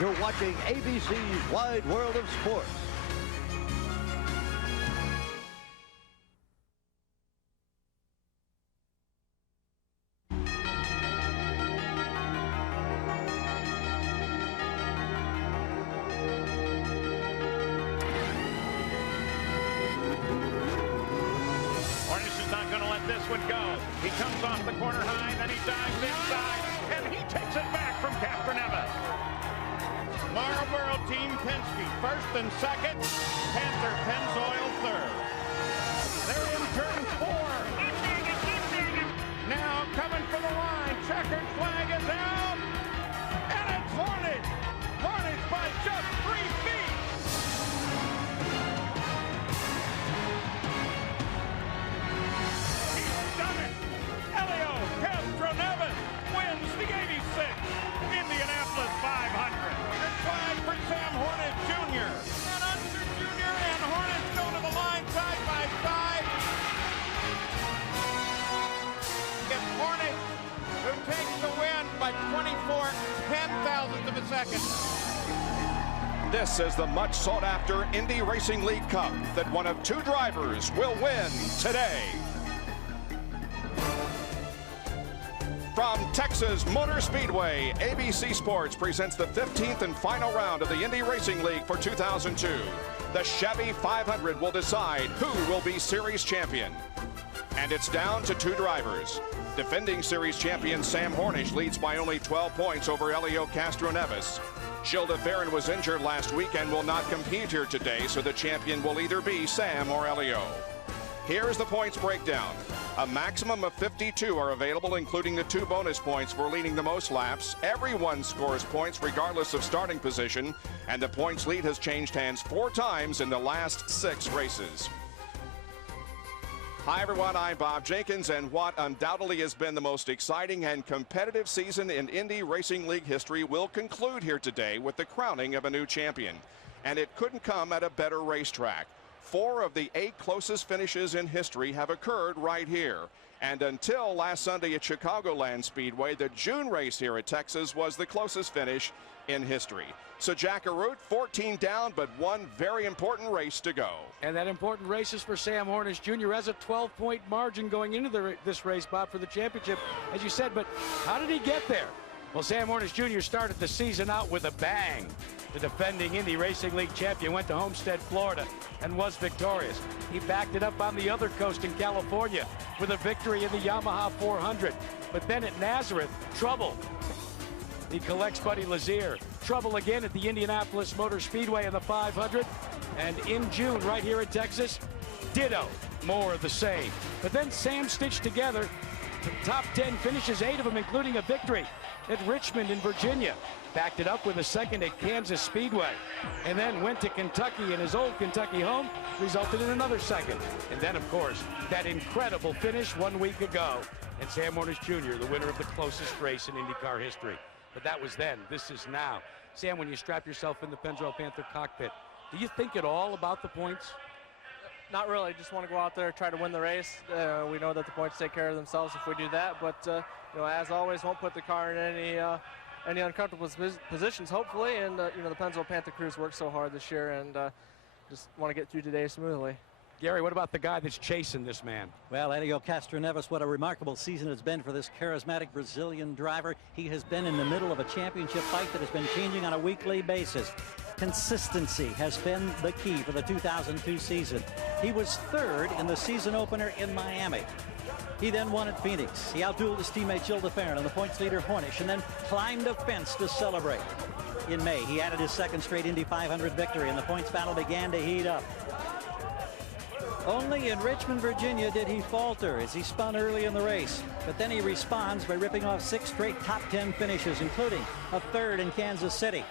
You're watching ABC's Wide World of Sports. This one go. He comes off the corner high, then he dives inside, and he takes it back from Castroneves. Marlboro Team Penske first and second. Panther Pennzoil third. They're in turn 4. Now coming for the line. Checkered flag is out, and it's Hornish. Hornish by just 3 feet. Castroneves wins the 86th Indianapolis 500. The flag for Sam Hornish Jr. And Unser Jr. and Hornish go to the line side by side. It's Hornish who takes the win by 24 ten-thousandths of a second. This is the much sought after Indy Racing League Cup that one of 2 drivers will win today. From Texas Motor Speedway, ABC Sports presents the 15th and final round of the Indy Racing League for 2002. The Chevy 500 will decide who will be series champion. And it's down to 2 drivers. Defending series champion Sam Hornish leads by only 12 points over Elio Castroneves. Gilles de Ferran was injured last week and will not compete here today, so the champion will either be Sam or Elio. Here's the points breakdown. A maximum of 52 are available, including the 2 bonus points for leading the most laps. Everyone scores points regardless of starting position, and the points lead has changed hands 4 times in the last 6 races. Hi everyone, I'm Bob Jenkins, and what undoubtedly has been the most exciting and competitive season in Indy Racing League history will conclude here today with the crowning of a new champion. And it couldn't come at a better racetrack. 4 of the 8 closest finishes in history have occurred right here. And until last Sunday at Chicagoland Speedway, the June race here at Texas was the closest finish in history. So Jack Arute, 14 down, but one very important race to go. And that important race is for Sam Hornish Jr. Has a 12-point margin going into this race, Bob, for the championship, as you said. But how did he get there? Well, Sam Hornish Jr. started the season out with a bang. The defending Indy Racing League champion went to Homestead, Florida, and was victorious. He backed it up on the other coast in California with a victory in the Yamaha 400. But then at Nazareth, trouble. He collects Buddy Lazier. Trouble again at the Indianapolis Motor Speedway in the 500. And in June, right here in Texas, ditto, more of the same. But then Sam stitched together the top 10 finishes, 8 of them, including a victory at Richmond in Virginia. Backed it up with a second at Kansas Speedway. And then went to Kentucky in his old Kentucky home, resulted in another second. And then, of course, that incredible finish 1 week ago. And Sam Hornish Jr., the winner of the closest race in IndyCar history. But that was then. This is now. Sam, when you strap yourself in the Pennzoil Panther cockpit, do you think at all about the points? Not really. Just want to go out there, try to win the race. We know that the points take care of themselves if we do that. But you know, as always, won't put the car in any uncomfortable positions, hopefully. And you know, the Pennzoil Panther crews worked so hard this year, and just want to get through today smoothly. Gary, what about the guy that's chasing this man? Well, Elio Castroneves, what a remarkable season it's been for this charismatic Brazilian driver. He has been in the middle of a championship fight that has been changing on a weekly basis. Consistency has been the key for the 2002 season. He was 3rd in the season opener in Miami. He then won at Phoenix. He outdueled his teammate Gilles de Ferran and the points leader Hornish, and then climbed a fence to celebrate. In May, he added his 2nd straight Indy 500 victory, and the points battle began to heat up. Only in Richmond, Virginia did he falter as he spun early in the race. But then he responds by ripping off 6 straight top 10 finishes, including a 3rd in Kansas City.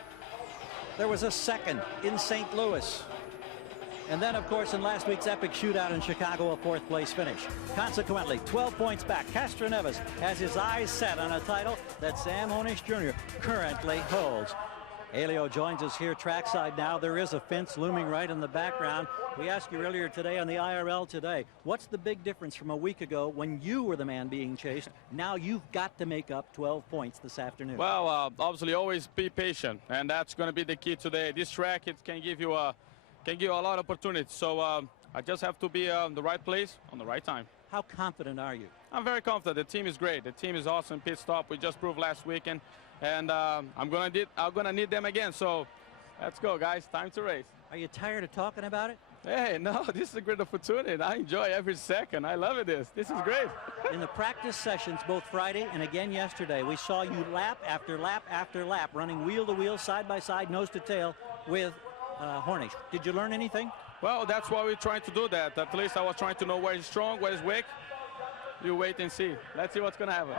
There was a 2nd in St. Louis. And then, of course, in last week's epic shootout in Chicago, a 4th place finish. Consequently, 12 points back. Castroneves has his eyes set on a title that Sam Hornish Jr. currently holds. Elio joins us here trackside now. There is a fence looming right in the background. We asked you earlier today on the IRL today, what's the big difference from a week ago when you were the man being chased? Now you've got to make up 12 points this afternoon. Well, obviously always be patient, and that's going to be the key today. This track, it can give you a lot of opportunities. So I just have to be in the right place on the right time. How confident are you? I'm very confident. The team is great. The team is awesome. Pit stop. We just proved last weekend, and I'm gonna need them again. So let's go, guys. Time to race. Are you tired of talking about it? Hey, no, this is a great opportunity. I enjoy every second. I love it. This is great. In the practice sessions, both Friday and again yesterday, we saw you lap after lap after lap, running wheel to wheel, side by side, nose to tail with Hornish. Did you learn anything? Well, that's why we're trying to do that. At least I was trying to know where he's strong, where he's weak. You wait and see. Let's see what's going to happen.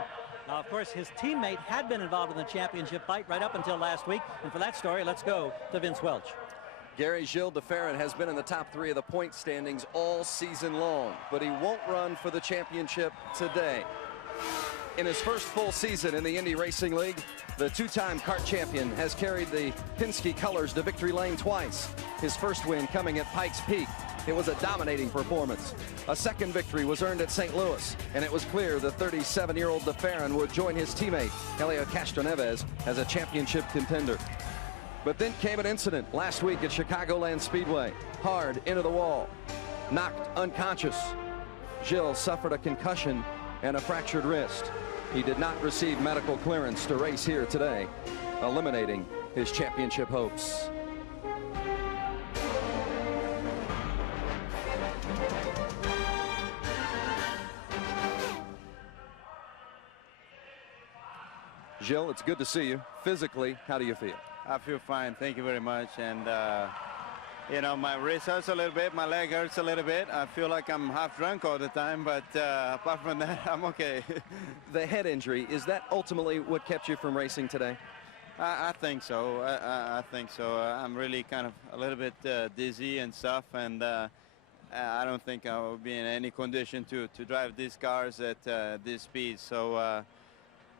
Now, of course, his teammate had been involved in the championship fight right up until last week. And for that story, let's go to Vince Welch. Gary Gilles de Ferran has been in the top 3 of the point standings all season long, but he won't run for the championship today. In his first full season in the Indy Racing League, the 2-time kart champion has carried the Penske colors to victory lane twice. His first win coming at Pikes Peak. It was a dominating performance. A second victory was earned at St. Louis, and it was clear the 37-year-old de Ferran would join his teammate, Helio Castroneves, as a championship contender. But then came an incident last week at Chicagoland Speedway. Hard into the wall, knocked unconscious. Gilles suffered a concussion and a fractured wrist. He did not receive medical clearance to race here today, eliminating his championship hopes. Gilles, it's good to see you. Physically, how do you feel? I feel fine. Thank you very much. And, you know, my wrist hurts a little bit. My leg hurts a little bit. I feel like I'm half drunk all the time. But apart from that, I'm okay. The head injury, is that ultimately what kept you from racing today? I think so. I think so. I'm really kind of a little bit dizzy and stuff. And I don't think I will be in any condition to drive these cars at this speed. So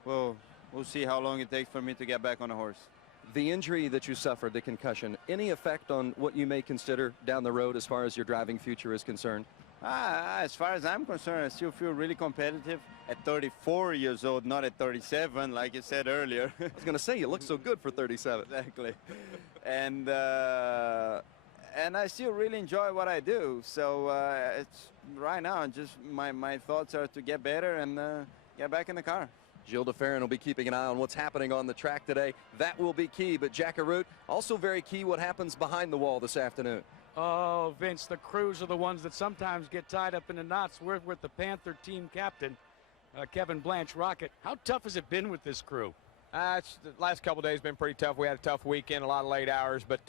we'll see how long it takes for me to get back on the horse. The injury that you suffered, the concussion, any effect on what you may consider down the road as far as your driving future is concerned? As far as I'm concerned, I still feel really competitive at 34 years old, not at 37, like you said earlier. I was going to say, you look so good for 37. Exactly. And I still really enjoy what I do. So it's right now, just my thoughts are to get better and get back in the car. Gilles de Ferran will be keeping an eye on what's happening on the track today. That will be key, but Jack Arute, also very key what happens behind the wall this afternoon. Oh, Vince, the crews are the ones that sometimes get tied up in the knots. We're with the Panther team captain, Kevin Blanche Rocket. How tough has it been with this crew? The last couple of days been pretty tough. We had a tough weekend, a lot of late hours, but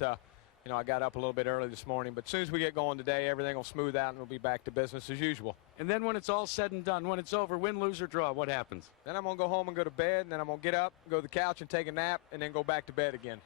you know, I got up a little bit early this morning. But as soon as we get going today, everything will smooth out and we'll be back to business as usual. And then when it's all said and done, when it's over, win, lose, or draw, what happens? Then I'm going to go home and go to bed, and then I'm going to get up, go to the couch and take a nap, and then go back to bed again.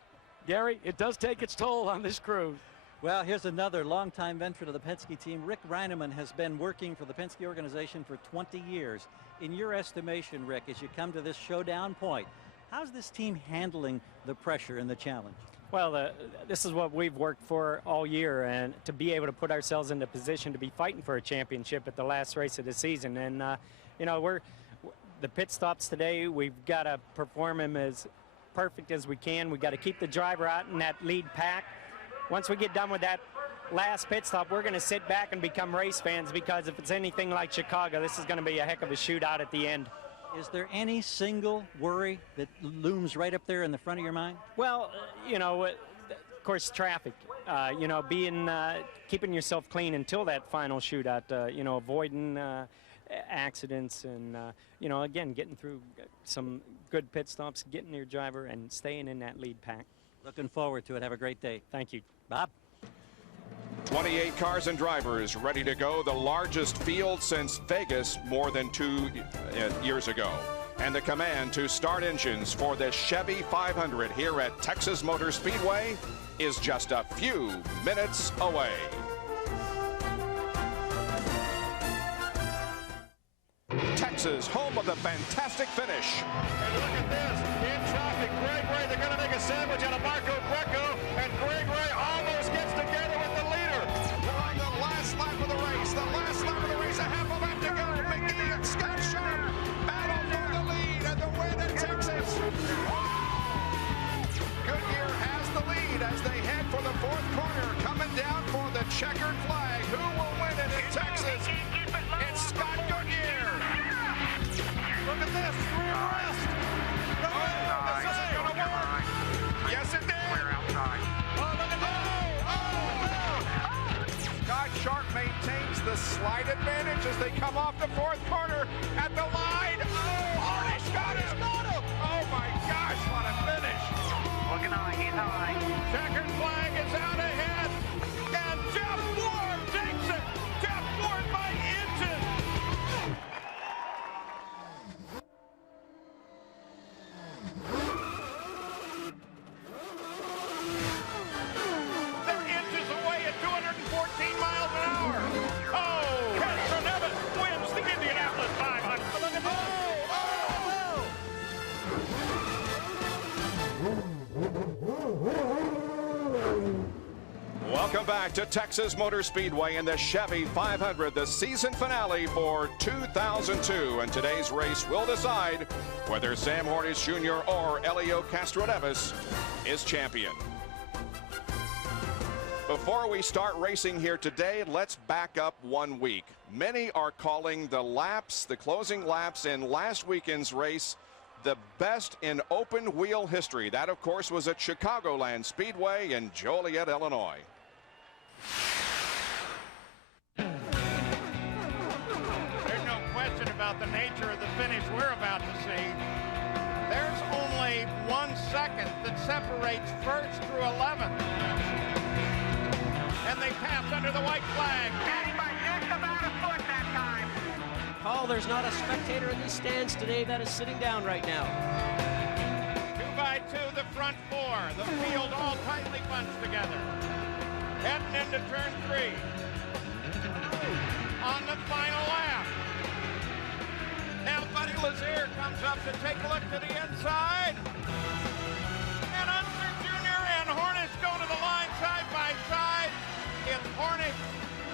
Gary, it does take its toll on this crew. Well, here's another longtime veteran of the Penske team. Rick Reineman has been working for the Penske organization for 20 years. In your estimation, Rick, as you come to this showdown point, how's this team handling the pressure and the challenge? Well, this is what we've worked for all year, and to be able to put ourselves in the position to be fighting for a championship at the last race of the season. And, you know, the pit stops today, we've got to perform them as perfect as we can. We've got to keep the driver out in that lead pack. Once we get done with that last pit stop, we're going to sit back and become race fans, because if it's anything like Chicago, this is going to be a heck of a shootout at the end. Is there any single worry that looms right up there in the front of your mind? Well, you know, of course, traffic. You know, keeping yourself clean until that final shootout. You know, avoiding accidents and, you know, again, getting through some good pit stops, getting your driver and staying in that lead pack. Looking forward to it. Have a great day. Thank you. Bob? 28 cars and drivers ready to go. The largest field since Vegas more than 2 years ago. And the command to start engines for the Chevy 500 here at Texas Motor Speedway is just a few minutes away. Texas, home of the fantastic finish. And look at this. In traffic, Gregory, they're going to make a sandwich out of Marco advantage as they come off the fourth corner at the line. Oh, Harnish got him! Oh my gosh, what a finish! Looking high, he's high. Checkered flag is out ahead, and Jeff Ward takes it. Jeff Ward by inches. They're inches away at 214 miles an hour. Oh, Castroneves wins the Indianapolis 500. Look at this. Welcome back to Texas Motor Speedway in the Chevy 500, the season finale for 2002. And today's race will decide whether Sam Hornish Jr. or Helio Castroneves is champion. Before we start racing here today, let's back up 1 week. Many are calling the closing laps in last weekend's race, the best in open wheel history. That, of course, was at Chicagoland Speedway in Joliet, Illinois. There's no question about the nature of the finish we're about to see. There's only 1 second that separates first through 11th. And they pass under the white flag. By just about a foot that time. Paul, there's not a spectator in these stands today that is sitting down right now. 2 by 2, the front 4. The field all tightly bunched together. Heading into turn 3. On the final lap. Now Buddy Lazier comes up to take a look to the inside. And Unser Jr. and Hornish go to the line side by side. It's Hornish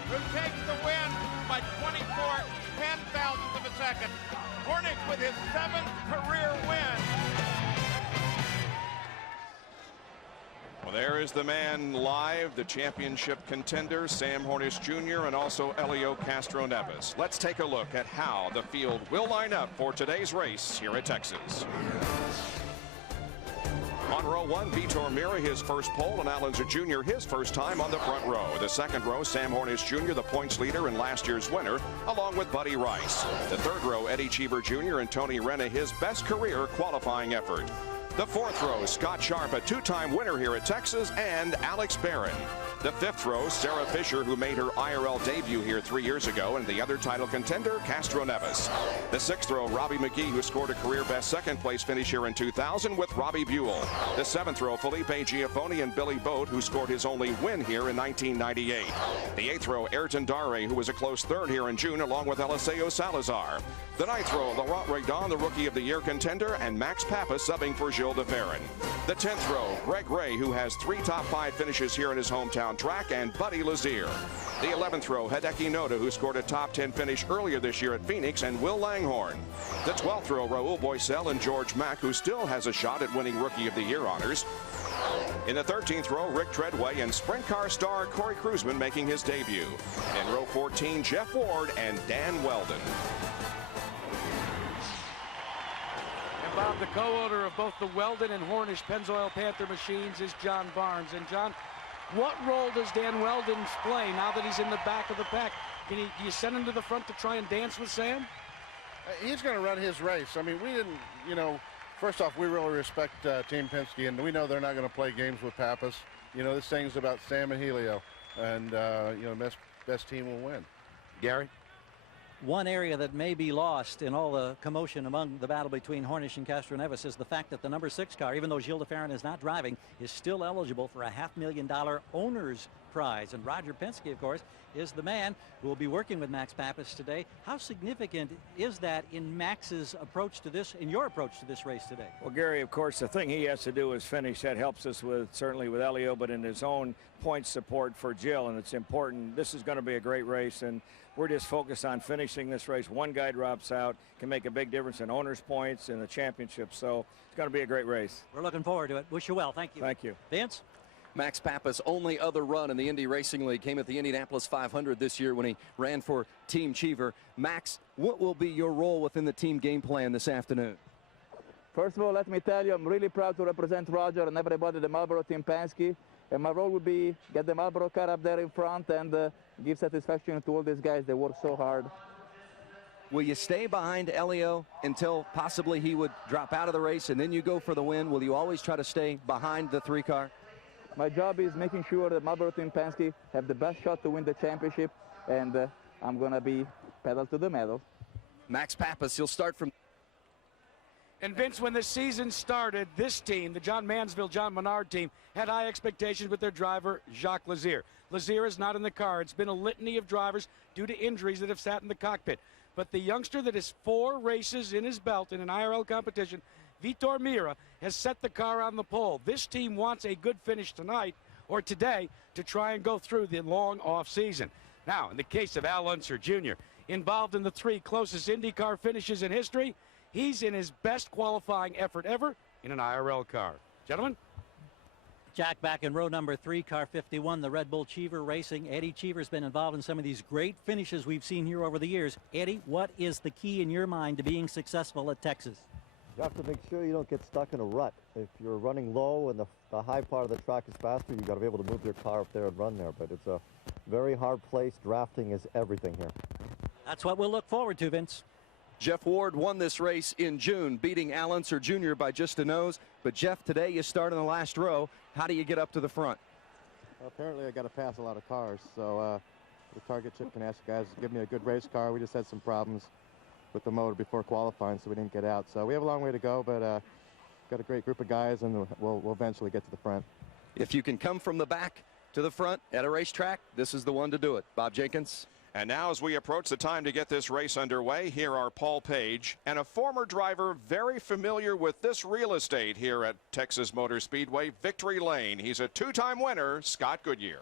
who takes the win by 24 10,000ths of a second. Hornish with his 7th career win. Well, there is the man live, the championship contender, Sam Hornish Jr. and also Helio Castroneves. Let's take a look at how the field will line up for today's race here at Texas. On row 1, Vitor Mira, his first pole, and Alonso Jr. his first time on the front row. The second row, Sam Hornish Jr., the points leader and last year's winner, along with Buddy Rice. The third row, Eddie Cheever Jr. and Tony Renna, his best career qualifying effort. The fourth row, Scott Sharp, a two-time winner here at Texas, and Alex Barron. The fifth row, Sarah Fisher, who made her IRL debut here 3 years ago, and the other title contender, Castroneves. The sixth row, Robbie McGee, who scored a career-best second-place finish here in 2000 with Robbie Buell. The seventh row, Felipe Giafoni and Billy Boat, who scored his only win here in 1998. The eighth row, Ayrton Dare, who was a close third here in June, along with Eliseo Salazar. The ninth row, Laurent Redon, the Rookie of the Year contender, and Max Pappas subbing for Gilles de Ferran. The 10th row, Greg Ray, who has 3 top 5 finishes here in his hometown track, and Buddy Lazier. The 11th row, Hideki Noda, who scored a top 10 finish earlier this year at Phoenix, and Will Langhorne. The 12th row, Raul Boisel and George Mack, who still has a shot at winning Rookie of the Year honors. In the 13th row, Rick Treadway and sprint car star Corey Kruseman making his debut. In row 14, Jeff Ward and Dan Weldon. And Bob, the co-owner of both the Weldon and Hornish Pennzoil Panther machines is John Barnes. And John, what role does Dan Weldon play now that he's in the back of the pack? Do you send him to the front to try and dance with Sam? He's going to run his race. I mean, we didn't, first off, we really respect Team Penske, and we know they're not going to play games with Pappas. This thing's about Sam and Helio, and, best team will win. Gary? One area that may be lost in all the commotion among the battle between Hornish and Castroneves is the fact that the number 6 car, even though Gilles de Ferran is not driving, is still eligible for a $500,000 owner's prize. And Roger Penske, of course, is the man who will be working with Max Pappas today. How significant is that in Max's approach to this, in your approach to this race today? Well, Gary, of course, the thing he has to do is finish. That helps us certainly with Helio, but in his own point support for Gilles, and it's important. This is going to be a great race, and we're just focused on finishing this race. One guy drops out, can make a big difference in owner's points and the championship, so it's going to be a great race. We're looking forward to it. Wish you well. Thank you. Thank you. Vince? Max Pappas' only other run in the Indy Racing League came at the Indianapolis 500 this year when he ran for Team Cheever. Max, what will be your role within the team game plan this afternoon? First of all, let me tell you, I'm really proud to represent Roger and everybody, the Marlboro Team Penske. And my role would be get the Marlboro car up there in front and give satisfaction to all these guys. They work so hard. Will you stay behind Elio until possibly he would drop out of the race and then you go for the win? Will you always try to stay behind the 3 car? My job is making sure that Marlboro Team Penske have the best shot to win the championship, and I'm going to be pedal to the metal. Max Pappas, he'll start from... And Vince, when the season started, this team, the John Mansfield, John Menard team, had high expectations with their driver, Jacques Lazier. Lazier is not in the car. It's been a litany of drivers due to injuries that have sat in the cockpit. But the youngster that has 4 races in his belt in an IRL competition, Vitor Meira, has set the car on the pole. This team wants a good finish tonight or today to try and go through the long off season. Now, in the case of Al Unser Jr., involved in the 3 closest IndyCar finishes in history, he's in his best qualifying effort ever in an IRL car. Gentlemen? Jack, back in row number 3, car 51, the Red Bull Cheever Racing. Eddie Cheever's been involved in some of these great finishes we've seen here over the years. Eddie, what is the key in your mind to being successful at Texas? You have to make sure you don't get stuck in a rut. If you're running low and the high part of the track is faster, you've got to be able to move your car up there and run there. But it's a very hard place. Drafting is everything here. That's what we'll look forward to, Vince. Jeff Ward won this race in June, beating Al Unser Jr. by just a nose. But Jeff, today you start in the last row. How do you get up to the front? Well, apparently I got to pass a lot of cars. So the target chip can ask you guys to give me a good race car. We just had some problems with the motor before qualifying, so we didn't get out. So we have a long way to go, but got a great group of guys, and we'll eventually get to the front. If you can come from the back to the front at a racetrack, this is the one to do it. Bob Jenkins. And now as we approach the time to get this race underway, here are Paul Page and a former driver very familiar with this real estate here at Texas Motor Speedway, Victory Lane. He's a 2-time winner, Scott Goodyear.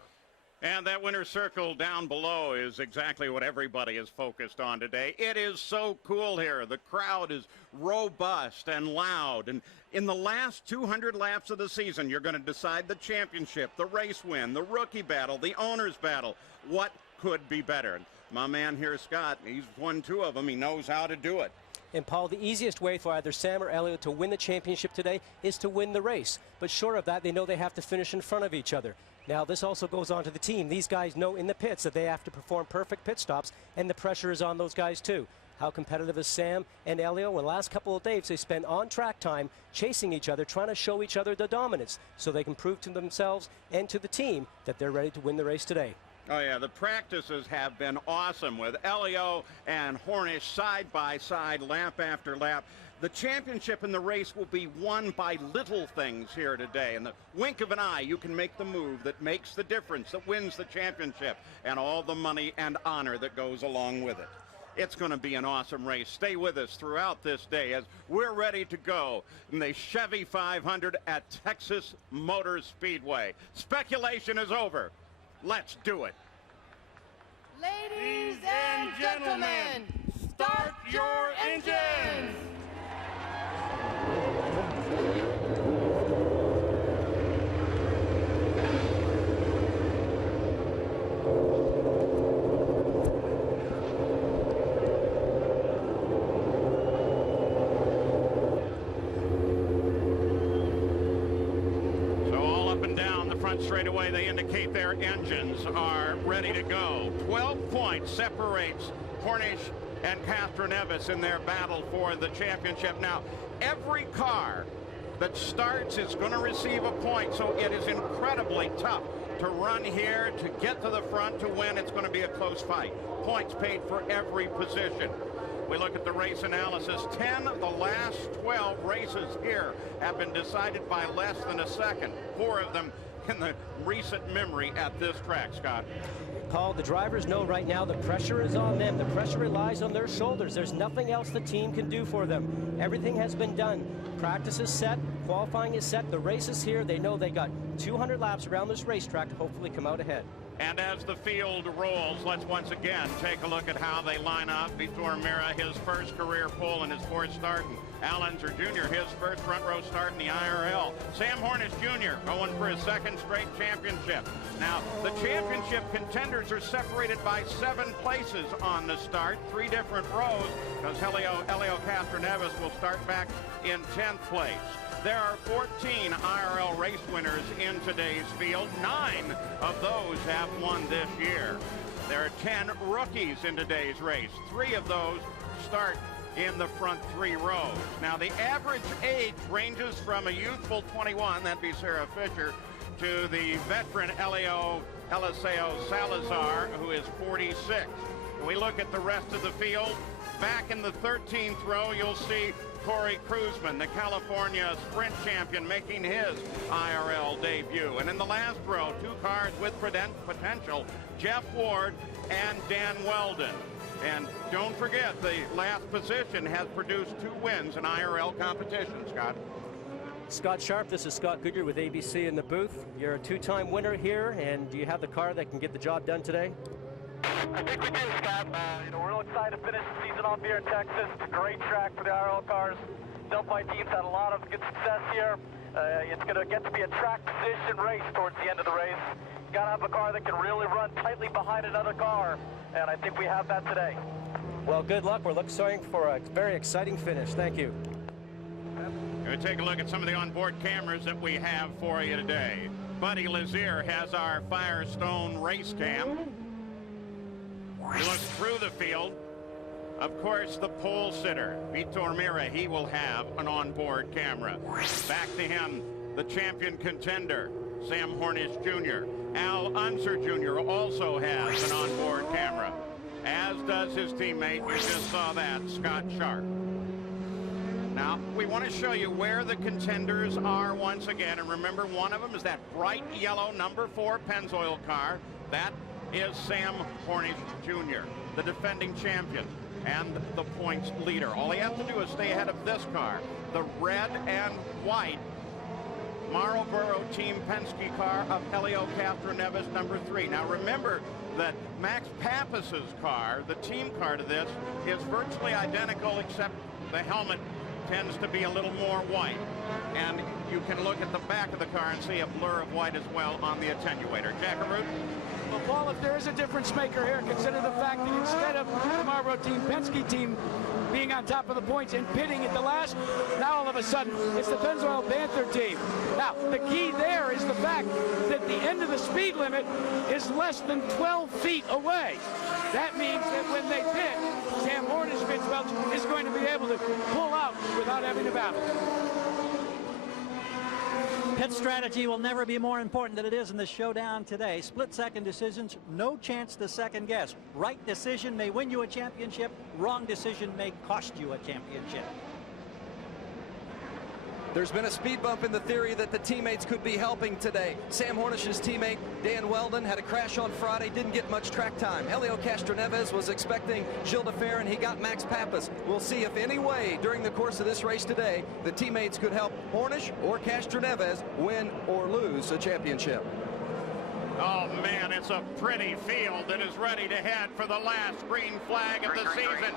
And that winner's circle down below is exactly what everybody is focused on today. It is so cool here. The crowd is robust and loud. And in the last 200 laps of the season, you're going to decide the championship, the race win, the rookie battle, the owner's battle. What could be better? My man here, Scott, he's won 2 of them. He knows how to do it. And Paul, the easiest way for either Sam or Elliott to win the championship today is to win the race. But short of that, they know they have to finish in front of each other. Now, this also goes on to the team. These guys know in the pits that they have to perform perfect pit stops, and the pressure is on those guys too. How competitive is Sam and Elio? Well, the last couple of days, they spend on-track time chasing each other, trying to show each other the dominance so they can prove to themselves and to the team that they're ready to win the race today. Oh, yeah, the practices have been awesome with Elio and Hornish side by side, lap after lap. The championship in the race will be won by little things here today. In the wink of an eye, you can make the move that makes the difference, that wins the championship, and all the money and honor that goes along with it. It's going to be an awesome race. Stay with us throughout this day as we're ready to go in the Chevy 500 at Texas Motor Speedway. Speculation is over. Let's do it. Ladies and gentlemen, start your engines! Straightaway they indicate their engines are ready to go. 12 points separates Hornish and Castroneves in their battle for the championship. Now, every car that starts is going to receive a point, so it is incredibly tough to run here, to get to the front, to win. It's going to be a close fight. Points paid for every position. We look at the race analysis. 10 of the last 12 races here have been decided by less than a second. 4 of them in the recent memory at this track, Scott. Paul, the drivers know right now the pressure is on them. The pressure relies on their shoulders. There's nothing else the team can do for them. Everything has been done. Practice is set. Qualifying is set. The race is here. They know they got 200 laps around this racetrack to hopefully come out ahead. And as the field rolls, let's once again take a look at how they line up. Vitor Meira, his first career pole in his 4th start. And Al Unser Jr., his first front row start in the IRL. Sam Hornish Jr. going for his 2nd straight championship. Now, the championship contenders are separated by 7 places on the start, 3 different rows, because Elio Castroneves will start back in 10th place. There are 14 IRL races race winners in today's field. 9 of those have won this year. There are 10 rookies in today's race. 3 of those start in the front 3 rows. Now, the average age ranges from a youthful 21, that'd be Sarah Fisher, to the veteran Eliseo Salazar, who is 46. When we look at the rest of the field, back in the 13th row, you'll see Corey Cruzman, the California Sprint champion, making his IRL debut. And in the last row, 2 cars with potential, Jeff Ward and Dan Weldon. And don't forget, the last position has produced 2 wins in IRL competition, Scott. Scott Sharp, this is Scott Goodyear with ABC in the booth. You're a 2-time winner here, and do you have the car that can get the job done today? I think we do, Scott. We're real excited to finish the season off here in Texas. It's a great track for the IRL cars. Delphi team's had a lot of good success here. It's going to get to be a track position race towards the end of the race. You got to have a car that can really run tightly behind another car, and I think we have that today. Well, good luck. We're looking for a very exciting finish. Thank you. We're going to take a look at some of the onboard cameras that we have for you today. Buddy Lazier has our Firestone race cam. He looks through the field. Of course, the pole sitter, Vitor Mira, he will have an onboard camera. Back to him, the champion contender, Sam Hornish Jr. Al Unser Jr. also has an onboard camera, as does his teammate, you just saw that, Scott Sharp. Now, we want to show you where the contenders are once again. And remember, one of them is that bright yellow number 4 Pennzoil car. That is Sam Hornish Jr., the defending champion and the points leader. All he has to do is stay ahead of this car, the red and white Marlboro Team Penske car of Helio Castroneves, number 3. Now remember that Max Pappas's car, the team car to this, is virtually identical, except the helmet tends to be a little more white. And you can look at the back of the car and see a blur of white as well on the attenuator. Jackaroo? Well, Paul, if there is a difference maker here, consider the fact that instead of the Marlboro Team Penske team being on top of the points and pitting at the last, now all of a sudden it's the Pennzoil Panther team. Now, the key there is the fact that the end of the speed limit is less than 12 feet away. That means that when they pit, Sam Hornish is going to be able to pull out without having to battle. Pit strategy will never be more important than it is in the showdown today. Split-second decisions, no chance to second guess. Right decision may win you a championship. Wrong decision may cost you a championship. There's been a speed bump in the theory that the teammates could be helping today. Sam Hornish's teammate, Dan Weldon, had a crash on Friday, didn't get much track time. Helio Castroneves was expecting Gilles de Ferran, he got Max Pappas. We'll see if any way during the course of this race today, the teammates could help Hornish or Castroneves win or lose a championship. Oh man, it's a pretty field that is ready to head for the last green flag of the season.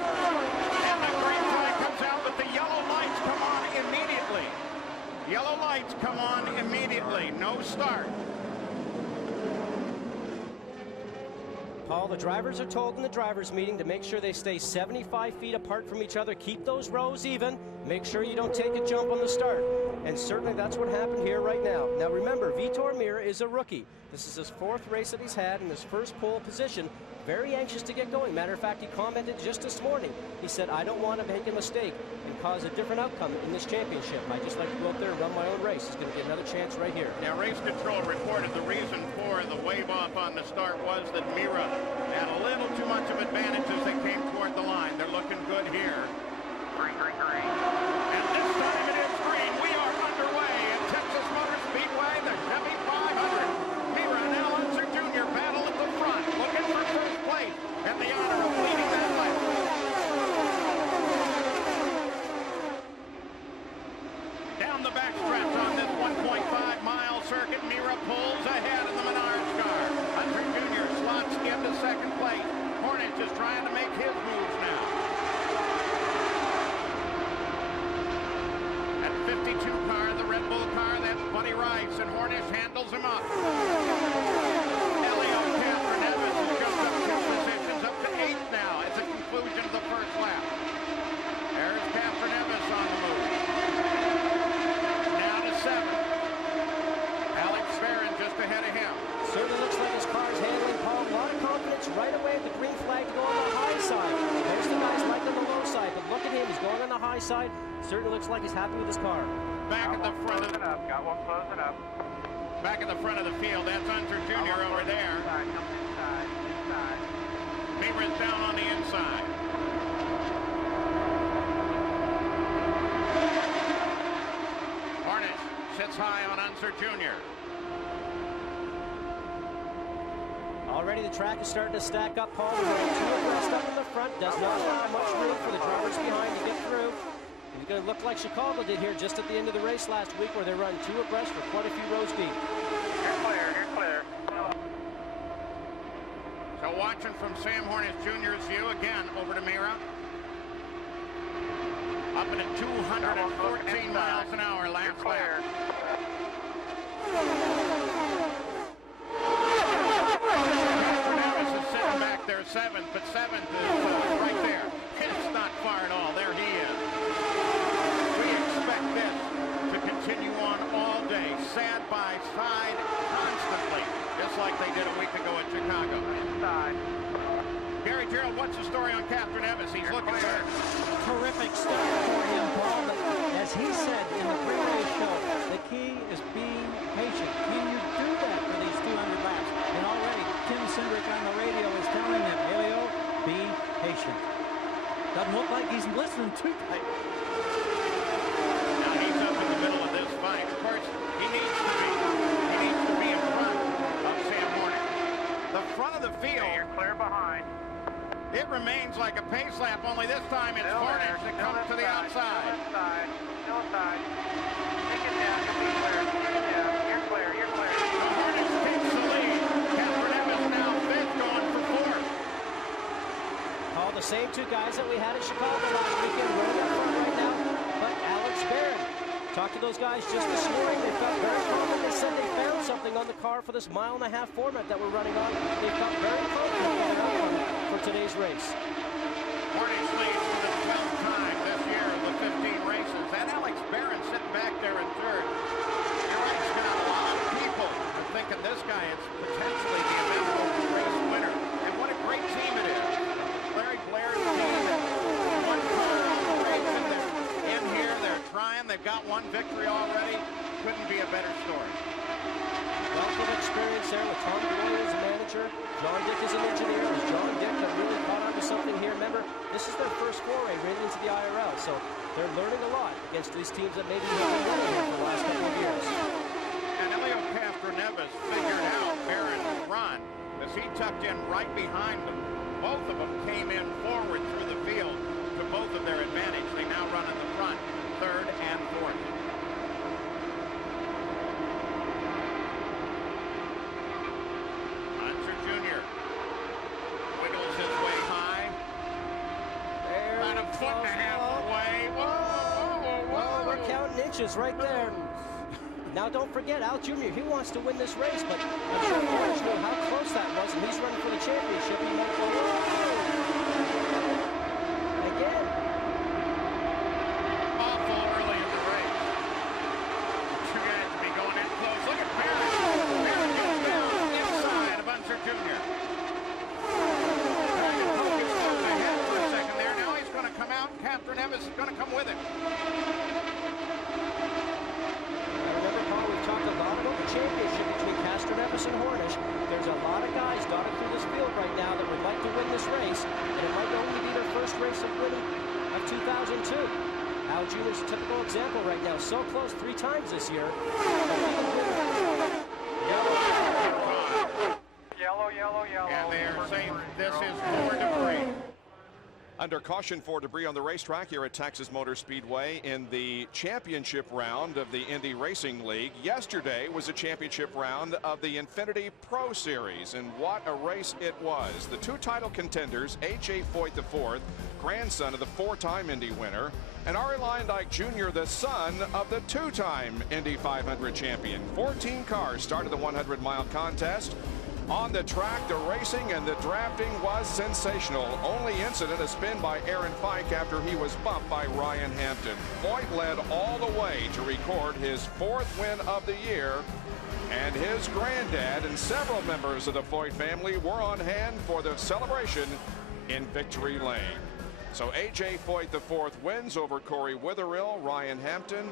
And the green flag comes out, but the yellow lights come on immediately. Yellow lights come on immediately. No start. Paul, the drivers are told in the drivers' meeting to make sure they stay 75 feet apart from each other, keep those rows even, make sure you don't take a jump on the start. And certainly that's what happened here right now. Now remember, Vitor Mira is a rookie. This is his 4th race that he's had in his first pole position. Very anxious to get going. Matter of fact, he commented just this morning. He said, I don't want to make a mistake and cause a different outcome in this championship. I just like to go out there and run my own race. He's going to get another chance right here. Now, race control reported the reason for the wave off on the start was that Mira had a little too much of advantage as they came toward the line. They're looking good here. Green, green, green. And this time it is green. We are underway at Texas Motor Speedway, the Chevy 500. Mira and Al Unser Jr. battle at the front, looking for first place and the honor of leading that lap. Down the backstretch on this 1.5-mile circuit, Mira pulls ahead of the Menards car. Unser Jr. slots into second place. Hornish is trying to make his moves now. At 52 car, the Red Bull car, that's Buddy Rice, and Hornish handles him up. Helio Castroneves has jumped up 2 positions, up to 8th now at the conclusion of the first lap. There's Castroneves on the move. Now to 7th. side, certainly looks like he's happy with his car. Back at the front of Got one closing up. Back at the front of the field, that's Unser Jr. over there. Beaver's down on the inside. Hornish sits high on Unser Jr. Already the track is starting to stack up, Paul. We're going too abreast up in the front. Does not allow much room for the drivers behind to get through. It's going to look like Chicago did here just at the end of the race last week, where they run two abreast for quite a few rows deep. You're clear, you're clear. So watching from Sam Hornish Jr.'s view, again, over to Mira. Up at 214 miles an hour last lap. Davis is sitting back there seventh, but seventh is right there. It's not far at all. There he is. We expect this to continue on all day, side by side, constantly, just like they did a week ago at Chicago. Gary Gerald, what's the story on Captain Evans? He's looking good. Terrific start for him, Paul. But as he said in the pre-race show, the key is being patient. Can you do that for these 200 laps? And already Tim Cindric on the radio is telling him, Elio, be patient. Doesn't look like he's listening too tight. Now he's up in the middle of this fight. Of course, he needs to be in front of Sam Hornish. The front of the field. Okay, you're clear behind. It remains like a pace lap, only this time it's Hornish that comes to the outside. Still side. Take it down, you'll be clear. Yeah, you're clear, you're clear. The Hornish takes the lead. Catherine Evans now fifth, going for fourth. All the same two guys that we had at Chicago last weekend running up front right now, but Alex Barron. Talked to those guys just this morning. They felt very confident. They said they found something on the car for this mile-and-a-half format that we're running on. They felt very confident for today's race. Hornish leads for the 12th time this year of the 15 races. And Alex Barron sitting back there in third. You're right, Scott. A lot of people are thinking this guy is potentially the eventual race winner. And what a great team it is. Larry Blair's team. One car on the race, and they're in here. They're trying. They've got one victory already. Couldn't be a better story. Wealth of experience there with Tom Boyle as a manager. John Dick is an engineer. As John Dick have really caught on to something here. Remember, this is their first foray really into the IRL, so they're learning a lot against these teams that maybe have been winning here for the last couple of years. And Elio Castroneves figured out Barron's run as he tucked in right behind them. Both of them came in forward through the field to both of their advantage. They now run in the front, third and fourth. Unser Jr. wiggles his way high. About a foot and a half away. Whoa. We're counting inches right there. Now don't forget, Al Jr., he wants to win this race, but I'm sure Hornish knew how close that was, and he's running for the championship. He might go, again. Awful early in the race. Two guys to be going in close. Look at Barron. Barron goes down inside of Unser Jr. Trying to poke his foot ahead for a second there. Now he's going to come out. Catherine Evans is going to come with him. Talked a lot about the championship between Castroneves and Hornish. There's a lot of guys dotted through this field right now that would like to win this race, and it might only be their first race of winning of 2002. Al Jr. is a typical example right now. So close 3 times this year. Yellow. And they are saying this is more debris. Under caution for debris on the racetrack here at Texas Motor Speedway in the championship round of the Indy Racing League. Yesterday was a championship round of the Infinity Pro Series, and what a race it was. The 2 title contenders, H.A. Foyt IV, grandson of the 4-time Indy winner, and Arie Luyendyk Jr., the son of the 2-time Indy 500 champion. 14 cars started the 100-mile contest. On the track, the racing and the drafting was sensational. Only incident, a spin by Aaron Fike after he was bumped by Ryan Hampton. Foyt led all the way to record his 4th win of the year, and his granddad and several members of the Foyt family were on hand for the celebration in Victory Lane. So A.J. Foyt IV wins over Corey Witherill, Ryan Hampton,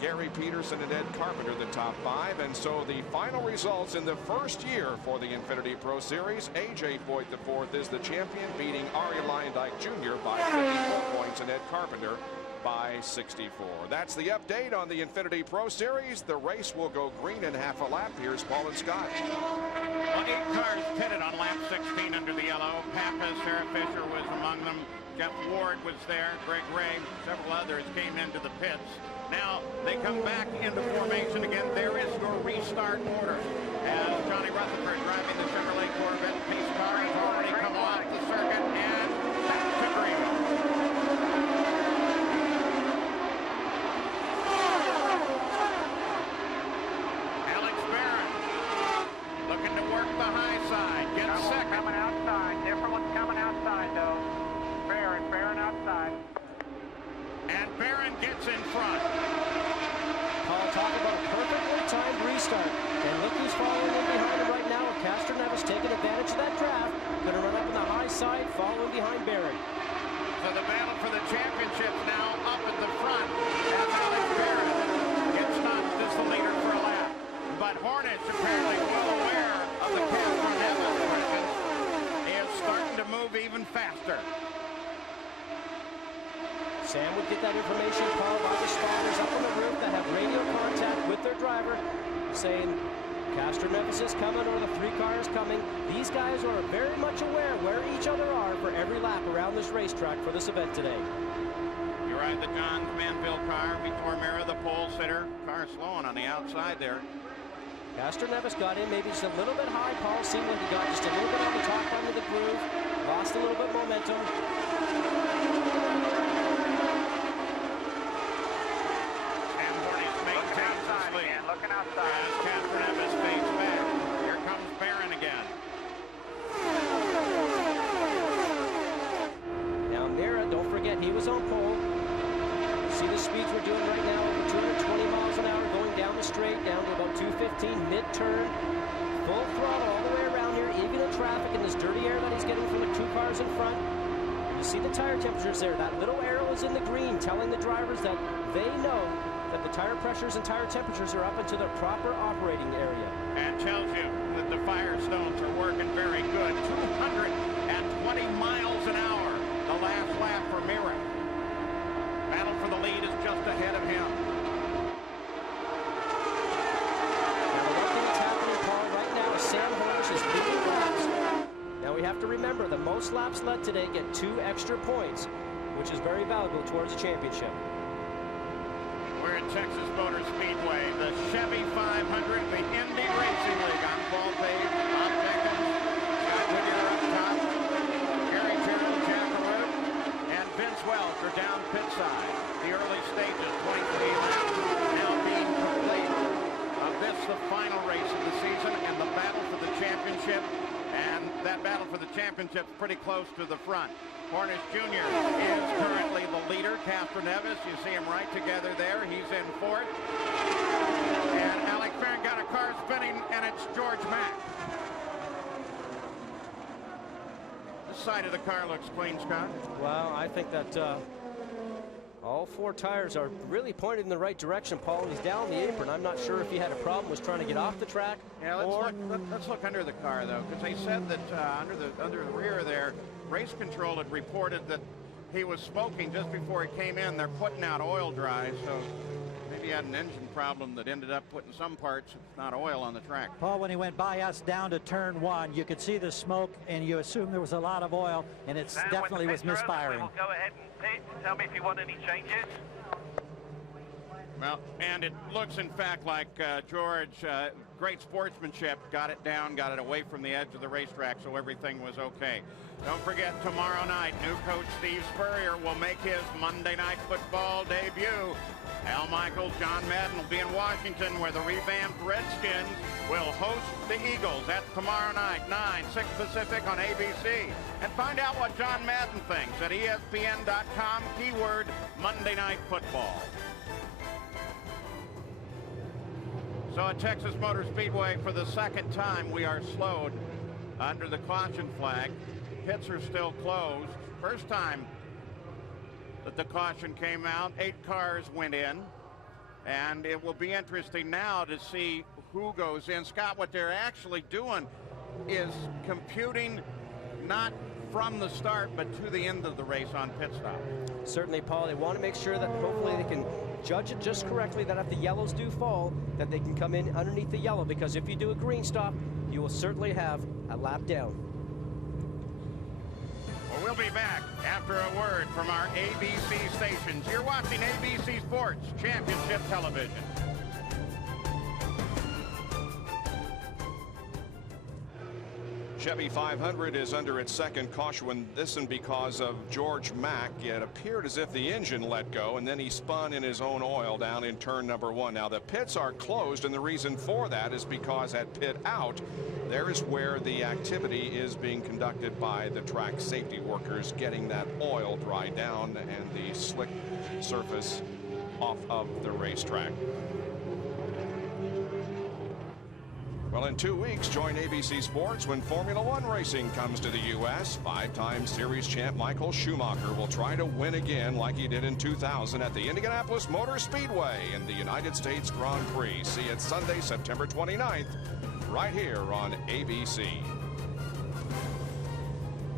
Gary Peterson, and Ed Carpenter, the top 5. And so the final results in the first year for the Infinity Pro Series, A.J. Foyt IV is the champion, beating Arie Luyendyk Jr. by 54 points and Ed Carpenter by 64. That's the update on the Infinity Pro Series. The race will go green in half a lap. Here's Paul and Scott. Well, 8 cars pitted on lap 16 under the yellow. Pappas, Sarah Fisher was among them. Jeff Ward was there. Greg Ray, several others came into the pits. Now they come back into formation again. There is your restart order. As Johnny Rutherford driving the Chevrolet Corvette pace car has already come off the circuit and back to green. Alex Barron looking to work the high side. Gets second. Coming outside. Different one's coming outside though. Barron outside. And Barron gets in front. Paul, talk about a perfectly timed restart. And look who's following in behind him right now. Castroneves taking advantage of that draft. Going to run up on the high side, following behind Barron. So the battle for the championship now up at the front as Alex Barron gets notched as the leader for a lap. But Hornich, apparently well aware of the Castroneves presence, is starting to move even faster. Sam would get that information, Paul, by the spotters up on the roof that have radio contact with their driver, saying Castroneves is coming or the 3 car is coming. These guys are very much aware where each other are for every lap around this racetrack for this event today. You ride the John Manville car, Vitor Mera, the pole sitter. Car slowing on the outside there. Castroneves got in maybe just a little bit high, Paul. Seemed like he got just a little bit on the top end of the groove. Lost a little bit momentum. Looking outside. As Castroneves fades back. Here comes Barron again. Now Mera, don't forget, he was on pole. See the speeds we're doing right now, over 220 miles an hour going down the straight, down to about 215 mid-turn. Full throttle all the way around here, even in traffic in this dirty air that he's getting from the 2 cars in front. You see the tire temperatures there. That little arrow is in the green, telling the drivers that they know that the tire pressures and tire temperatures are up into their proper operating area. And tells you that the Firestones are working very good. 220 miles an hour, the last lap for Mera. Battle for the lead is just ahead of him. Now the one thing that's happening, Paul, right now is Sam Hornish is leading laps. Now we have to remember the most laps led today get 2 extra points, which is very valuable towards the championship. We're at Texas Motor Speedway, the Chevy 500, the Indy Racing League. I'm Paul Page, Bob Jenkins, Scott Whittier up top, Gary Terrell, Jack Arute, and Vince Welch are down pit side. The early stages, 23 laps, now being complete of this, the final race of the season, and the battle for the championship. And that battle for the championship is pretty close to the front. Hornish Jr. is currently the leader. Castroneves, you see him right together there. He's in fourth. And Alex Barron got a car spinning, and it's George Mack. This side of the car looks clean, Scott. Well, I think that all 4 tires are really pointed in the right direction, Paul. He's down the apron. I'm not sure if he had a problem, was trying to get off the track. Yeah, let's look under the car, though, because they said that under the rear there, race control had reported that he was smoking just before he came in. They're putting out oil dry, so maybe he had an engine problem that ended up putting some parts, if not oil, on the track. Paul, when he went by us down to turn 1, you could see the smoke, and you assume there was a lot of oil, and it definitely was misfiring. We'll go ahead and tell me if you want any changes. Well, and it looks, in fact, like George, great sportsmanship, got it down, got it away from the edge of the racetrack, so everything was okay. Don't forget, tomorrow night, new coach Steve Spurrier will make his Monday Night Football debut. Al Michaels, John Madden will be in Washington, where the revamped Redskins will host the Eagles. That's tomorrow night, 9, 6 Pacific on ABC. And find out what John Madden thinks at ESPN.com, keyword Monday Night Football. So at Texas Motor Speedway, for the second time, we are slowed under the caution flag. Pits are still closed. First time that the caution came out. 8 cars went in, and it will be interesting now to see who goes in. Scott, what they're actually doing is computing not from the start but to the end of the race on pit stop. Certainly, Paul, they want to make sure that hopefully they can judge it just correctly, that if the yellows do fall, that they can come in underneath the yellow, because if you do a green stop, you will certainly have a lap down. Well, we'll be back after a word from our ABC stations. You're watching ABC Sports Championship Television. Chevy 500 is under its second caution, this one because of George Mack. It appeared as if the engine let go, and then he spun in his own oil down in turn number 1. Now the pits are closed, and the reason for that is because at pit out, there is where the activity is being conducted by the track safety workers, getting that oil dry down and the slick surface off of the racetrack. Well, in 2 weeks, join ABC Sports when Formula One racing comes to the U.S. 5-time series champ Michael Schumacher will try to win again like he did in 2000 at the Indianapolis Motor Speedway in the United States Grand Prix. See it Sunday, September 29th, right here on ABC.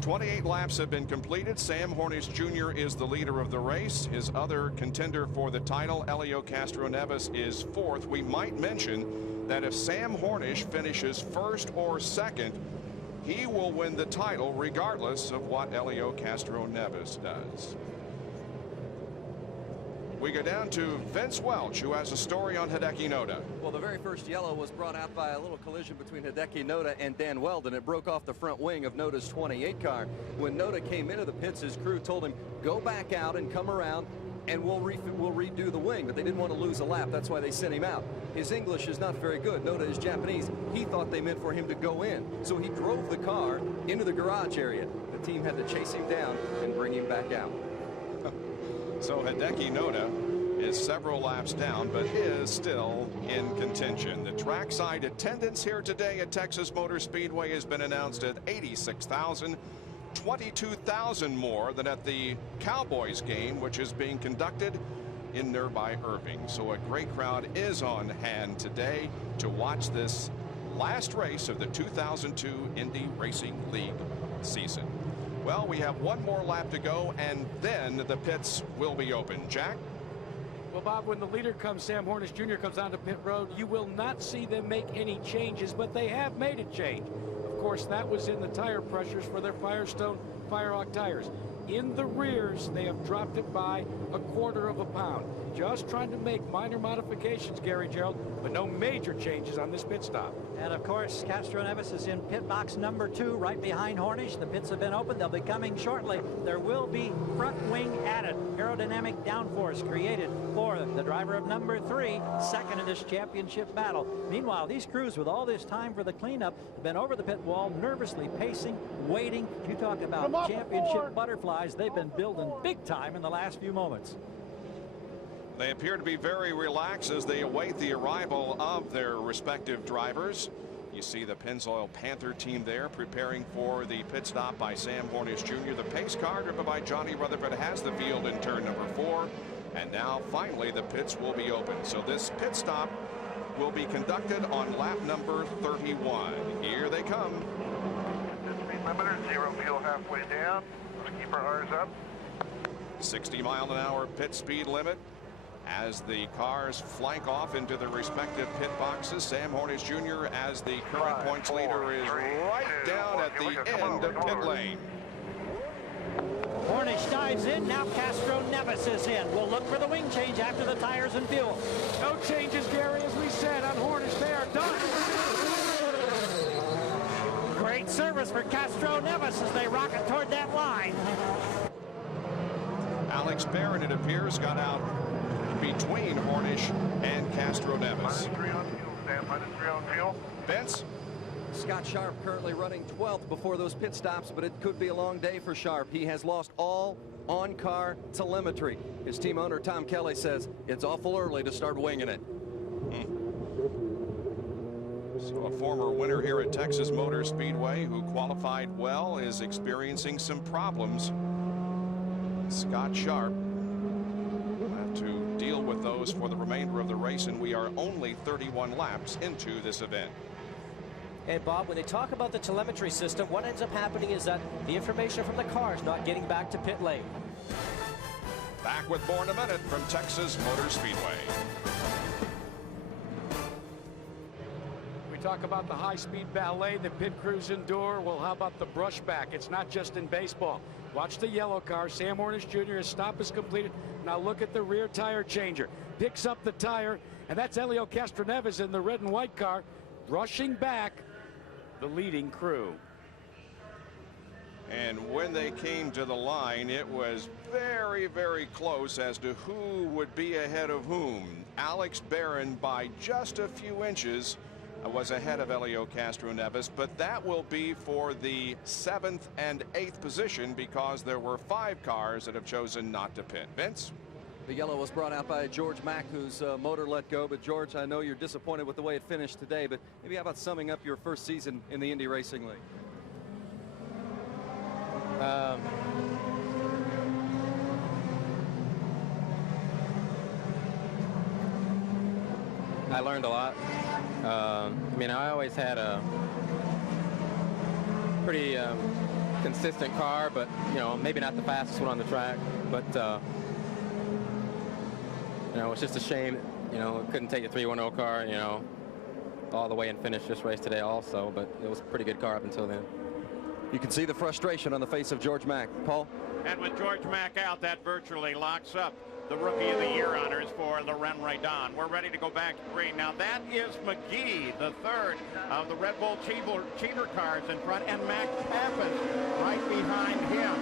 28 laps have been completed. Sam Hornish Jr. is the leader of the race. His other contender for the title, Helio Castroneves, is 4th. We might mention that if Sam Hornish finishes 1st or 2nd, he will win the title regardless of what Helio Castroneves does. We go down to Vince Welch, who has a story on Hideki Noda. Well, the very first yellow was brought out by a little collision between Hideki Noda and Dan Weldon. It broke off the front wing of Noda's 28 car. When Noda came into the pits, his crew told him, go back out and come around and we'll redo the wing, but they didn't want to lose a lap. That's why they sent him out. His English is not very good. Noda is Japanese. He thought they meant for him to go in, so he drove the car into the garage area. The team had to chase him down and bring him back out. So Hideki Noda is several laps down, but is still in contention. The trackside attendance here today at Texas Motor Speedway has been announced at 86,000. 22,000 more than at the Cowboys game, which is being conducted in nearby Irving. So a great crowd is on hand today to watch this last race of the 2002 Indy Racing League season. Well, we have one more lap to go, and then the pits will be open. Jack? Well, Bob, when the leader comes, Sam Hornish Jr. comes onto pit road, you will not see them make any changes, but they have made a change. Of course, that was in the tire pressures for their Firestone Firehawk tires. In the rears, they have dropped it by 1/4 pound. Just trying to make minor modifications, Gary Gerald, but no major changes on this pit stop. And of course, Castroneves is in pit box number 2, right behind Hornish. The pits have been opened. They'll be coming shortly. There will be front wing added. Aerodynamic downforce created for the driver of number 3, second in this championship battle. Meanwhile, these crews, with all this time for the cleanup, have been over the pit wall, nervously pacing, waiting. You talk about championship butterflies. They've been building big time in the last few moments. They appear to be very relaxed as they await the arrival of their respective drivers. You see the Pennzoil Panther team there preparing for the pit stop by Sam Hornish Jr. The pace car driven by Johnny Rutherford has the field in turn number 4. And now finally the pits will be open. So this pit stop will be conducted on lap number 31. Here they come. Speed limiter, 0 fuel halfway down. Let's keep our R's up. 60-mile-an-hour pit speed limit. As the cars flank off into their respective pit boxes, Sam Hornish Jr. as the current points leader is right down at the end of pit lane. Hornish dives in. Now Castroneves is in. We'll look for the wing change after the tires and fuel. No changes, Gary, as we said on Hornish. They are done. Great service for Castroneves as they rocket toward that line. Alex Barron, it appears, got out between Hornish and Castroneves. -3 on fuel, Sam. -3 on fuel. Vince? Scott Sharp currently running 12th before those pit stops, but it could be a long day for Sharp. He has lost all on-car telemetry. His team owner, Tom Kelly, says it's awful early to start winging it. So a former winner here at Texas Motor Speedway who qualified well is experiencing some problems. Scott Sharp deal with those for the remainder of the race, and we are only 31 laps into this event. And Bob, when they talk about the telemetry system, what ends up happening is that the information from the car is not getting back to pit lane. Back with more in a minute from Texas Motor Speedway. We talk about the high-speed ballet that pit crews endure. Well, how about the brushback? It's not just in baseball. Watch the yellow car. Sam Hornish Jr. His stop is completed. Now look at the rear tire changer. Picks up the tire, and that's Helio Castroneves in the red and white car, brushing back the leading crew. And when they came to the line, it was very, very close as to who would be ahead of whom. Alex Barron, by just a few inches, was ahead of Helio Castroneves, but that will be for the 7th and 8th position because there were 5 cars that have chosen not to pit. Vince? The yellow was brought out by George Mack, whose motor let go. But George, I know you're disappointed with the way it finished today, but maybe how about summing up your first season in the Indy Racing League? I learned a lot. I mean, I always had a pretty consistent car, but, you know, maybe not the fastest one on the track. But, you know, it's just a shame, you know, couldn't take a 310 car, you know, all the way and finish this race today also. But it was a pretty good car up until then. You can see the frustration on the face of George Mack. Paul? And with George Mack out, that virtually locks up the Rookie of the Year honors for Loren Raidon. We're ready to go back to green. Now that is McGee, the third of the Red Bull cheater cars in front, and Max Pappas right behind him.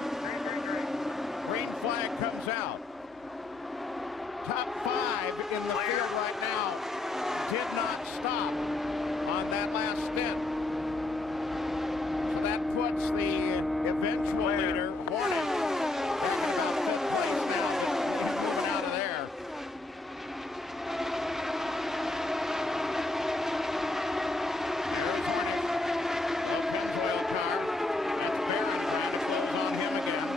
Green flag comes out. Top 5 in the field right now did not stop on that last stint. So that puts the eventual leader, Hornet, in about 5th place now. Moving out of there. There's Hornet. The Pennzoil car. That's Barron trying to close on him again.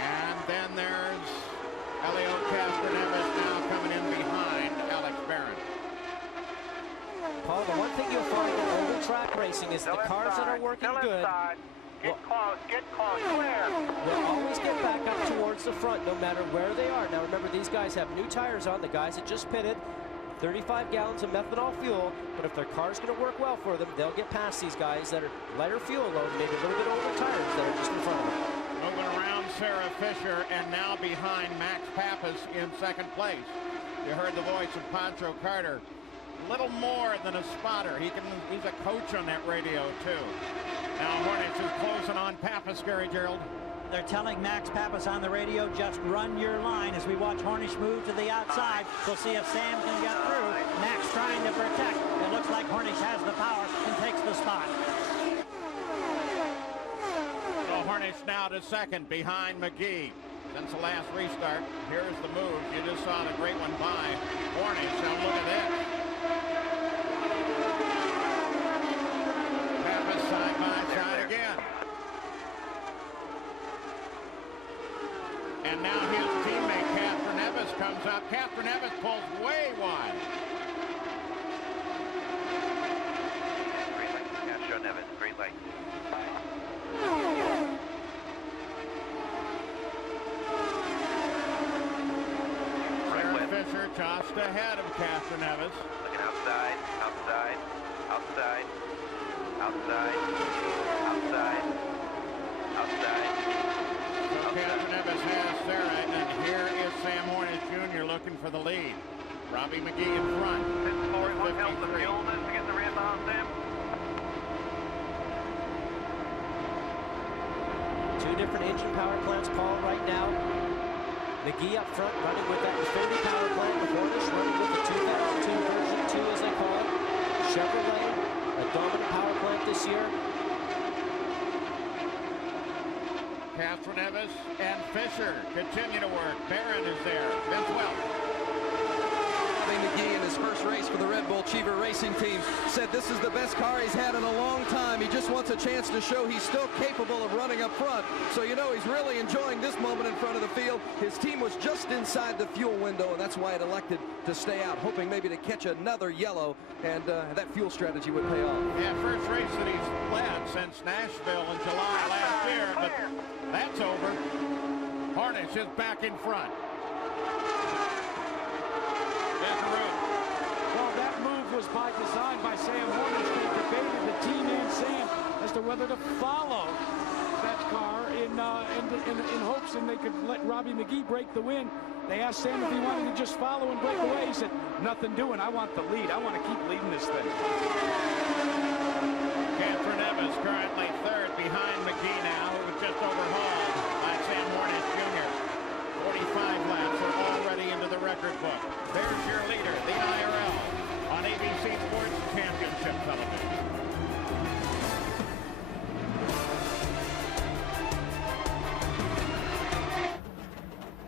And then there's Helio Castroneves now coming in behind Alex Barron. Paul, the one thing you'll find in oval track racing is the cars that are working good Get close, clear. will always get back up towards the front no matter where they are. Now remember, these guys have new tires on. The guys that just pitted, 35 gallons of methanol fuel, but if their car's going to work well for them, they'll get past these guys that are lighter fuel load, maybe a little bit older tires that are just in front of them. Moving around Sarah Fisher, and now behind Max Pappas in 2nd place. You heard the voice of Pancho Carter. A little more than a spotter. He's a coach on that radio too. Now Hornets is closing on Pappas, Gary Gerald. They're telling Max Pappas on the radio, just run your line. As we watch Hornish move to the outside, we'll see if Sam can get through. Max trying to protect. It looks like Hornish has the power and takes the spot. So Hornish now to 2nd behind McGee. Since the last restart, here's the move. You just saw the great one by Hornish. Now look at this. Pappas side by side again. And now his teammate Castroneves comes up. Castroneves pulls way wide. Green light. Yeah, show Nevis. Green light. Sarah Fisher just ahead of Castroneves. Looking outside, outside, outside, outside, outside, outside. So Castroneves has Sarah, and here is Sam Hornish Jr. looking for the lead. Robbie McGee in front. 41 helps the fuel to get the rebound, Sam. 2 different engine power plants, Paul, right now. McGee up front running with that Infinity power plant. Hornish running with the 2002 version 2, as they call it. Chevrolet, a dominant power plant this year. Castroneves and Fisher continue to work. Barron is there. Vince Welch. McGee in his first race for the Red Bull Achiever Racing Team, said this is the best car he's had in a long time. He just wants a chance to show he's still capable of running up front. So you know he's really enjoying this moment in front of the field. His team was just inside the fuel window, and that's why it elected to stay out, hoping maybe to catch another yellow, and that fuel strategy would pay off. Yeah, first race that he's led since Nashville in July last year, but that's over. Harnish is back in front. Well, that move was by design by Sam Hornish. They debated, the team and Sam, as to whether to follow that car in hopes and they could let Robbie McGee break the win. They asked Sam if he wanted to just follow and break away. He said, nothing doing. I want the lead. I want to keep leading this thing. Catherine Evans currently third behind McGee now, who was just overhauled by Sam Hornish Jr. 45 laps are already into the record book. There's your leader, the IRL, on ABC Sports Championship Television.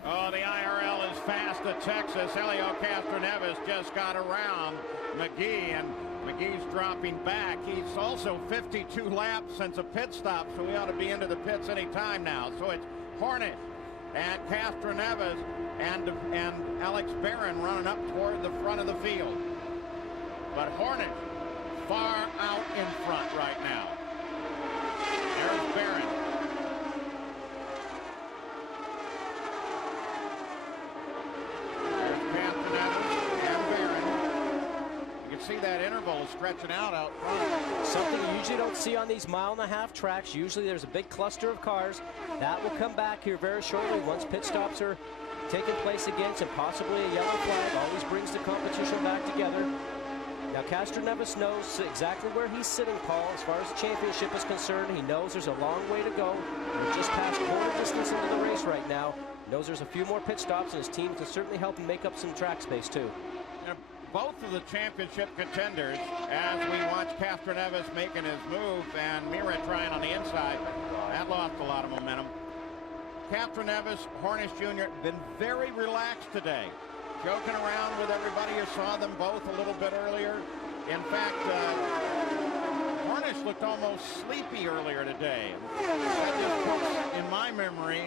Oh, the IRL is fast at Texas. Helio Castroneves just got around McGee, and McGee's dropping back. He's also 52 laps since a pit stop, so we ought to be into the pits any time now. So it's Hornish and Castroneves and Alex Barron running up toward the front of the field. But Hornish far out in front right now. There's Barron. See that interval is stretching out front. Something you usually don't see on these mile-and-a-half tracks. Usually there's a big cluster of cars. That will come back here very shortly once pit stops are taking place against, and possibly a yellow flag always brings the competition back together. Now Castroneves knows exactly where he's sitting, Paul, as far as the championship is concerned. He knows there's a long way to go. We're just past quarter distance into the race right now. He knows there's a few more pit stops, and his team can certainly help him make up some track space too. Both of the championship contenders, as we watch Castroneves making his move and Mira trying on the inside, that lost a lot of momentum. Castroneves, Hornish Jr. been very relaxed today, joking around with everybody. You saw them both a little bit earlier. In fact, Hornish looked almost sleepy earlier today. That just puts in my memory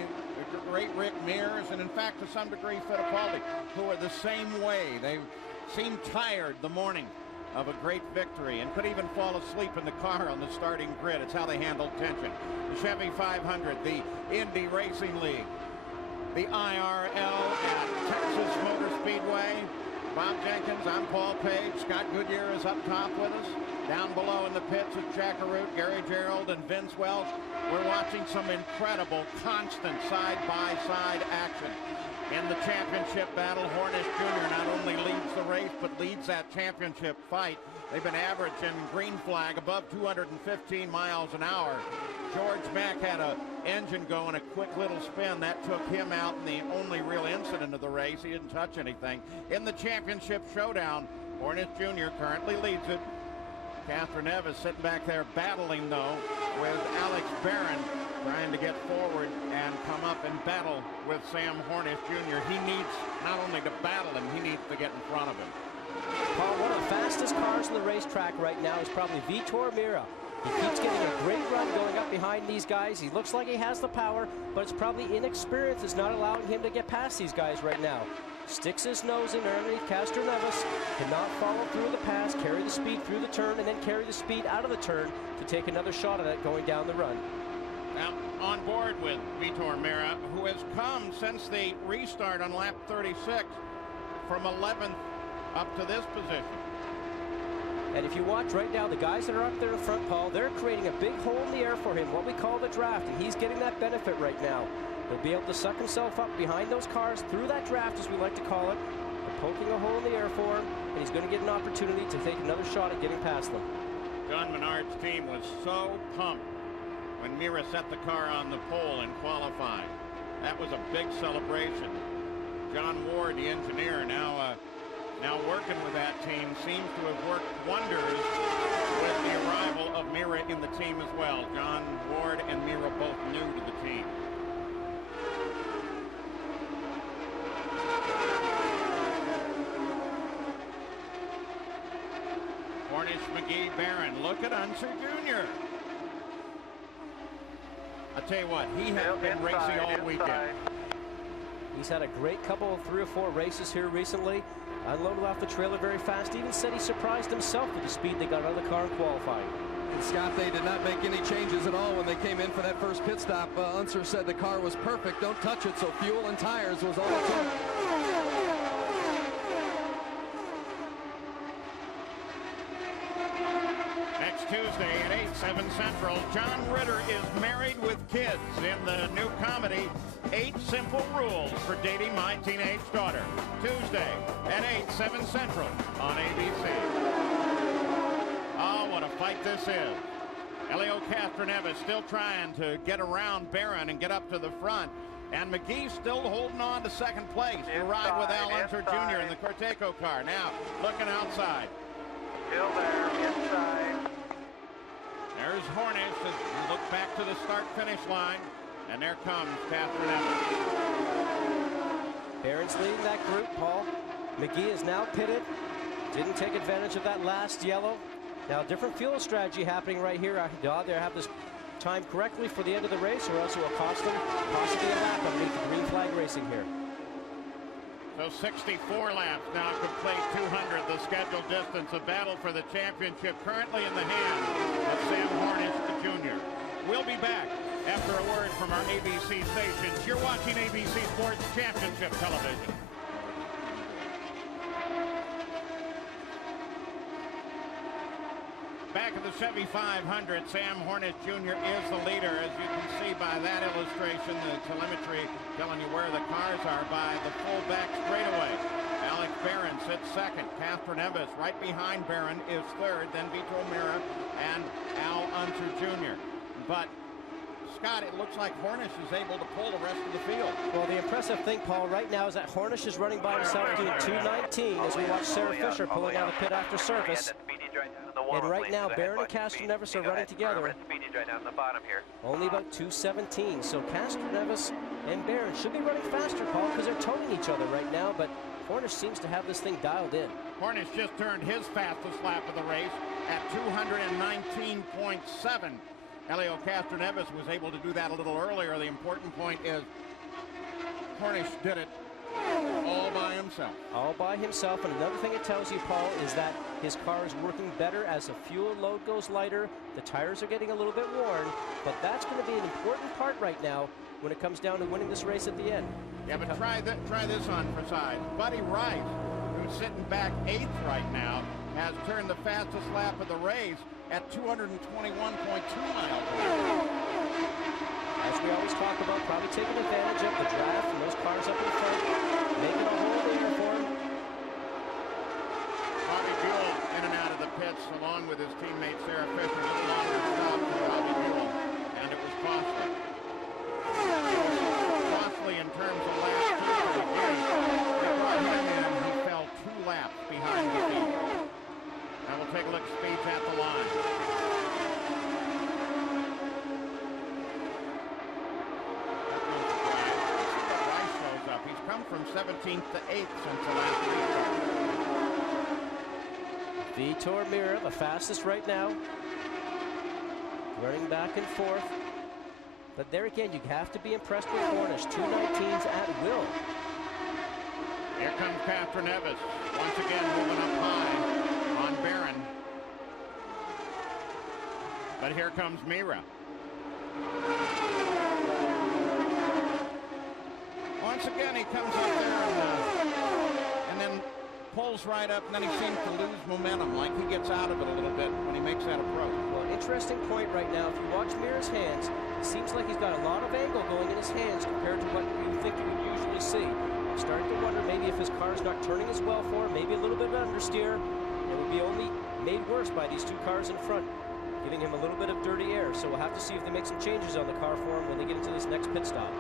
the great Rick Mears, and in fact to some degree Fittipaldi, who are the same way. They seemed tired the morning of a great victory and could even fall asleep in the car on the starting grid. It's how they handled tension. The Chevy 500, the Indy Racing League, the IRL at Texas Motor Speedway. Bob Jenkins, I'm Paul Page. Scott Goodyear is up top with us. Down below in the pits is Jack Arute, Gary Gerald, and Vince Welch. We're watching some incredible, constant side-by-side action. In the championship battle, Hornish Jr. not only leads the race, but leads that championship fight. They've been averaging green flag above 215 miles an hour. George Mack had an engine going, a quick little spin. That took him out in the only real incident of the race. He didn't touch anything. In the championship showdown, Hornish Jr. currently leads it. Castroneves sitting back there battling, though, with Alex Barron, trying to get forward and come up and battle with Sam Hornish Jr. He needs not only to battle him, he needs to get in front of him. Paul, one of the fastest cars on the racetrack right now is probably Vitor Mira. He keeps getting a great run going up behind these guys. He looks like he has the power, but it's probably inexperience that's not allowing him to get past these guys right now. Sticks his nose in underneath Castroneves, cannot follow through the pass, carry the speed through the turn, and then carry the speed out of the turn to take another shot at it going down the run. Now, on board with Vitor Mira, who has come since the restart on lap 36 from 11th up to this position. And if you watch right now, the guys that are up there in front, Paul, they're creating a big hole in the air for him, what we call the draft, and he's getting that benefit right now. He'll be able to suck himself up behind those cars through that draft, as we like to call it. They're poking a hole in the air for him, and he's going to get an opportunity to take another shot at getting past them. John Menard's team was so pumped when Mira set the car on the pole in qualifying. That was a big celebration. John Ward, the engineer, now working with that team, seems to have worked wonders with the arrival of Mira in the team as well. John Ward and Mira both new to the team. Hornish, McGee, Barron. Look at Unser Jr. I tell you what, he has been racing all weekend. He's had a great couple of 3 or 4 races here recently. Unloaded off the trailer very fast. Even said he surprised himself with the speed they got out of the car in qualifying. And Scott, they did not make any changes at all when they came in for that first pit stop. Unser said the car was perfect, don't touch it, so fuel and tires was all it took. Next Tuesday at 8, 7 Central, John Ritter is married with kids in the new comedy, 8 Simple Rules for Dating My Teenage Daughter. Tuesday at 8, 7 Central on ABC. Oh, what a fight this is. Elio Castroneves still trying to get around Barron and get up to the front. And McGee still holding on to second place to ride with Al Unser Jr. in the Corteco car. Now, looking outside. Still there, inside. There's Hornish as we look back to the start-finish line. And there comes Castroneves. Barron's leading that group, Paul. McGee is now pitted. Didn't take advantage of that last yellow. Now, different fuel strategy happening right here. They either have this time correctly for the end of the race, or else it will cost them possibly a lap underneath the green flag racing here. So 64 laps now complete, 200 the scheduled distance. A battle for the championship currently in the hands of Sam Hornish Jr. We'll be back after a word from our ABC stations. You're watching ABC Sports Championship Television. Back at the Chevy 500, Sam Hornish Jr. is the leader, as you can see by that illustration, the telemetry telling you where the cars are by the full back straightaway. Alex Barron sits second. Castroneves right behind Barron is third, then Vito Mira and Al Unser Jr. But Scott, it looks like Hornish is able to pull the rest of the field. Well, the impressive thing, Paul, right now is that Hornish is running by himself doing 2:19 as we watch Sarah Fisher pulling out the pit after service. And right now, Barron and Castroneves are running together. Only about 2:17. So Castroneves and Barron should be running faster, Paul, because they're towing each other right now. But Hornish seems to have this thing dialed in. Hornish just turned his fastest lap of the race at 219.7. Elio Castroneves was able to do that a little earlier. The important point is Hornish did it all by himself. All by himself. And another thing it tells you, Paul, is that his car is working better as the fuel load goes lighter. The tires are getting a little bit worn. But that's going to be an important part right now when it comes down to winning this race at the end. Yeah, but try this on for size. Buddy Rice, who's sitting back 8th right now, has turned the fastest lap of the race at 221.2 miles an hour. As we always talk about, probably taking advantage of the draft and those cars up in front, making a hole there for him. Bobby Buell in and out of the pits along with his teammate Sarah Fisher. Just longer stop for Bobby Buell, and it was costly. Costly in terms of last two. They brought him in, he fell 2 laps behind the field. Now we'll take a look at speeds at the line. Rice shows up. He's come from 17th to 8th since the last restart. Vitor Mira, the fastest right now. Running back and forth. But there again, you have to be impressed with Hornish. 2:19s at will. Here comes Castroneves. Once again moving up high on Barron. But here comes Mira. Once again, he comes up there and then pulls right up, and then he seems to lose momentum, like he gets out of it a little bit when he makes that approach. Well, interesting point right now. If you watch Mira's hands, it seems like he's got a lot of angle going in his hands compared to what you think you would usually see. I'm starting to wonder maybe if his car's not turning as well for him, maybe a little bit of understeer. It would be only made worse by these 2 cars in front, giving him a little bit of dirty air. So we'll have to see if they make some changes on the car for him when they get into this next pit stop.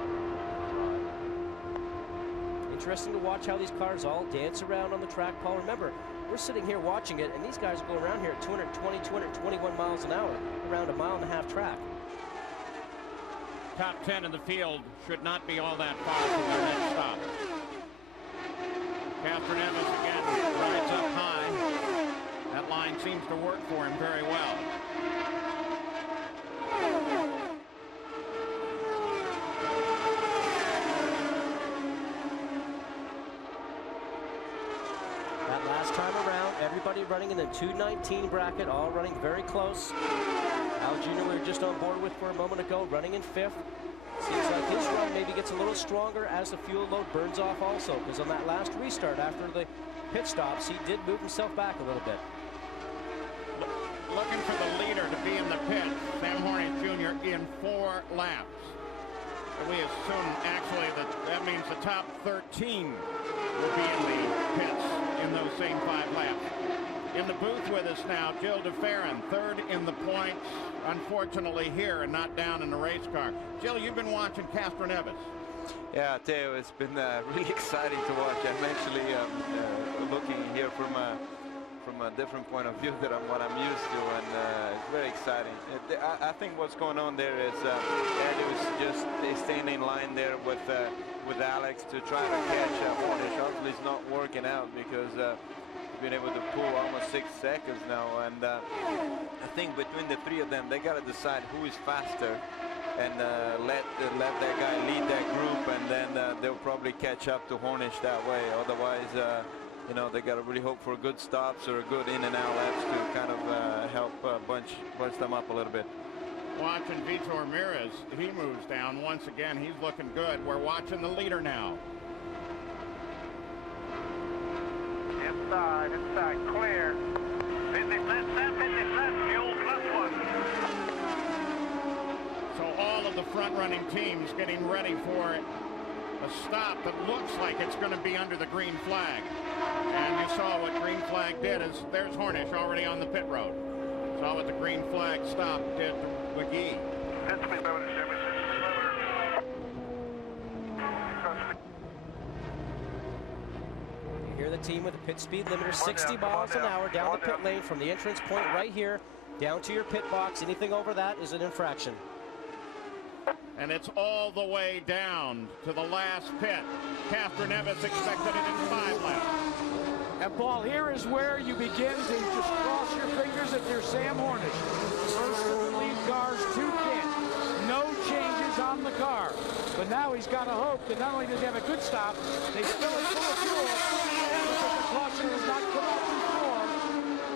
Interesting to watch how these cars all dance around on the track, Paul. Remember, we're sitting here watching it, and these guys go around here at 220, 221 miles an hour, around a 1.5 mile track. Top 10 in the field should not be all that far from their next stop. Castroneves again rides up high. That line seems to work for him very well. That last time around, everybody running in the 219 bracket, all running very close. Al Jr. we were just on board with for a moment ago, running in 5th. Seems like his run maybe gets a little stronger as the fuel load burns off also, because on that last restart after the pit stops, he did move himself back a little bit. Looking for the leader to be in the pit, Sam Hornish Jr. in 4 laps. And we assume actually that means the top 13 will be in the pits in those same 5 laps. In the booth with us now, Jill DeFerrin, 3rd in the points, unfortunately here and not down in the race car. Jill, you've been watching Castro Neves. Yeah, I tell you, it's been really exciting to watch. I'm actually looking here from a different point of view than what I'm used to, and it's very exciting. I think what's going on there is Eddie was just staying in line there with Alex to try to catch Hornish. Obviously, it's not working out because he's been able to pull almost 6 seconds now, and I think between the 3 of them, they got to decide who is faster and let that guy lead that group, and then they'll probably catch up to Hornish that way. Otherwise, you know, they got to really hope for good stops or a good in and out laps to kind of help bunch them up a little bit. Watching Vitor Ramirez, he moves down once again. He's looking good. We're watching the leader now. Inside, clear. 50 left, 50 left, fuel plus 1. So all of the front-running teams getting ready for a stop that looks like it's going to be under the green flag. And you saw what green flag did. There's Hornish already on the pit road. Saw what the green flag stop did to McGee. You hear the team with the pit speed limiter, 60 miles an hour down the pit lane from the entrance point right here down to your pit box. Anything over that is an infraction. And it's all the way down to the last pit. Castro Neves expected it in 5 laps. And Paul, here is where you begin to just cross your fingers if you're Sam Hornish. First of the lead cars to pit. No changes on the car. But now he's got to hope that not only does he have a good stop, they fill it full of fuel. Because the caution has not come out before.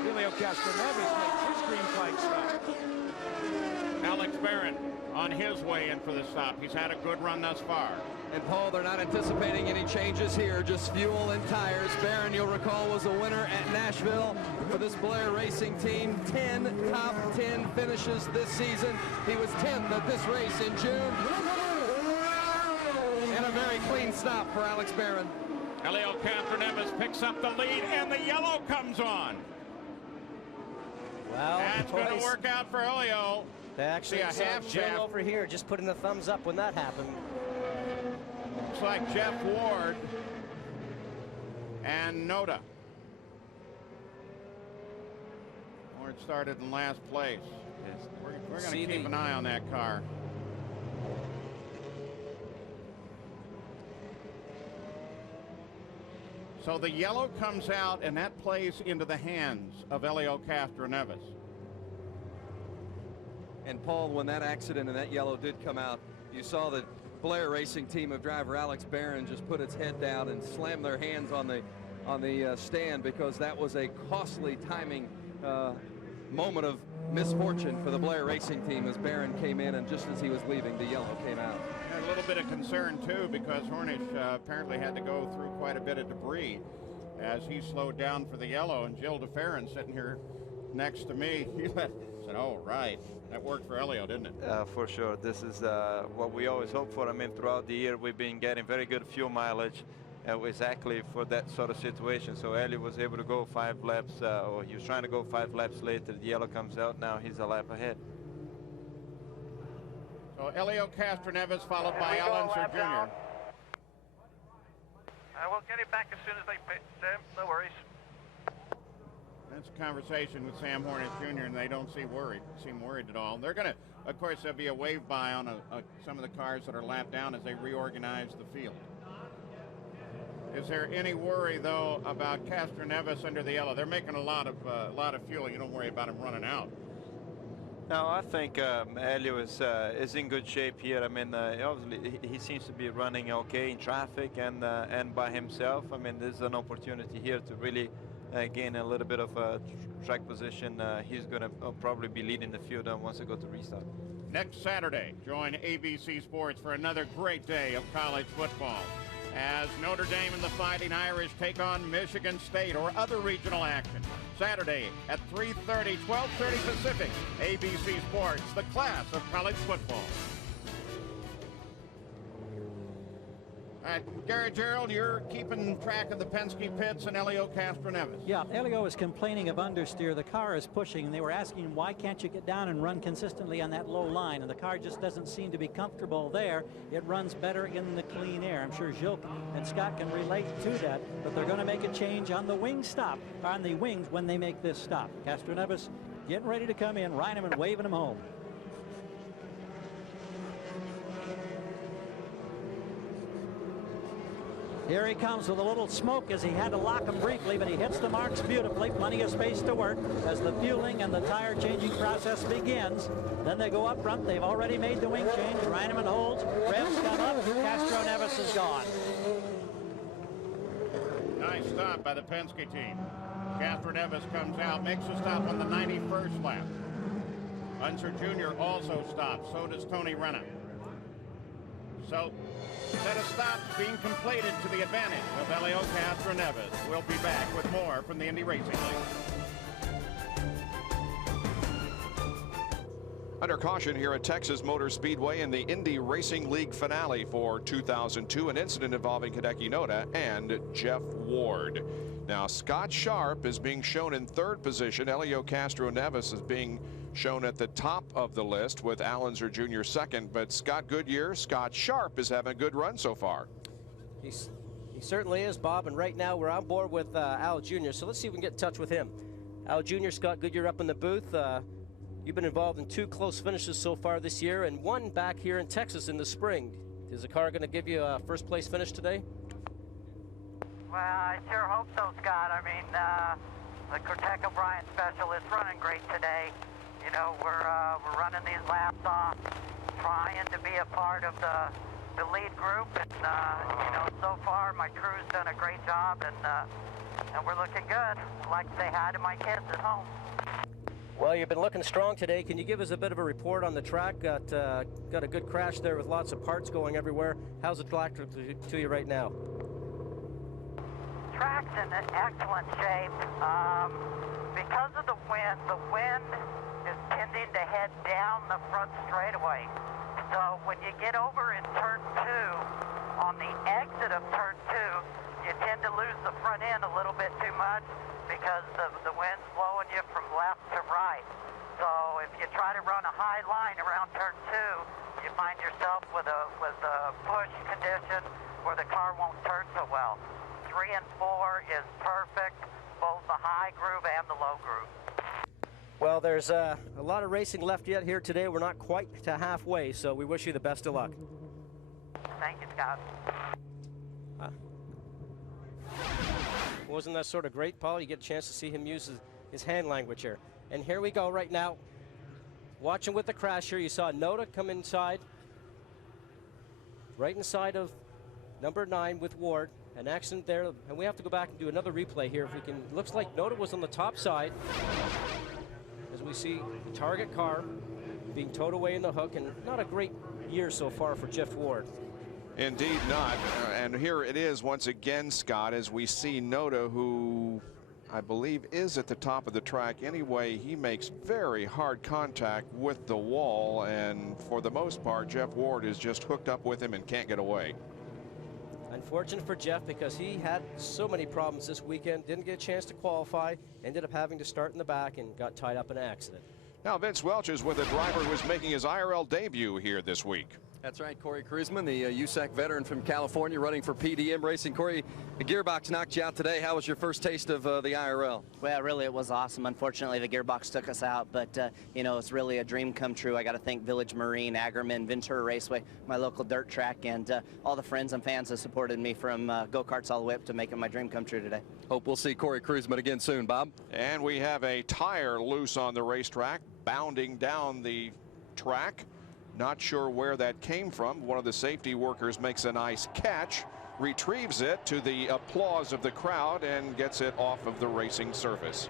Helio Castro Neves makes his green flag stop. Alex Barron on his way in for the stop. He's had a good run thus far. And Paul, they're not anticipating any changes here, just fuel and tires. Barron, you'll recall, was a winner at Nashville for this Blair Racing team. 10 top 10 finishes this season. He was 10th at this race in June. And a very clean stop for Alex Barron. Helio Castro Neves picks up the lead, and the yellow comes on. Well, that's going to work out for Helio. They actually see a half Jill Jeff over here just putting the thumbs up when that happened. Looks like Jeff Ward and Noda. Ward started in last place. We're going to keep an eye on that car. So the yellow comes out, and that plays into the hands of Helio Castro Neves. And Paul, when that accident and that yellow did come out, you saw the Blair Racing team of driver Alex Barron just put its head down and slam their hands on the stand, because that was a costly timing moment of misfortune for the Blair Racing team as Barron came in, and just as he was leaving, the yellow came out. And a little bit of concern too, because Hornish apparently had to go through quite a bit of debris as he slowed down for the yellow. And Jill DeFerrin sitting here next to me, he said, "Oh, right." That worked for Helio, didn't it? For sure. This is what we always hope for. I mean, throughout the year, we've been getting very good fuel mileage exactly for that sort of situation. So Helio was able to go 5 laps, or he was trying to go 5 laps later. The yellow comes out. Now he's a lap ahead. So Helio Castro Neves followed by Alonso Jr. I will get it back as soon as they pit, Sam. No worries. That's a conversation with Sam Hornish Jr., and they don't seem worried at all. They're going to, of course, there'll be a wave by on some of the cars that are lapped down as they reorganize the field. Is there any worry, though, about Castroneves under the yellow? They're making a lot of fuel. You don't worry about him running out. No, I think Helio is in good shape here. I mean, obviously he seems to be running okay in traffic and by himself. I mean, there's an opportunity here to really gain a little bit of track position. He's going to probably be leading the field once they go to restart. Next Saturday, join ABC Sports for another great day of college football, as Notre Dame and the Fighting Irish take on Michigan State or other regional action. Saturday at 3:30, 12:30 Pacific. ABC Sports, the class of college football. All right, Gary Gerald, you're keeping track of the Penske pits and Helio Castroneves. Yeah, Helio is complaining of understeer. The car is pushing, and they were asking, why can't you get down and run consistently on that low line? And the car just doesn't seem to be comfortable there. It runs better in the clean air. I'm sure Gilles and Scott can relate to that, but they're going to make a change on the wing stop, on the wings when they make this stop. Castroneves getting ready to come in, Reineman waving him home. Here he comes with a little smoke as he had to lock him briefly, but he hits the marks beautifully. Plenty of space to work as the fueling and the tire changing process begins. Then they go up front. They've already made the wing change. Reineman holds. Revs come up. Castroneves is gone. Nice stop by the Penske team. Castroneves comes out, makes a stop on the 91st lap. Unser Jr. also stops. So does Tony Renna. So, set of stops being completed to the advantage of Helio Castroneves. We'll be back with more from the Indy Racing League. Under caution here at Texas Motor Speedway in the Indy Racing League finale for 2002, an incident involving Hideki Noda and Jeff Ward. Now, Scott Sharp is being shown in third position. Helio Castroneves is being shown at the top of the list with Alonso Jr. second, but Scott Sharp is having a good run so far. He certainly is, Bob, and right now we're on board with Al Jr., so let's see if we can get in touch with him. Al Jr., Scott Goodyear up in the booth. You've been involved in 2 close finishes so far this year and 1 back here in Texas in the spring. Is the car going to give you a first place finish today? Well, I sure hope so, Scott. I mean, the Cortec O'Brien special is running great today. You know, we're running these laps off, trying to be a part of the lead group, and you know, so far my crew's done a great job, and we're looking good. I'd like to say hi to my kids at home. Well, you've been looking strong today. Can you give us a bit of a report on the track? Got a good crash there with lots of parts going everywhere. How's the track to you right now? Track's in excellent shape. Because of the wind is tending to head down the front straightaway. So when you get over in turn 2, on the exit of turn 2, you tend to lose the front end a little bit too much because the wind's blowing you from left to right. So if you try to run a high line around turn 2, you find yourself with a push condition where the car won't turn so well. 3 and 4 is perfect, both the high groove and the low groove. Well, there's a lot of racing left yet here today. We're not quite to halfway, so we wish you the best of luck. Thank you, Scott. Wasn't that sort of great, Paul? You get a chance to see him use his hand language here. And here we go right now. Watching with the crash here, you saw Noda come inside. Right inside of number 9 with Ward. An accident there, and we have to go back and do another replay here if we can. Looks like Noda was on the top side. As we see the target car being towed away in the hook, and not a great year so far for Jeff Ward. Indeed not. And here it is once again, Scott, as we see Noda, who I believe is at the top of the track anyway. He makes very hard contact with the wall, and for the most part, Jeff Ward is just hooked up with him and can't get away. Unfortunate for Jeff because he had so many problems this weekend, didn't get a chance to qualify, ended up having to start in the back and got tied up in an accident. Now Vince Welch is with a driver who is making his IRL debut here this week. That's right, Corey Kruseman, the USAC veteran from California, running for PDM Racing. Corey, the gearbox knocked you out today. How was your first taste of the IRL? Well, really, it was awesome. Unfortunately, the gearbox took us out, but, you know, it's really a dream come true. I got to thank Village Marine, Ackerman, Ventura Raceway, my local dirt track, and all the friends and fans that supported me from go-karts all the way up to making my dream come true today. Hope we'll see Corey Kruseman again soon, Bob. And we have a tire loose on the racetrack, bounding down the track. Not sure where that came from. One of the safety workers makes a nice catch, retrieves it to the applause of the crowd, and gets it off of the racing surface.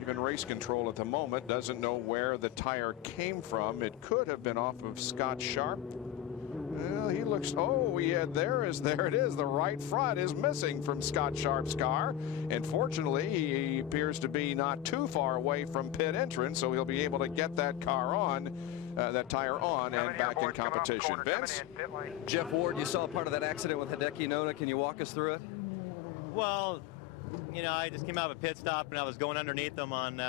Even race control at the moment doesn't know where the tire came from. It could have been off of Scott Sharp. Well, he looks, there it is. The right front is missing from Scott Sharp's car. And fortunately, he appears to be not too far away from pit entrance, so he'll be able to get that car on, that tire on, and back in competition. Vince? Jeff Ward, you saw part of that accident with Hideki Noda. Can you walk us through it? Well, you know, I just came out of a pit stop, and I was going underneath him on,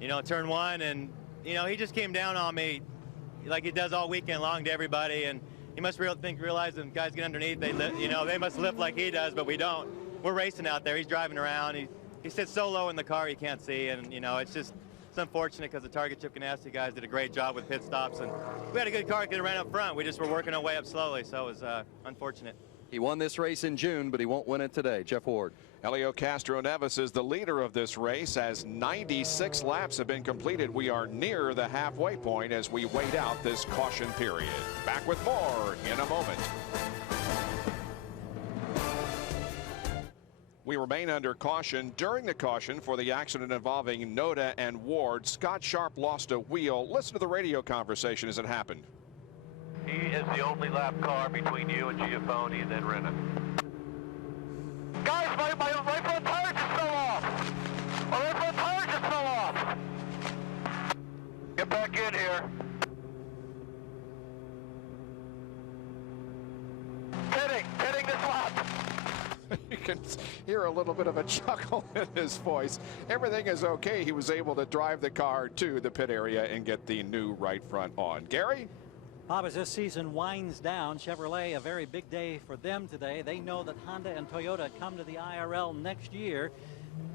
you know, turn one, and, you know, he just came down on me like he does all weekend long to everybody, and he must realize when guys get underneath, they must lift like he does, but we don't. We're racing out there. He's driving around. He sits so low in the car he can't see, and you know it's unfortunate because the Target Chip Ganassi guys did a great job with pit stops, and we had a good car because it ran up front. We just were working our way up slowly, so it was unfortunate. He won this race in June, but he won't win it today. Jeff Ward. Elio Castro-Neves is the leader of this race as 96 laps have been completed. We are near the halfway point as we wait out this caution period. Back with more in a moment. We remain under caution. During the caution for the accident involving Noda and Ward, Scott Sharp lost a wheel. Listen to the radio conversation as it happened. He is the only lap car between you and Giafone and then Renna. Guys, my right front tire just fell off. My right front tire just fell off. Get back in here. Pitting this lap. You can hear a little bit of a chuckle in his voice. Everything is okay. He was able to drive the car to the pit area and get the new right front on. Gary? Bob, as this season winds down, Chevrolet, a very big day for them today. They know that Honda and Toyota come to the IRL next year.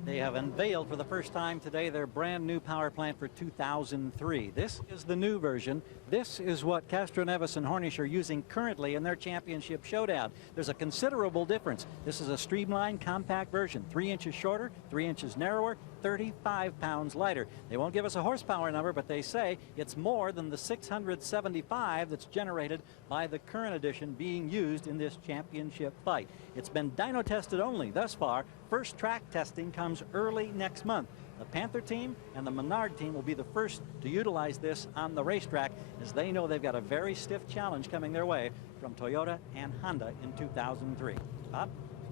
They have unveiled for the first time today their brand new power plant for 2003. This is the new version. This is what Castro-Neves and Hornish are using currently in their championship showdown. There's a considerable difference. This is a streamlined, compact version, 3 inches shorter, 3 inches narrower, 35 pounds lighter. They won't give us a horsepower number, but they say it's more than the 675 that's generated by the current edition being used in this championship fight. It's been dyno tested only thus far. First track testing comes early next month. The Panther team and the Menard team will be the first to utilize this on the racetrack, as they know they've got a very stiff challenge coming their way from Toyota and Honda in 2003. Bob?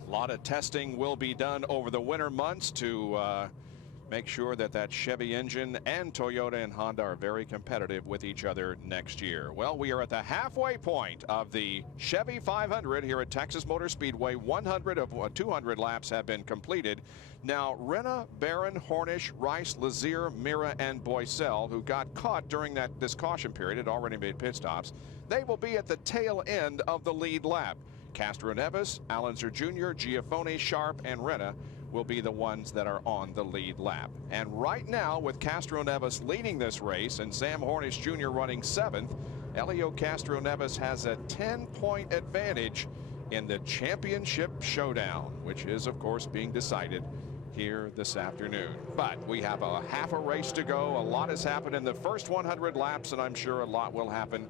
A lot of testing will be done over the winter months to make sure that that Chevy engine and Toyota and Honda are very competitive with each other next year. Well, we are at the halfway point of the Chevy 500 here at Texas Motor Speedway. 100 of 200 laps have been completed. Now, Renna, Barron, Hornish, Rice, Lazier, Mira, and Boycel, who got caught during this caution period, had already made pit stops. They will be at the tail end of the lead lap. Castro-Neves, Allenser Jr., Giafone, Sharp, and Renna will be the ones that are on the lead lap. And right now, with Castro-Neves leading this race and Sam Hornish Jr. running 7th, Elio Castro-Neves has a 10-point advantage in the championship showdown, which is, of course, being decided here this afternoon. But we have a half a race to go. A lot has happened in the first 100 laps, and I'm sure a lot will happen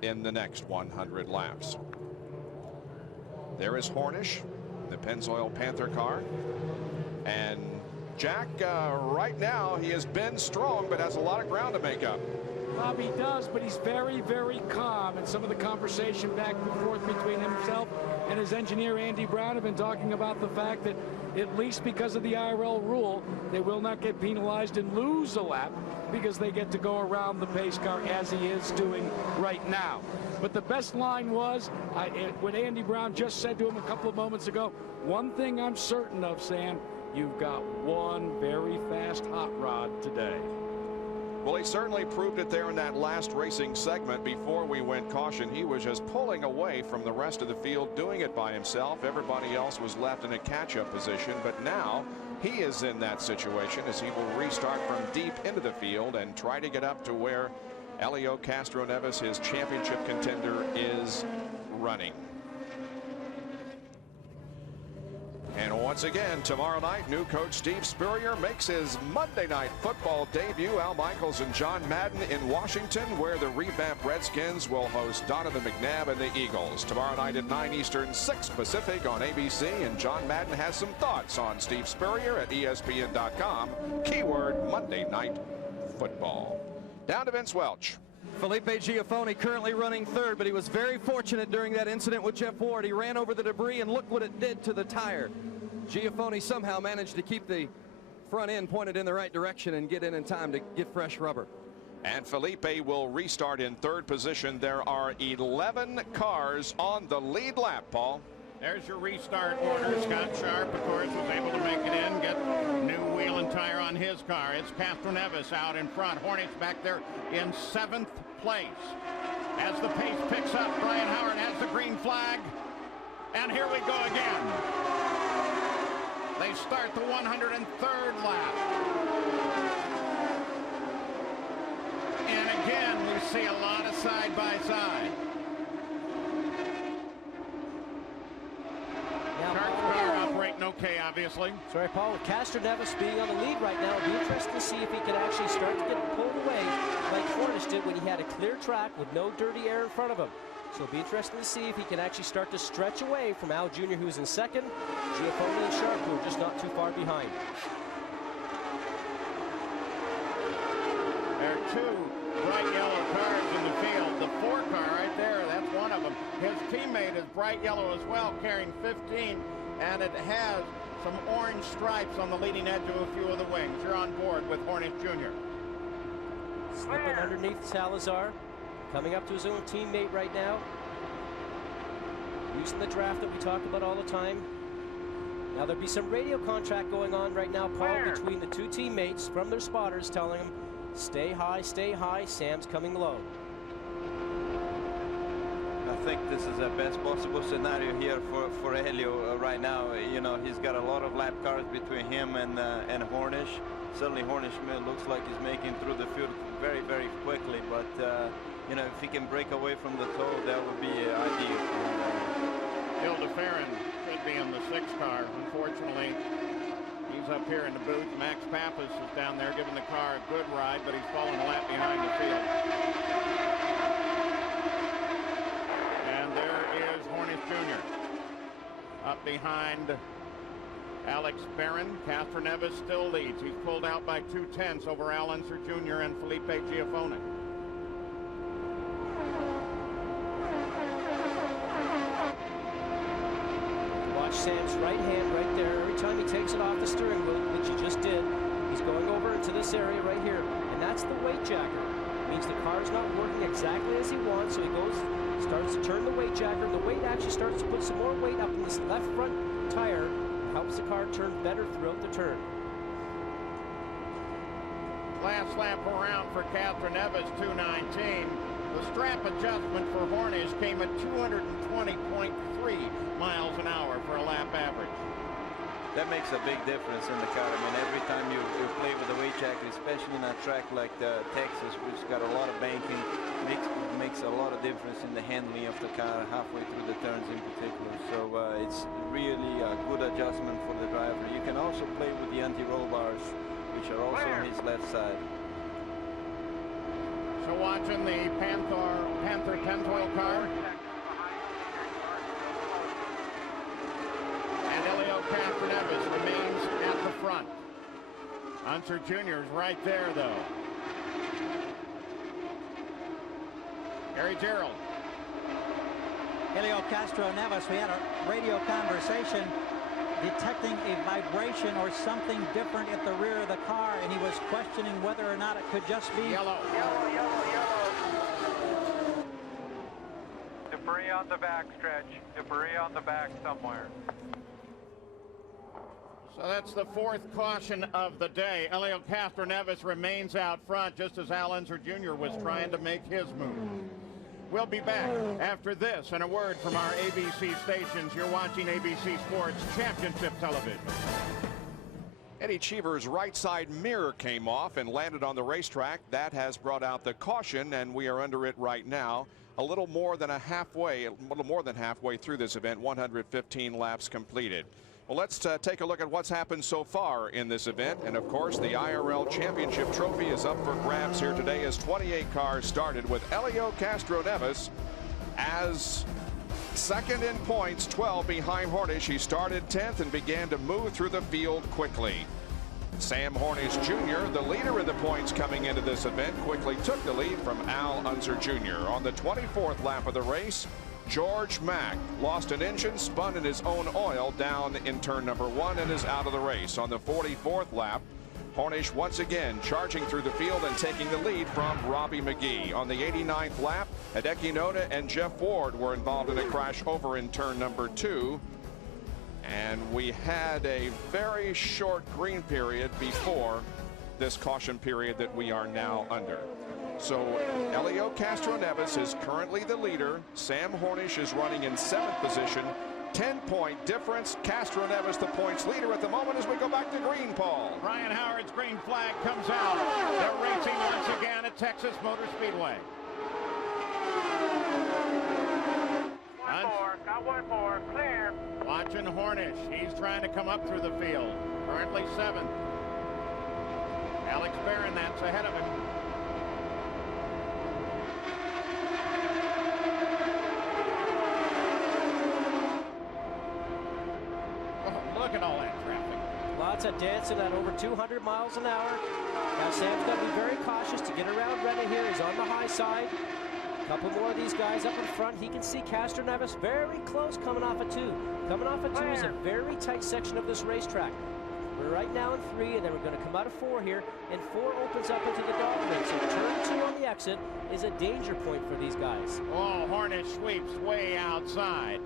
in the next 100 laps. There is Hornish, the Pennzoil Panther car. And Jack, right now, he has been strong, but has a lot of ground to make up. Bob, he does, but he's very, very calm. And some of the conversation back and forth between himself and his engineer, Andy Brown, have been talking about the fact that, at least because of the IRL rule, they will not get penalized and lose a lap because they get to go around the pace car as he is doing right now. But the best line was what Andy Brown just said to him a couple of moments ago. One thing I'm certain of, Sam, you've got one very fast hot rod today. Well, he certainly proved it there in that last racing segment. Before we went caution, he was just pulling away from the rest of the field, doing it by himself. Everybody else was left in a catch-up position, but now he is in that situation as he will restart from deep into the field and try to get up to where Helio Castroneves, his championship contender, is running. And once again, tomorrow night, new coach Steve Spurrier makes his Monday Night Football debut. Al Michaels and John Madden in Washington, where the revamped Redskins will host Donovan McNabb and the Eagles. Tomorrow night at 9 Eastern, 6 Pacific on ABC. And John Madden has some thoughts on Steve Spurrier at ESPN.com. Keyword Monday Night Football. Down to Vince Welch. Felipe Giafone currently running third, but he was very fortunate during that incident with Jeff Ward. He ran over the debris, and look what it did to the tire. Giafone somehow managed to keep the front end pointed in the right direction and get in time to get fresh rubber. And Felipe will restart in third position. There are 11 cars on the lead lap, Paul. There's your restart order. Scott Sharp, of course, was able to make it in, get new wheel and tire on his car. It's Castroneves out in front. Hornets back there in 7th place. As the pace picks up, Brian Howard has the green flag. And here we go again. They start the 103rd lap. And again, we see a lot of side-by-side. Car operating okay, obviously. Sorry, Paul. With Castroneves being on the lead right now, it'll be interesting to see if he can actually start to get pulled away like Hornish did when he had a clear track with no dirty air in front of him. So it'll be interesting to see if he can actually start to stretch away from Al Jr., who's in second, Giafone and Sharp, who are just not too far behind. There are 2 bright yellow cars in the field. The 4 car right there, that's one of them. His teammate is bright yellow as well, carrying 15, and it has some orange stripes on the leading edge of a few of the wings. You're on board with Hornish Jr. Slipping underneath Salazar, coming up to his own teammate right now. Using the draft that we talk about all the time. Now there'll be some radio contract going on right now, Paul, between the 2 teammates from their spotters, telling them, stay high, Sam's coming low. I think this is the best possible scenario here for Helio right now. You know, he's got a lot of lap cars between him and Hornish. Certainly Hornish looks like he's making through the field very, very quickly, but you know, if he can break away from the toe, that would be ideal. Gil DeFerrin should be in the 6th car. Unfortunately, he's up here in the booth. Max Pappas is down there giving the car a good ride, but he's falling a lap behind the field. And there is Hornish Jr. up behind Alex Barron. Castroneves still leads. He's pulled out by 2/10 over Al Unser Jr. and Felipe Giafone. Watch Sam's right hand right there. Every time he takes it off the steering wheel, which he just did, he's going over into this area right here. And that's the weight jacker. It means the car's not working exactly as he wants, so he starts to turn the weight jacker, and the weight actually starts to put some more weight up in this left front tire. Helps the car turn better throughout the turn. Last lap around for Castroneves, 2:19. The strap adjustment for Hornish came at 220.3 miles an hour for a lap average. That makes a big difference in the car. I mean, every time you play with the weight jacket, especially in a track like Texas, which got a lot of banking, makes a lot of difference in the handling of the car halfway through the turns in particular. So it's really a good adjustment for the driver. You can also play with the anti-roll bars, which are also on his left side. So watching the Panther Pentoil car. And Helio Castroneves remains at the front. Unser Jr. is right there, though. Gary Gerald. Helio Castroneves, we had a radio conversation detecting a vibration or something different at the rear of the car, and he was questioning whether or not it could just be yellow. Debris on the back stretch. Debris on the back somewhere. So that's the fourth caution of the day. Elio Castroneves remains out front just as Al Unser Jr. was trying to make his move. We'll be back after this and a word from our ABC stations. You're watching ABC Sports Championship Television. Eddie Cheever's right side mirror came off and landed on the racetrack. That has brought out the caution, and we are under it right now. A little more than halfway through this event, 115 laps completed. Well, let's take a look at what's happened so far in this event. And of course, the IRL Championship Trophy is up for grabs here today as 28 cars started with Elio Castroneves as second in points, 12 behind Hornish. He started 10th and began to move through the field quickly. Sam Hornish Jr., the leader of the points coming into this event, quickly took the lead from Al Unser Jr. On the 24th lap of the race, George Mack lost an engine, spun in his own oil down in turn number 1 and is out of the race. On the 44th lap, Hornish once again charging through the field and taking the lead from Robbie McGee. On the 89th lap, Hideki Noda and Jeff Ward were involved in a crash over in turn number 2. And we had a very short green period before this caution period that we are now under. So Elio Castroneves is currently the leader. Sam Hornish is running in 7th position. 10-point difference. Castroneves the points leader at the moment as we go back to green, Paul. Brian Howard's green flag comes out. They're racing once again at Texas Motor Speedway. Got one more, clear. Watching Hornish. He's trying to come up through the field. Currently 7th. Alex Barron, that's ahead of him. Look at all that traffic. Lots of dancing at over 200 miles an hour. Now Sam's got to be very cautious to get around Renna here. He's on the high side. A couple more of these guys up in front. He can see Castroneves very close coming off of 2. Coming off of 2 is a very tight section of this racetrack. We're right now in 3, and then we're going to come out of 4 here, and 4 opens up into the dog ring. So turn 2 on the exit is a danger point for these guys. Oh, Hornish sweeps way outside.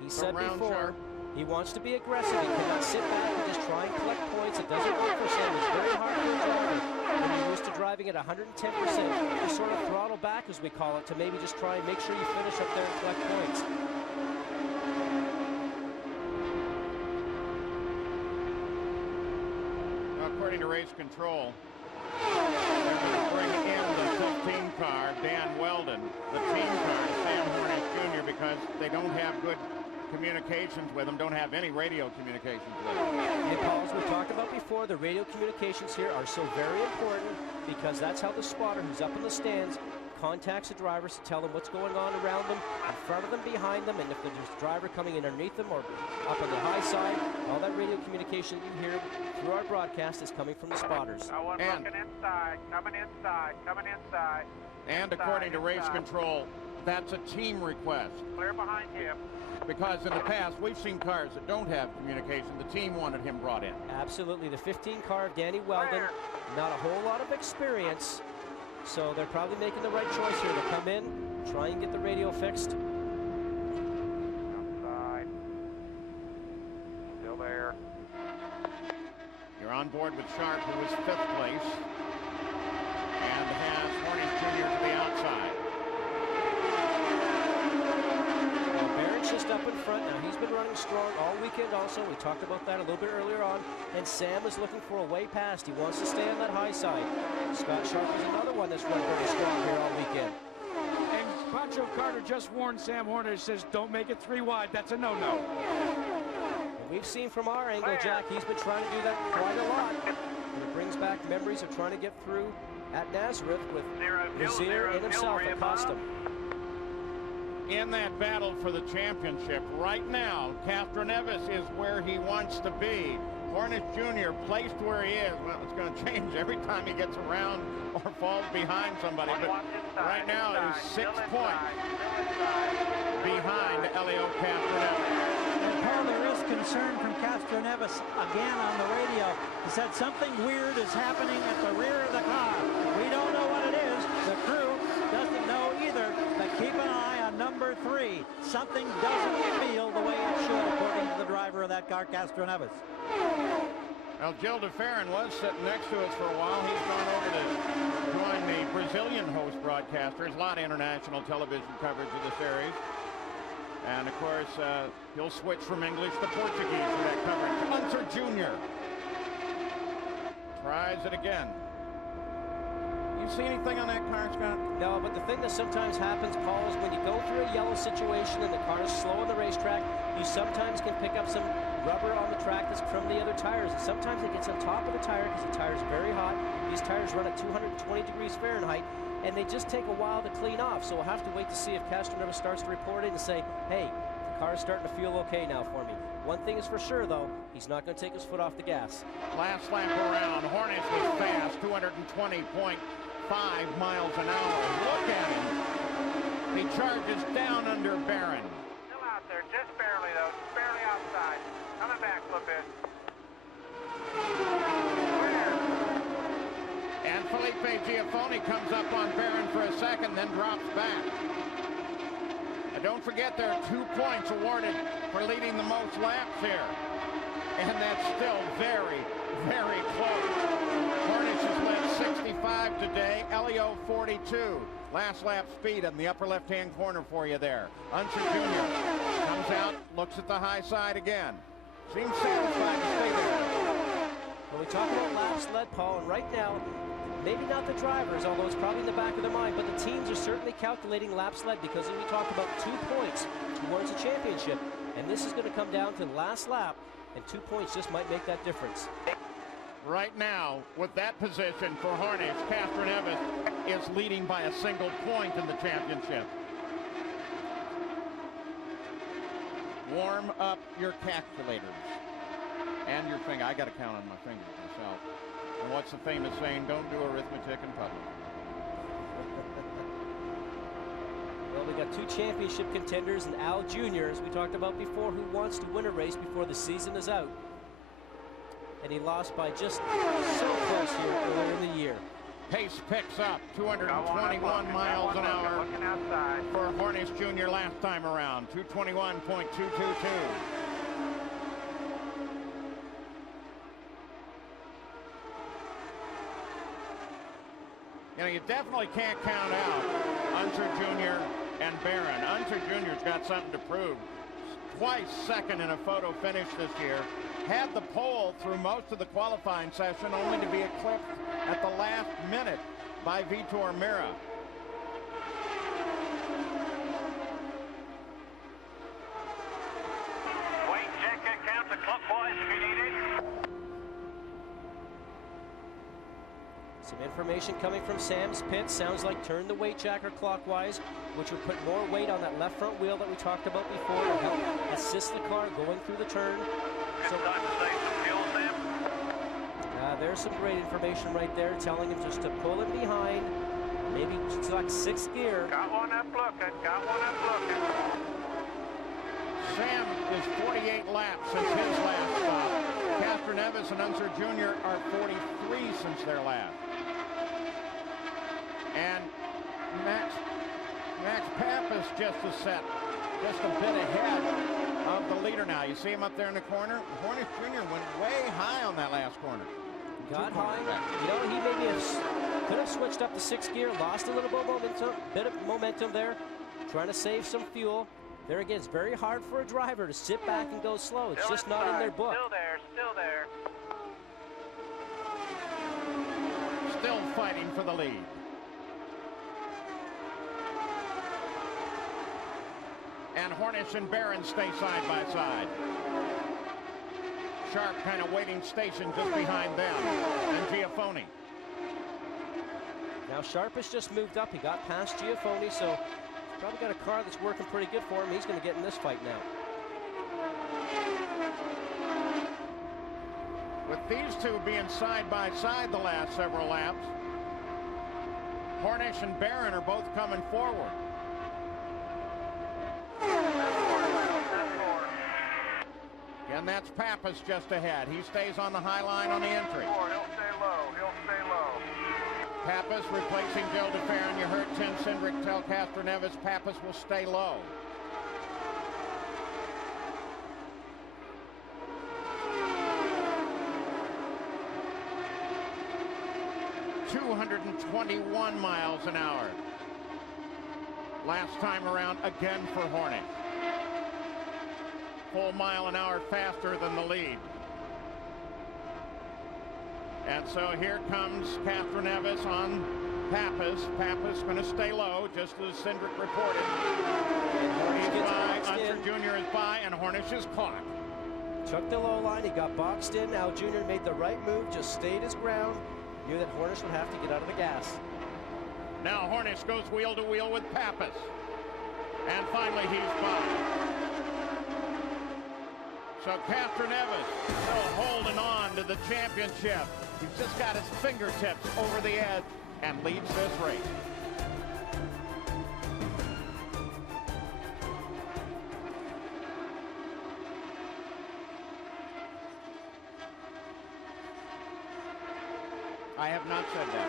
He said before, he wants to be aggressive. He cannot sit back and just try and collect points. It doesn't work for Sam. It's very hard for a driver when you're used to driving at 110%. You sort of throttle back, as we call it, to maybe just try and make sure you finish up there and collect points. According to race control, they're going to bring in the 15 car, Dan Weldon, the team car, Sam Hornish Jr., because they don't have good communications with them, don't have any radio communications with them. And Paul, as we talked about before, the radio communications here are so very important because that's how the spotter who's up in the stands contacts the drivers to tell them what's going on around them, in front of them, behind them, and if there's a driver coming in underneath them or up on the high side, all that radio communication that you hear through our broadcast is coming from the spotters. Looking inside, coming inside, coming inside. And according to race control, that's a team request. Clear behind him. Because in the past, we've seen cars that don't have communication. The team wanted him brought in. Absolutely. The 15 car of Danny Weldon, not a whole lot of experience. So they're probably making the right choice here to come in, try and get the radio fixed. Outside. Still there. You're on board with Sharp, who was 5th place, and has Hornish Jr. to the outside. Barrett's just up in front now. He's been running strong all weekend also. We talked about that a little bit earlier on. And Sam is looking for a way past. He wants to stay on that high side. Scott Sharp is another one that's run very strong here all weekend. And Pancho Carter just warned Sam Hornish, says don't make it 3 wide. That's a no-no. We've seen from our angle, Jack, he's been trying to do that quite a lot. And it brings back memories of trying to get through at Nazareth with Lazier and himself at Custom. In that battle for the championship, right now, Castroneves is where he wants to be. Hornish Jr. placed where he is. Well, it's going to change every time he gets around or falls behind somebody. But right now is 6 points behind Elio Castroneves. And Paul, there is concern from Castroneves again on the radio. He said something weird is happening at the rear of the car. We don't know what it is. The crew doesn't know either, but keep an eye on number number 3. Something doesn't feel the way it should, according to the driver of that car, Castroneves. Well, Gil DeFerrin was sitting next to us for a while. He's gone over to join the Brazilian host broadcasters. A lot of international television coverage of the series. And, of course, he'll switch from English to Portuguese for that coverage. Unser Jr. tries it again. You see anything on that car, Scott? No, but the thing that sometimes happens, Paul, is when you go through a yellow situation and the car is slow on the racetrack, you sometimes can pick up some rubber on the track that's from the other tires. And sometimes it gets on top of the tire because the tire is very hot. These tires run at 220 degrees Fahrenheit, and they just take a while to clean off. So we'll have to wait to see if Castroneves starts to report it and say, hey, the car's starting to feel okay now for me. One thing is for sure, though, he's not going to take his foot off the gas. Last lap around, Hornish was fast, 220.5 miles an hour. Look at him. He charges down under Barron. Still out there, just barely, though. Just barely outside. Coming back a little bit. And Felipe Giafone comes up on Barron for a second, then drops back. And don't forget, there are 2 points awarded for leading the most laps here. And that's still very, very close. Hornish has led 65 today. Elio 42. Last lap speed in the upper left-hand corner for you there. Unser Jr. comes out, looks at the high side again. Seems satisfied to stay there. When we talk about laps led, Paul, and right now, maybe not the drivers, although it's probably in the back of their mind, but the teams are certainly calculating laps led because we talked about 2 points towards a championship. And this is going to come down to the last lap, and 2 points just might make that difference. Right now, with that position for Hornish, Castroneves is leading by a single point in the championship. Warm up your calculators and your finger. I got to count on my fingers myself. And what's the famous saying? Don't do arithmetic in public. Well, we got 2 championship contenders, and Al Jr., as we talked about before, who wants to win a race before the season is out. And he lost by just so close here earlier in the year. Pace picks up, 221 miles an hour for Hornish Jr. last time around, 221.222. You know, you definitely can't count out Unser Jr. and Barron. Unser Jr.'s got something to prove. Twice second in a photo finish this year. Had the pole through most of the qualifying session, only to be eclipsed at the last minute by Vitor Meira. Wait, check and count the clockwise if you need it. Some information coming from Sam's pit. Sounds like turn the weight jacker clockwise, which would put more weight on that left front wheel that we talked about before to help assist the car going through the turn. So, Time to save some fuel, Sam. there's some great information right there telling him just to pull it behind, maybe select 6th gear. Got one up looking, got one up looking. Sam is 48 laps since his last stop. Castroneves and Unser Jr. are 43 since their last. And Max Pappas just a bit ahead of the leader now. You see him up there in the corner? Hornish Jr. went way high on that last corner. Got high. You know, he maybe could have switched up to 6th gear, lost a little bit of momentum there, trying to save some fuel. There again, it's very hard for a driver to sit back and go slow. It's just not in their book. Still there, still there. Still fighting for the lead. And Hornish and Barron stay side by side. Sharp kind of waiting station just behind them. And Giafone. Now Sharp has just moved up. He got past Giafone, so he's probably got a car that's working pretty good for him. He's going to get in this fight now. With these two being side by side the last several laps, Hornish and Barron are both coming forward. And that's Pappas just ahead. He stays on the high line on the entry. He'll stay low. He'll stay low. Pappas replacing Gil DeFerrin. You heard Tim Cindric tell Castroneves Pappas will stay low. ...221 miles an hour. Last time around again for Hornick. Full mile an hour faster than the lead. And so here comes Castroneves on Pappas. Pappas going to stay low, just as Cindric reported. He's by, Unser Jr. is by, and Hornish is caught. Took the low line, he got boxed in. Al Jr. made the right move, just stayed his ground. Knew that Hornish would have to get out of the gas. Now Hornish goes wheel to wheel with Pappas. And finally he's by. So Castroneves still holding on to the championship. He's just got his fingertips over the edge and leads this race. I have not said that.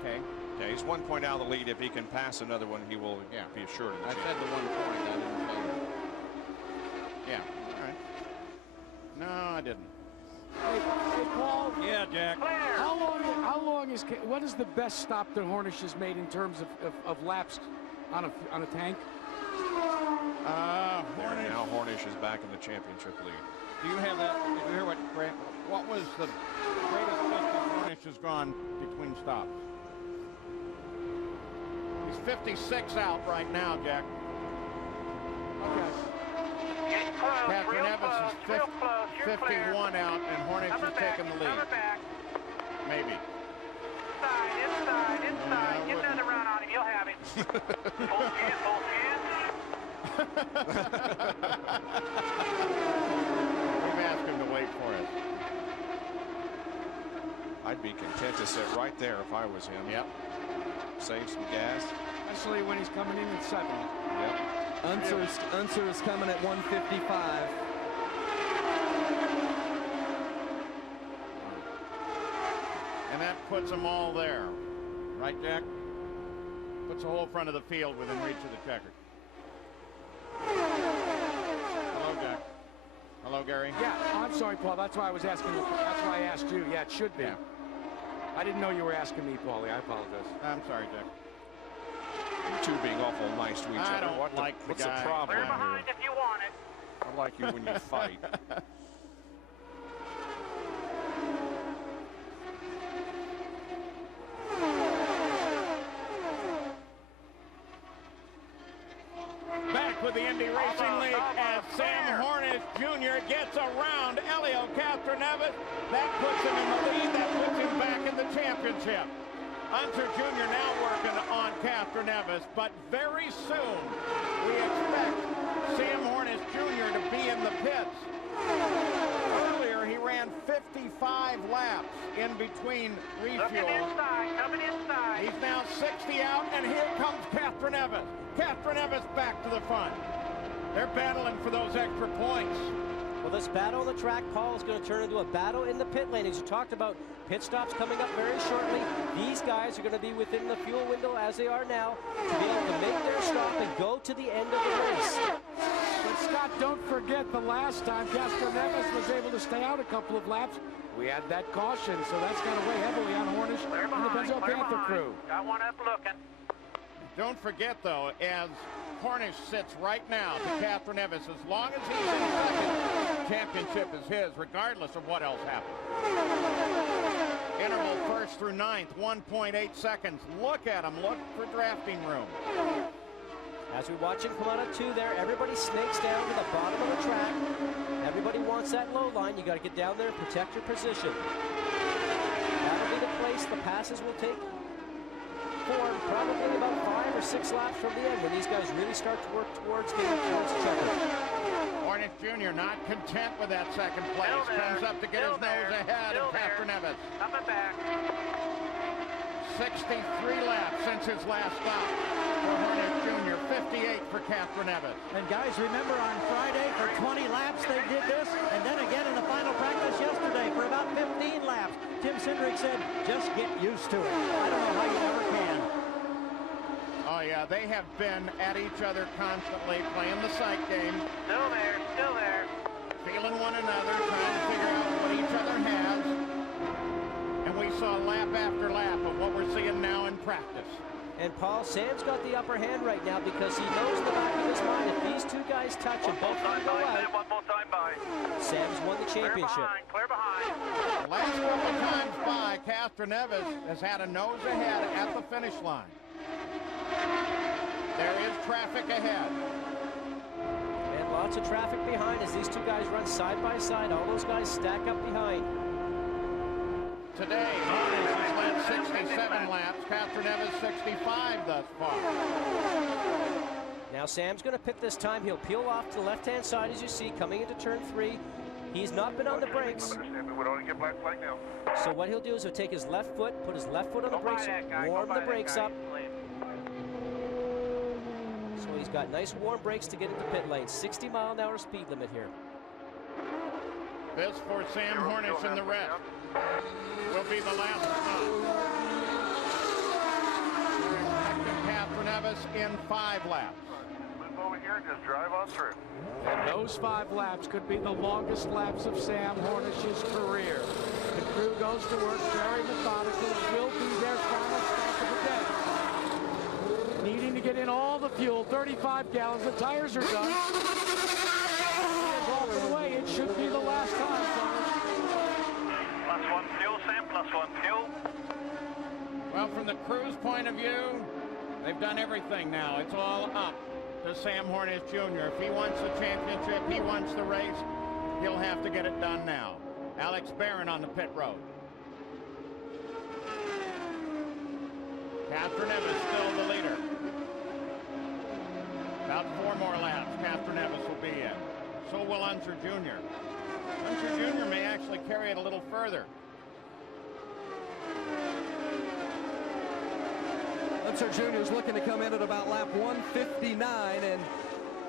Okay. Yeah, he's 1 point out of the lead. If he can pass another one, he will be assured of the I said the 1 point. I didn't say that. Yeah. All right. No, I didn't. Hey, Paul. Yeah, Jack. How long is, what is the best stop that Hornish has made in terms of laps on a tank? Now Hornish is back in the championship lead. Do you have that? Did you hear what was the greatest distance Hornish has gone between stops? He's 56 out right now, Jack. Castroneves is 51 out, and Hornish has taken the lead. Maybe. Inside. Get another round on him. You'll have him. Full We've asked him to wait for us. I'd be content to sit right there if I was him. Yep. Save some gas. Especially when he's coming in at 7. Yep. Unser is coming at 155. And that puts them all there. Right, Jack? Puts the whole front of the field within reach of the checker. Hello, Jack. Hello, Gary. Yeah, I'm sorry, Paul. That's why I was asking you. That's why I asked you. Yeah, it should be. Yeah. I didn't know you were asking me, Paulie. I apologize. I'm sorry, Jack. You two being awful nice to each other. I don't what's the guy. the problem Clear behind here? if you want it. I like you when you fight. Back with the Indy Racing League as Sam Hornish Jr. gets around Elio Castroneves. That puts him in the lead. That puts him back in the championship. Unser Jr. now working on Castroneves, but very soon we expect Sam Hornish Jr. to be in the pits. Earlier he ran 55 laps in between refuel. Coming inside. He's now 60 out, and here comes Castroneves. Castroneves back to the front. They're battling for those extra points. Well, this battle on the track, Paul, is going to turn into a battle in the pit lane. As you talked about, pit stops coming up very shortly. These guys are going to be within the fuel window as they are now to be able to make their stop and go to the end of the race. But Scott, don't forget the last time Castroneves was able to stay out a couple of laps. We had that caution, so that's going to weigh heavily on Hornish and the Benzo Panther crew. Got one up looking. Don't forget, though, as Hornish sits right now to Castroneves, as long as he's in second, championship is his, regardless of what else happens. Interval first through ninth, 1.8 seconds. Look at him. Look for drafting room. As we watch him come out of 2 there, everybody snakes down to the bottom of the track. Everybody wants that low line. You got to get down there and protect your position. That'll be the place the passes will take form probably about 5 or 6 laps from the end when these guys really start to work towards getting towards each other. Hornish Jr. not content with that second place. Comes up to get his nose ahead of Castroneves. Coming back. 63 laps since his last stop for Hornish Jr. 58 for Castroneves. And guys, remember on Friday for 20 laps they did this, and then again in the final practice yesterday for about 15 laps. Tim Cindric said, just get used to it. I don't know how you ever can. Oh, yeah, they have been at each other constantly, playing the sight game. Still there, still there. Feeling one another, trying to figure out what each other has. And we saw lap after lap of what we're seeing now in practice. And Paul, Sam's got the upper hand right now because he knows in the back of his mind if these two guys touch and both of them go out, one more time by. Sam's won the championship. Clear behind. Last couple times by, Castroneves has had a nose ahead at the finish line. There is traffic ahead. And lots of traffic behind as these two guys run side by side. All those guys stack up behind. Today, Hornish has led 67 laps, Castroneves 65 thus far. Now Sam's going to pit this time. He'll peel off to the left-hand side as you see coming into turn 3. He's not been on the brakes. So what he'll do is he'll take his left foot, put his left foot on the brakes, warm the brakes up. So he's got nice warm brakes to get into pit lane. 60-mile-an-hour speed limit here. This for Sam Hornish and the rest will be the last stop. Castroneves in 5 laps. Move over here and just drive on through. And those 5 laps could be the longest laps of Sam Hornish's career. The crew goes to work very methodical. It will be their final stop of the day. Needing to get in all the fuel, 35 gallons. The tires are done. Walking away, it should be the last time, fellas. +1 fuel, Sam, +1 fuel. Well, from the crew's point of view, they've done everything now. It's all up to Sam Hornish Jr. If he wants the championship, he wants the race, he'll have to get it done now. Alex Barron on the pit road. Castroneves still the leader. About 4 more laps, Castroneves will be in. So will Unser Jr. Unser Jr. may actually carry it a little further. Unser Jr. is looking to come in at about lap 159, and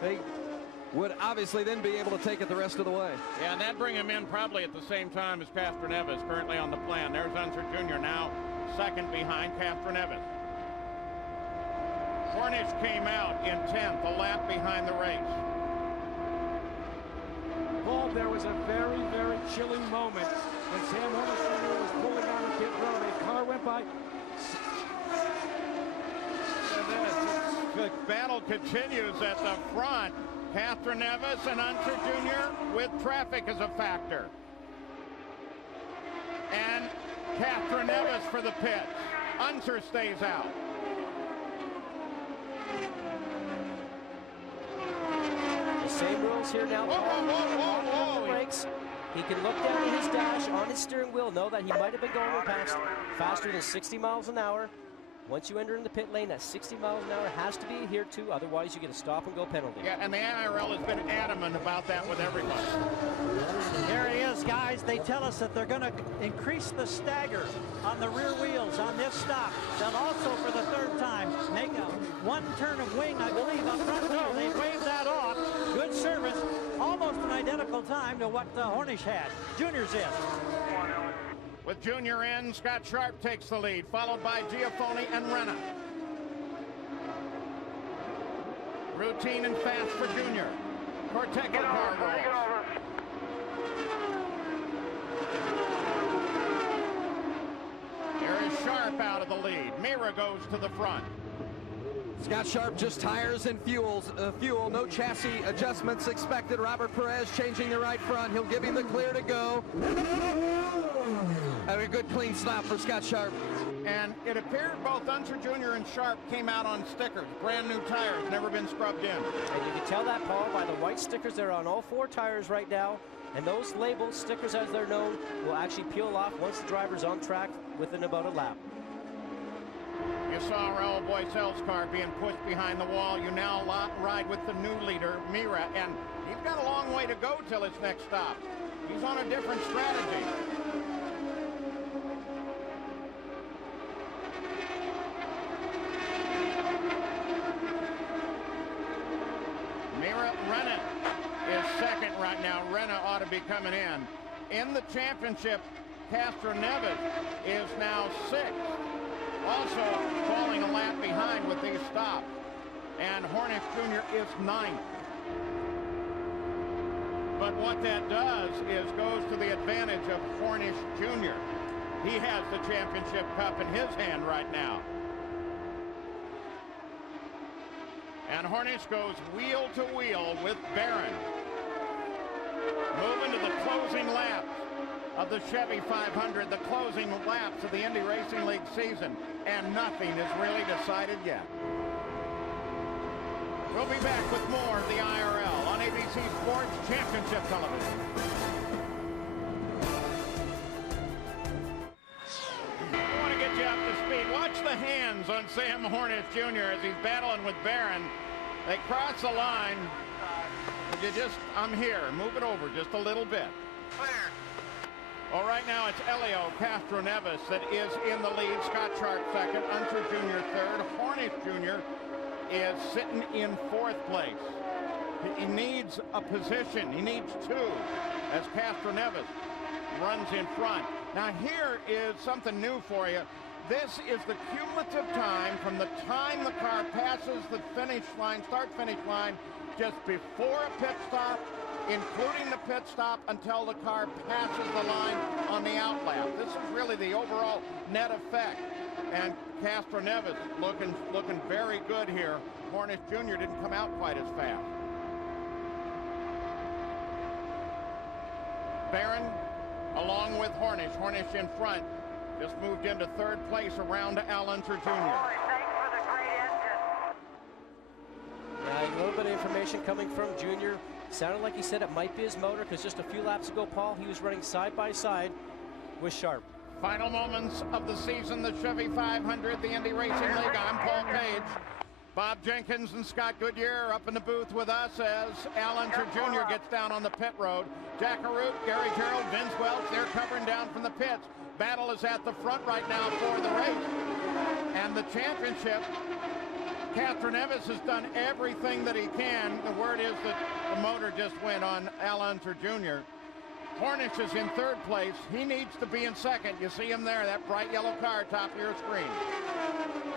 they would obviously then be able to take it the rest of the way. Yeah, and that'd bring him in probably at the same time as Castroneves currently on the plan. There's Unser Jr. now second behind Castroneves. Hornish came out in 10th, a lap behind the race. Paul, there was a very, very chilling moment when Sam Hornish Jr. was pulling out of pit road. A car went by. The battle continues at the front. Castroneves and Unser Jr. with traffic as a factor. And Castroneves for the pit. Unser stays out. The same rules here now. Whoa. The brakes. He can look down at his dash on his steering wheel, know that he might have been going past faster than 60 miles an hour. Once you enter in the pit lane, that 60 miles an hour has to be adhered to, otherwise you get a stop-and-go penalty. Yeah, and the NRL has been adamant about that with everybody. There he is, guys. They tell us that they're going to increase the stagger on the rear wheels on this stop. They'll also, for the 3rd time, make a 1 turn of wing, I believe, up front. No, they waved that off. Good service. Almost an identical time to what Hornish had. Junior's in. With Junior in, Scott Sharp takes the lead, followed by Giafoni and Renna. Routine and fast for Junior. Corteco car rolls. There is Sharp out of the lead. Mira goes to the front. Scott Sharp, just tires and fuel. No chassis adjustments expected. Robert Perez changing the right front. He'll give him the clear to go. A good clean stop for Scott Sharp. And it appeared both Unser Jr. and Sharp came out on stickers. Brand new tires, never been scrubbed in. And you can tell that, Paul, by the white stickers that are on all 4 tires right now. And those labels, stickers as they're known, will actually peel off once the driver's on track within about a lap. You saw Raul Boycel's car being pushed behind the wall. You now ride with the new leader, Mira, and he's got a long way to go till his next stop. He's on a different strategy. Mira Renna is second right now. Renna ought to be coming in. In the championship, Castroneves is now 6th, also falling a lap behind with these stops. And Hornish Jr. is 9th. But what that does is goes to the advantage of Hornish Jr. He has the championship cup in his hand right now. And Hornish goes wheel to wheel with Barron. Moving to the closing laps of the Chevy 500, the closing laps of the Indy Racing League season, and nothing is really decided yet. We'll be back with more of the IRL on ABC Sports Championship Television. I want to get you up to speed. Watch the hands on Sam Hornish Jr. as he's battling with Barron. They cross the line. I'm here. Move it over just a little bit. Clear. Well, right now it's Elio Castroneves that is in the lead. Scott Sharp second. Unser Jr. third. Hornish Jr. is sitting in 4th place. He needs a position. He needs 2 as Castroneves runs in front. Now here is something new for you. This is the cumulative time from the time the car passes the finish line, start-finish line, just before a pit stop, including the pit stop, until the car passes the line on the outlap. This is really the overall net effect. And Castroneves looking very good here. Hornish Jr. didn't come out quite as fast. Barron along with Hornish. Hornish in front. Just moved into 3rd place around Al Unser Jr. A little bit of information coming from Junior. Sounded like he said it might be his motor, because just a few laps ago, Paul, he was running side by side with Sharp. Final moments of the season, the Chevy 500, the Indy Racing League. I'm Paul Page. Bob Jenkins and Scott Goodyear up in the booth with us as Al Unser Jr. gets down on the pit road. Jack Arute, Gary Gerald, Vince Welch, they're covering down from the pits. Battle is at the front right now for the race. And the championship, Castroneves has done everything that he can. The word is that the motor just went on Al Unser Jr. Hornish is in 3rd place. He needs to be in 2nd. You see him there, that bright yellow car top of your screen.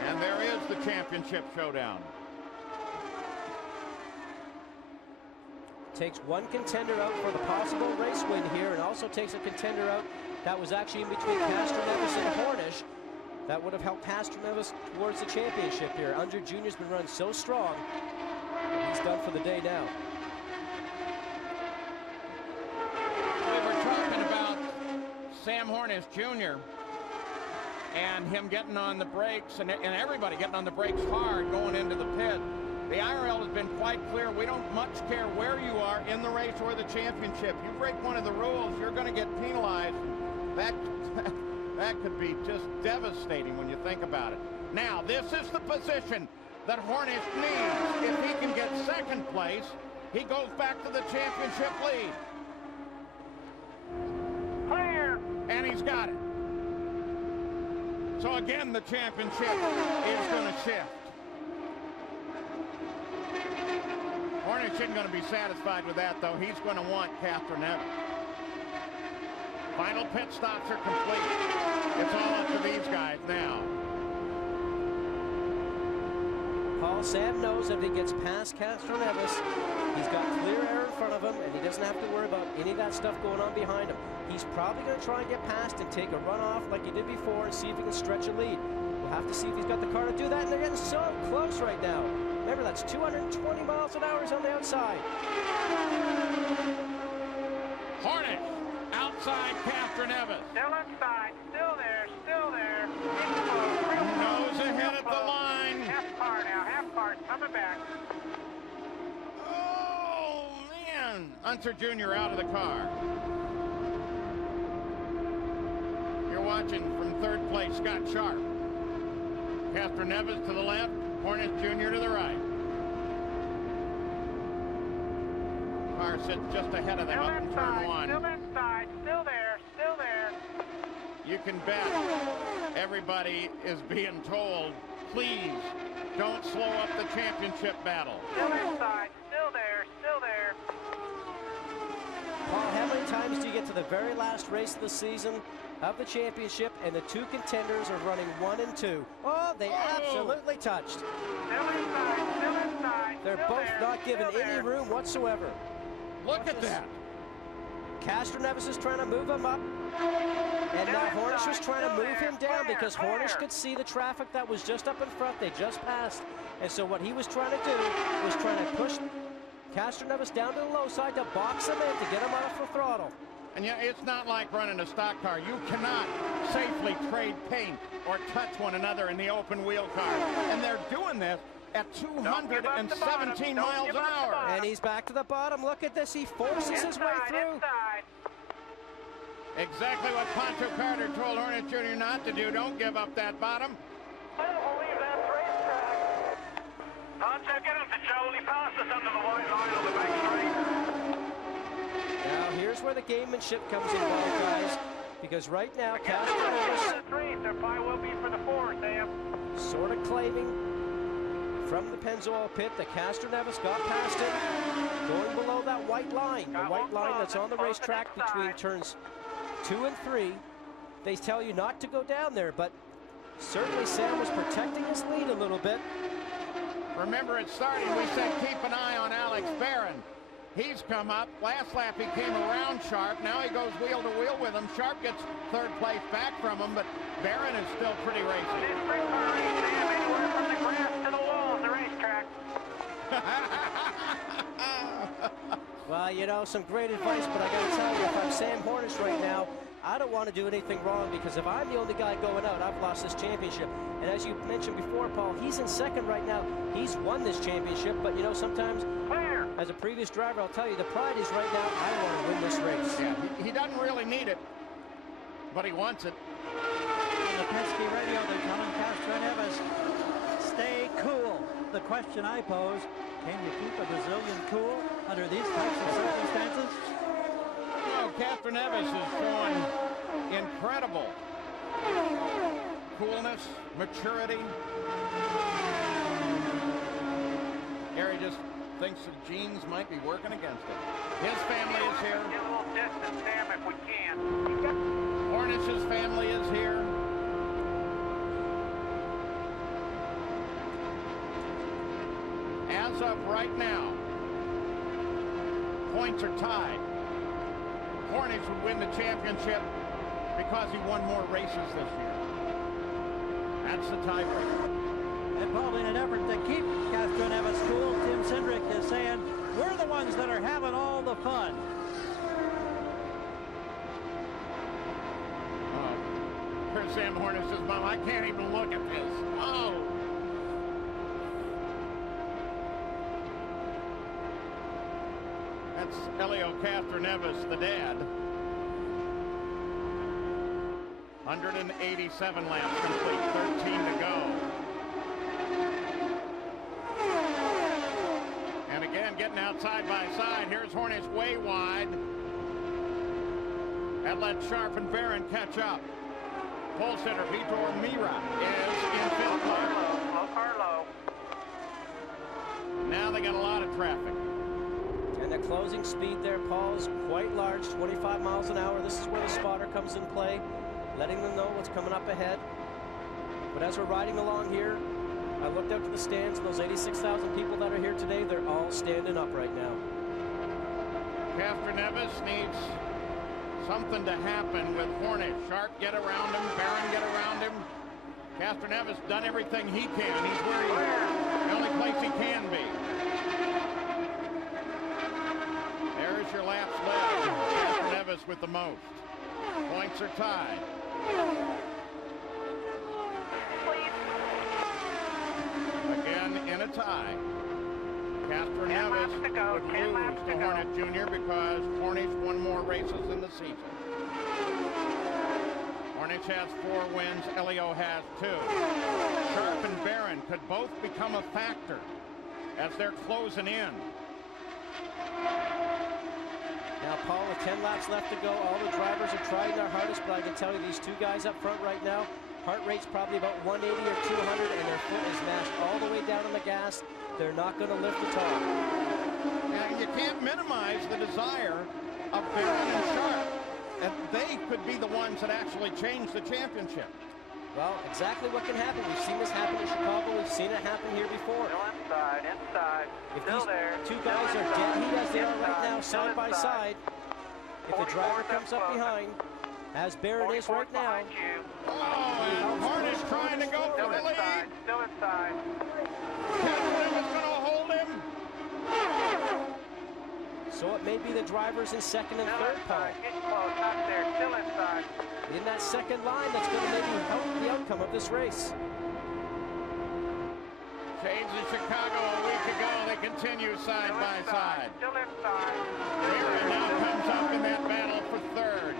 And there is the championship showdown. Takes one contender out for the possible race win here, and also takes a contender out that was actually in between Castroneves and Hornish. That would have helped Castroneves towards the championship here. Unser Jr.'s been running so strong. He's done for the day now. We were talking about Sam Hornish Jr. and him getting on the brakes, and everybody getting on the brakes hard going into the pit. The IRL has been quite clear. We don't much care where you are in the race or the championship. You break one of the rules, you're going to get penalized. That could be just devastating when you think about it. Now, this is the position that Hornish needs. If he can get 2nd place, he goes back to the championship lead. Clear! And he's got it. So again, the championship is going to shift. Hornish isn't going to be satisfied with that, though. He's going to want Castroneves. Final pit stops are complete. It's all up to these guys now. Paul, Sam knows that if he gets past Castroneves, he's got clear air in front of him, and he doesn't have to worry about any of that stuff going on behind him. He's probably going to try and get past and take a run off like he did before and see if he can stretch a lead. We'll have to see if he's got the car to do that, and they're getting so close right now. Remember, that's 220 miles an hour on the outside. Hornish outside Castroneves. Still inside, still there, still there. Nose ahead at the line. Half car now, half car, coming back. Oh, man. Unser Jr. out of the car. You're watching from 3rd place, Scott Sharp. Castroneves to the left, Hornish Jr. to the right. Car sits just ahead of them Still up in turn 1. Still inside, still there, still there. You can bet everybody is being told, please don't slow up the championship battle. Still inside, still there, still there. Paul, how many times times do you get to the very last race of the season of the championship and the two contenders are running 1 and 2? Oh, they absolutely touched. Still inside. They're both not given any room whatsoever. Look at that. Castroneves is trying to move him up. And now Hornish was trying to move him down because Hornish could see the traffic that was just up in front. They just passed. And so what he was trying to do was trying to push Castroneves down to the low side to box him in, to get him off the throttle. And yeah, it's not like running a stock car. You cannot safely trade paint or touch one another in the open wheel car. And they're doing this at 217 miles an hour. And he's back to the bottom. Look at this. He forces his way through. Exactly what Pancho Carter told Hornet Jr. not to do. Don't give up that bottom. I don't believe that's racetrack. Pancho, get him to Joel. He passed us under the white line on the back straight. Now here's where the gamemanship comes involved, guys. Because right now, Castroneves their pie will be for the 4, Sam. sort of claiming from the Pennzoil pit that Castroneves got past him, going below that white line. The white line that's on the racetrack between turns 2 and 3. They tell you not to go down there, but certainly Sam was protecting his lead a little bit. Remember at starting, we said keep an eye on Alex Barron. He's come up. Last lap he came around Sharp. Now he goes wheel to wheel with him. Sharp gets 3rd place back from him, but Barron is still pretty racing. This sprint car race, Sam, anywhere from the grass to the wall of the racetrack. Well, you know, some great advice, but I got to tell you, if I'm Sam Hornish right now, I don't want to do anything wrong, because if I'm the only guy going out, I've lost this championship. And as you mentioned before, Paul, he's in 2nd right now. He's won this championship, but you know, sometimes, as a previous driver, I'll tell you, the pride is right now, I want to win this race. Yeah, he doesn't really need it, but he wants it. On the Penske radio, they're telling Castroneves, stay cool. The question I pose, can you keep a Brazilian cool under these types of circumstances? No, Castroneves is showing incredible coolness, maturity. Gary just thinks the genes might be working against him. His family is here. Get a little distance, Sam, if we can. Hornish's family is here. As of right now, points are tied. Hornish would win the championship because he won more races this year. That's the tiebreaker. And probably in an effort to keep Castroneves cool, Tim Cindric is saying, we're the ones that are having all the fun. Oh, here's Sam Hornish says, Mom, I can't even look at this. Oh. That's Elio Castroneves, the dad. 187 laps complete, 13 to go. And again, getting out side by side. Here's Hornish way wide. That let Sharp and Barron catch up. Pole sitter Vitor Mira is in 5th place. Low car low. Now they got a lot of traffic. And the closing speed there, Paul, is quite large, 25 miles an hour. This is where the spotter comes in play, letting them know what's coming up ahead. But as we're riding along here, I looked out to the stands, and those 86,000 people that are here today, they're all standing up right now. Castroneves needs something to happen with Hornish. Sharp get around him, Barron get around him. Castroneves done everything he can. He's where the only place he can be. There's your laps left. Castroneves with the most. Points are tied. Again in a tie. Castroneves would lose to Hornet Jr. because Hornish won more races in the season. Hornish has 4 wins. Elio has 2. Sharp and Barron could both become a factor as they're closing in. Now, Paul, with 10 laps left to go, all the drivers are trying their hardest, but I can tell you these two guys up front right now, heart rate's probably about 180 or 200, and their foot is mashed all the way down on the gas. They're not going to lift at all. Now, you can't minimize the desire of Barron and Sharp And they could be the ones that actually change the championship. Well, exactly what can happen. We've seen this happen in Chicago. We've seen it happen here before. Inside. If Still these there. two guys are dead heat as they are right now, side by side, if the driver comes up behind, as Barrett is right now. Oh, and Hornish trying to go for the lead. Still inside. Catherine is going to hold him. So it may be the drivers in second and third, Paul. Getting close, not there. Still inside. In that second line, that's going to maybe help the outcome of this race. Shades in Chicago a week ago, they continue side by side. Still inside. Mira now comes up in that battle for third.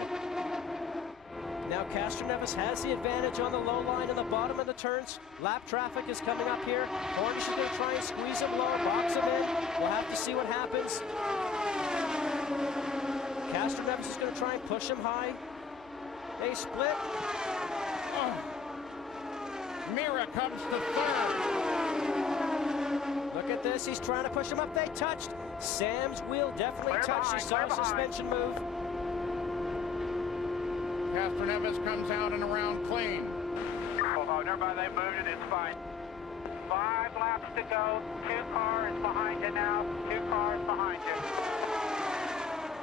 Now Castroneves has the advantage on the low line in the bottom of the turns. Lap traffic is coming up here. Hornish is going to try and squeeze him low, box him in. We'll have to see what happens. Castroneves is going to try and push him high. They split. Oh. Mira comes to third. Look at this. He's trying to push him up. They touched. Sam's wheel definitely touched. He saw a suspension move. Castroneves comes out and around clean. Oh, never mind. They moved it. It's fine. 5 laps to go. 2 cars behind you now. 2 cars behind you.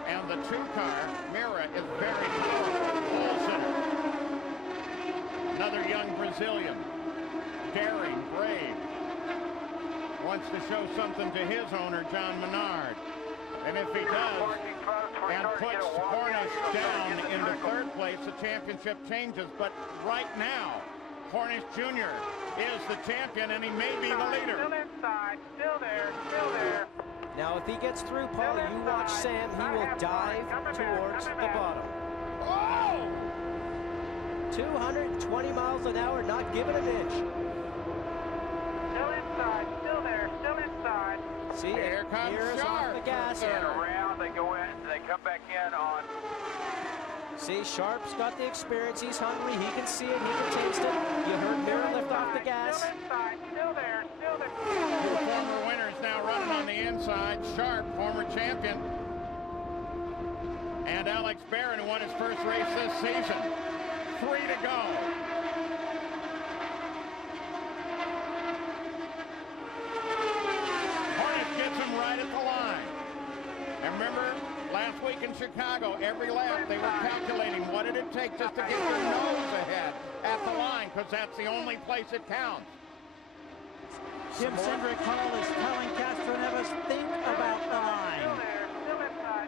And the 2-car, Mira, is very powerful. Olsen, another young Brazilian, daring, brave, wants to show something to his owner, John Menard. And if he does, and puts Hornish down into third place, the championship changes. But right now, Hornish Jr. is the champion, and he may be the leader. Still inside. Still there. Still there. Now, if he gets through, Paul, you watch Sam. He will dive towards the bottom. Oh! 220 miles an hour, not giving an inch. Still inside. Still there. Still inside. See, here comes Mira's off the gas. Around, they go in, they come back in on. See, Sharp's got the experience. He's hungry. He can see it. He can taste it. You heard Mira lift off the gas. Still inside. Still there. Still there. Two former winners now running on the inside. Sharp, former champion. And Alex Barron, who won his first race this season. 3 to go. Hornish gets him right at the line. And remember, last week in Chicago, every lap they were calculating what did it take just to get your nose ahead at the line, because that's the only place it counts. Jim Cindric Hall is telling Castroneves, think about the line.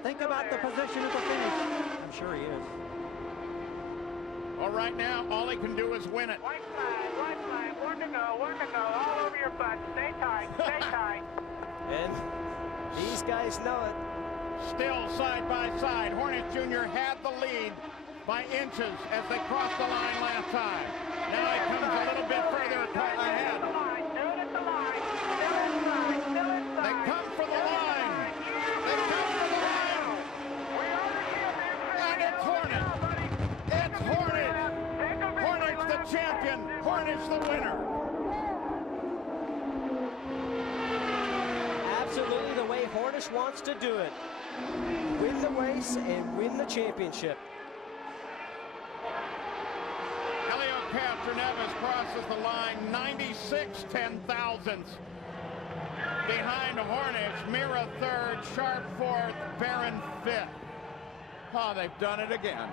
Think about the position at the finish. I'm sure he is. Well, right now, all he can do is win it. White flag, 1 to go, 1 to go, all over your butt. Stay tight, stay tight. And these guys know it. Still side by side. Hornish Jr. had the lead by inches as they crossed the line last time. Now he comes a little bit further ahead. They come for the line. They come for the line. And it's Hornish. It's Hornish. Hornish the champion. Hornish the winner. Absolutely the way Hornish wants to do it. Win the race and win the championship. Helio Castroneves crosses the line 96 10,000ths. Behind Hornish, Mira third, Sharp fourth, Barron fifth. Oh, they've done it again.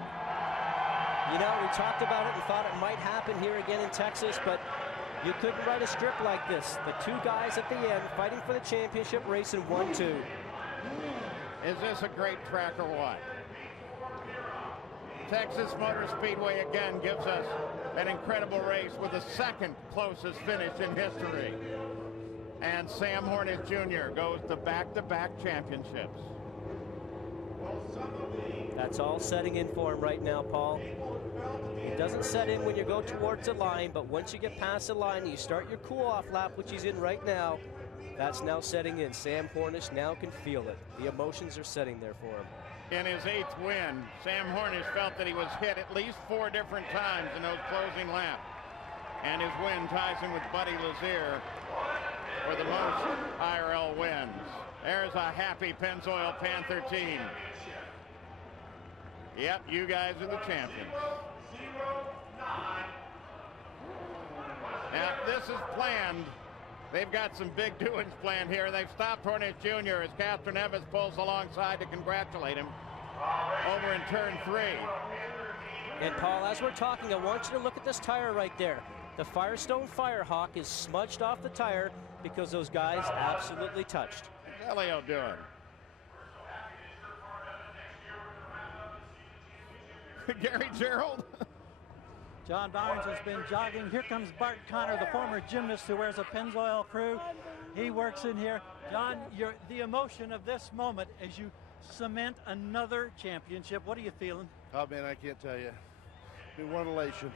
You know, we talked about it and thought it might happen here again in Texas, but you couldn't write a script like this. The 2 guys at the end fighting for the championship race in 1-2. Is this a great track or what? Texas Motor Speedway again gives us an incredible race with the second closest finish in history. And Sam Hornish Jr. goes to back-to-back championships. That's all setting in for him right now, Paul. It doesn't set in when you go towards the line, but once you get past the line and you start your cool-off lap, which he's in right now, that's now setting in. Sam Hornish now can feel it. The emotions are setting there for him. In his 8th win, Sam Hornish felt that he was hit at least 4 different times in those closing laps. And his win ties him with Buddy Lazier for the most IRL wins. There's a happy Pennzoil Panther team. Yep, you guys are the champions. Now, this is planned. They've got some big doings planned here. They've stopped Hornish Jr. as Castro Neves pulls alongside to congratulate him over in turn 3. And Paul, as we're talking, I want you to look at this tire right there. The Firestone Firehawk is smudged off the tire because those guys absolutely touched. What's Elio doing? Gary Gerald? John Barnes has been jogging. Here comes Bart Connor, the former gymnast who wears a Pennzoil crew. He works in here. John, the emotion of this moment as you cement another championship. What are you feeling? Oh, man, I can't tell you. Been one elation.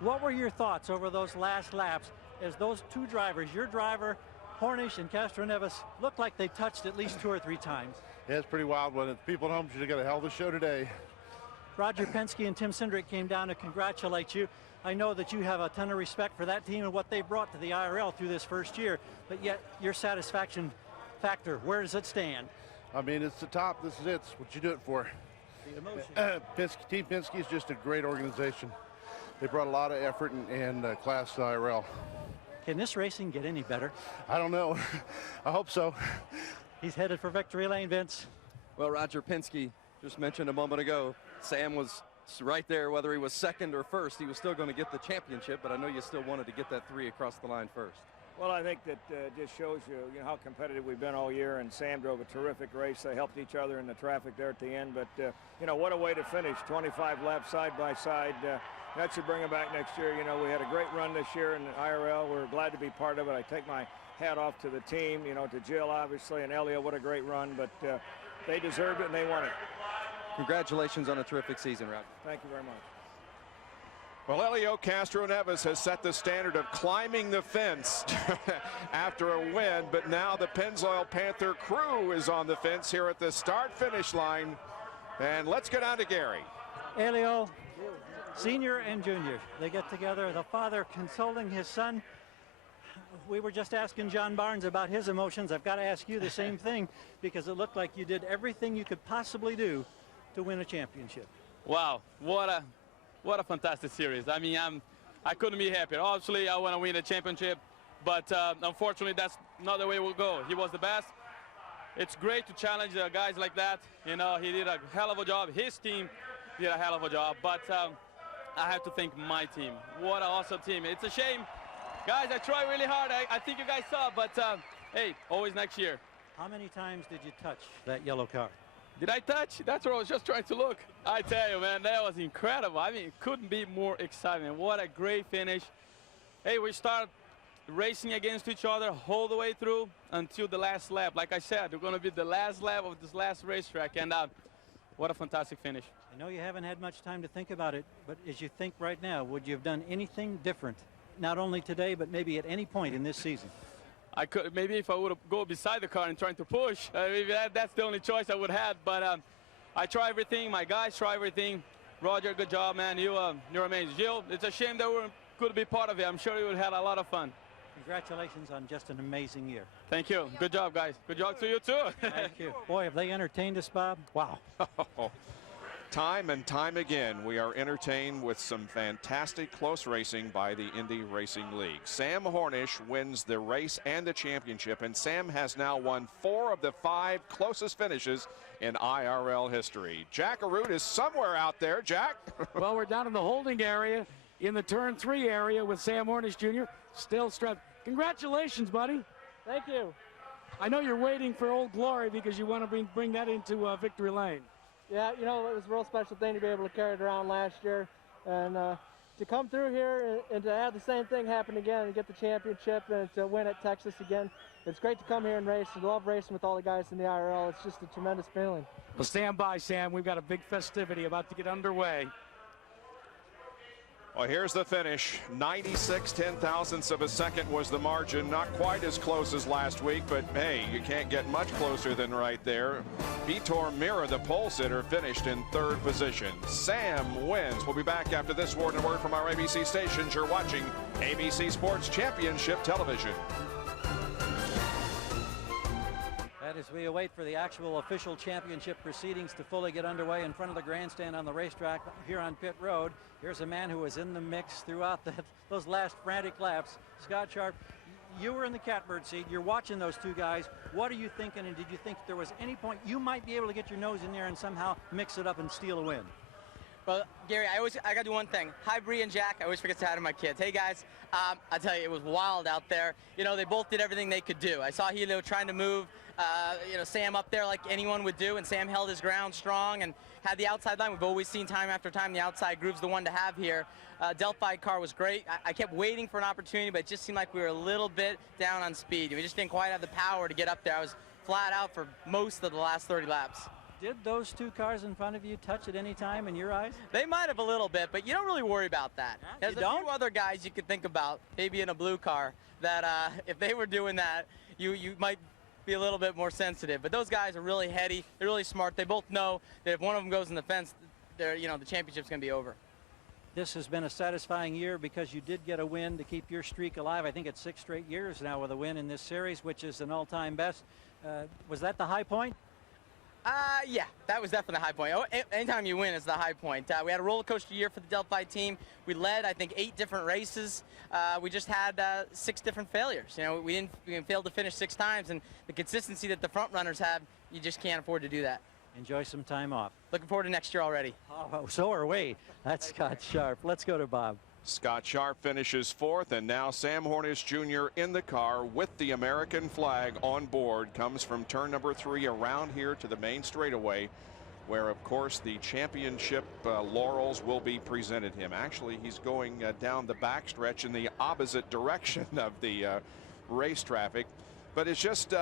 What were your thoughts over those last laps as those two drivers, your driver, Hornish and Castro Neves, looked like they touched at least 2 or 3 times? Yeah, it's pretty wild. When people at home should have got a hell of a show today. Roger Penske and Tim Cindric came down to congratulate you. I know that you have a ton of respect for that team and what they brought to the IRL through this first year, but yet your satisfaction factor, where does it stand? I mean, it's the top. This is it. It's what you do it for. The emotion. Team Penske is just a great organization. They brought a lot of effort and class to IRL. Can this racing get any better? I don't know. I hope so. He's headed for victory lane, Vince. Well, Roger Penske just mentioned a moment ago, Sam was right there, whether he was second or first, he was still going to get the championship, but I know you still wanted to get that 3 across the line first. Well, I think that just shows you, how competitive we've been all year, and Sam drove a terrific race. They helped each other in the traffic there at the end, but, what a way to finish, 25 laps side by side. That should bring him back next year. We had a great run this year in the IRL. We're glad to be part of it. I take my hat off to the team, to Jill, obviously, and Elio. What a great run, but they deserved it and they won it. Congratulations on a terrific season, Rob. Thank you very much. Well, Elio Castro Neves has set the standard of climbing the fence after a win, but now the Pennzoil Panther crew is on the fence here at the start-finish line. And let's go down to Gary. Elio, senior and junior, they get together, the father consoling his son. We were just asking John Barnes about his emotions. I've got to ask you the same thing, because it looked like you did everything you could possibly do to win a championship. Wow, what a fantastic series. I mean, I couldn't be happier. Obviously, I want to win the championship, but unfortunately, that's not the way we'll go. He was the best. It's great to challenge guys like that. He did a hell of a job. His team did a hell of a job, but I have to thank my team. What an awesome team. It's a shame. Guys, I tried really hard. I think you guys saw, but hey, always next year. How many times did you touch that yellow car? Did I touch? That's where I was just trying to look. I tell you, man, that was incredible. I mean, it couldn't be more exciting. What a great finish. Hey, we start racing against each other all the way through until the last lap. Like I said, we're going to be the last lap of this last racetrack, and what a fantastic finish. I know you haven't had much time to think about it, but as you think right now, would you have done anything different? Not only today, but maybe at any point in this season? I could, maybe if I would have go beside the car and trying to push, maybe that's the only choice I would have. But I try everything. My guys try everything. Roger, good job, man. You're amazing. Jill, it's a shame that we couldn't be part of it. I'm sure you would have had a lot of fun. Congratulations on just an amazing year. Thank you. Good job, guys. Good job to you, too. Thank you. Boy, have they entertained us, Bob. Wow. Time and time again, we are entertained with some fantastic close racing by the Indy Racing League. Sam Hornish wins the race and the championship, and Sam has now won 4 of the 5 closest finishes in IRL history. Jack Arute is somewhere out there. Jack? Well, we're down in the holding area in the turn 3 area with Sam Hornish Jr. still strapped. Congratulations, buddy. Thank you. I know you're waiting for Old Glory because you want to bring that into victory lane. Yeah, it was a real special thing to be able to carry it around last year, and to come through here and to have the same thing happen again and get the championship and to win at Texas again. It's great to come here and race. I love racing with all the guys in the IRL. It's just a tremendous feeling. Well, stand by, Sam. We've got a big festivity about to get underway. Well, here's the finish. 96 ten-thousandths of a second was the margin. Not quite as close as last week, but hey, you can't get much closer than right there. Vitor Mira, the pole sitter, finished in 3rd position. Sam wins. We'll be back after this word and word from our ABC stations. You're watching ABC Sports Championship Television. That as we await for the actual official championship proceedings to fully get underway in front of the grandstand on the racetrack here on pit road. Here's a man who was in the mix throughout those last frantic laps. Scott Sharp, you were in the catbird seat. You're watching those two guys. What are you thinking, and did you think there was any point you might be able to get your nose in there and somehow mix it up and steal a win? Well, Gary, I got to do one thing. Hi, Bree and Jack. I always forget to say hi to my kids. Hey, guys. I tell you, it was wild out there. You know, they both did everything they could do. I saw Helio trying to move, Sam up there like anyone would do, and Sam held his ground strong and had the outside line. We've always seen time after time the outside groove's the one to have here. Delphi car was great. I kept waiting for an opportunity, but it just seemed like we were a little bit down on speed. We just didn't quite have the power to get up there. I was flat out for most of the last 30 laps. Did those two cars in front of you touch at any time in your eyes? They might have a little bit, but you don't really worry about that. There's a few other guys you could think about, maybe in a blue car, that if they were doing that, you might be a little bit more sensitive. But those guys are really heady. They're really smart. They both know that if one of them goes in the fence, the championship's going to be over. This has been a satisfying year because you did get a win to keep your streak alive. I think it's 6 straight years now with a win in this series, which is an all-time best. Was that the high point? Yeah, that was definitely a high point. Anytime you win, it's the high point. We had a roller coaster year for the Delphi team. We led, I think, 8 different races. We just had 6 different failures. We failed to finish 6 times, and the consistency that the front runners have, you just can't afford to do that. Enjoy some time off. Looking forward to next year already. Oh, so are we. That's Scott Sharp. Let's go to Bob. Scott Sharp finishes 4th, and now Sam Hornish Jr. in the car with the American flag on board. Comes from turn number 3 around here to the main straightaway, where, of course, the championship laurels will be presented him. Actually, he's going down the backstretch in the opposite direction of the race traffic. But it's just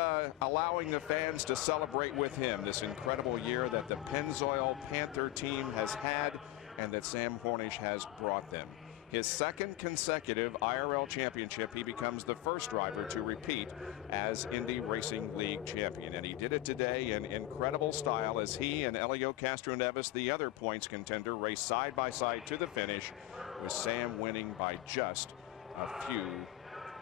allowing the fans to celebrate with him this incredible year that the Pennzoil Panther team has had and that Sam Hornish has brought them. His 2nd consecutive IRL championship. He becomes the first driver to repeat as Indy Racing League champion. And he did it today in incredible style as he and Elio Castroneves, the other points contender, race side by side to the finish, with Sam winning by just a few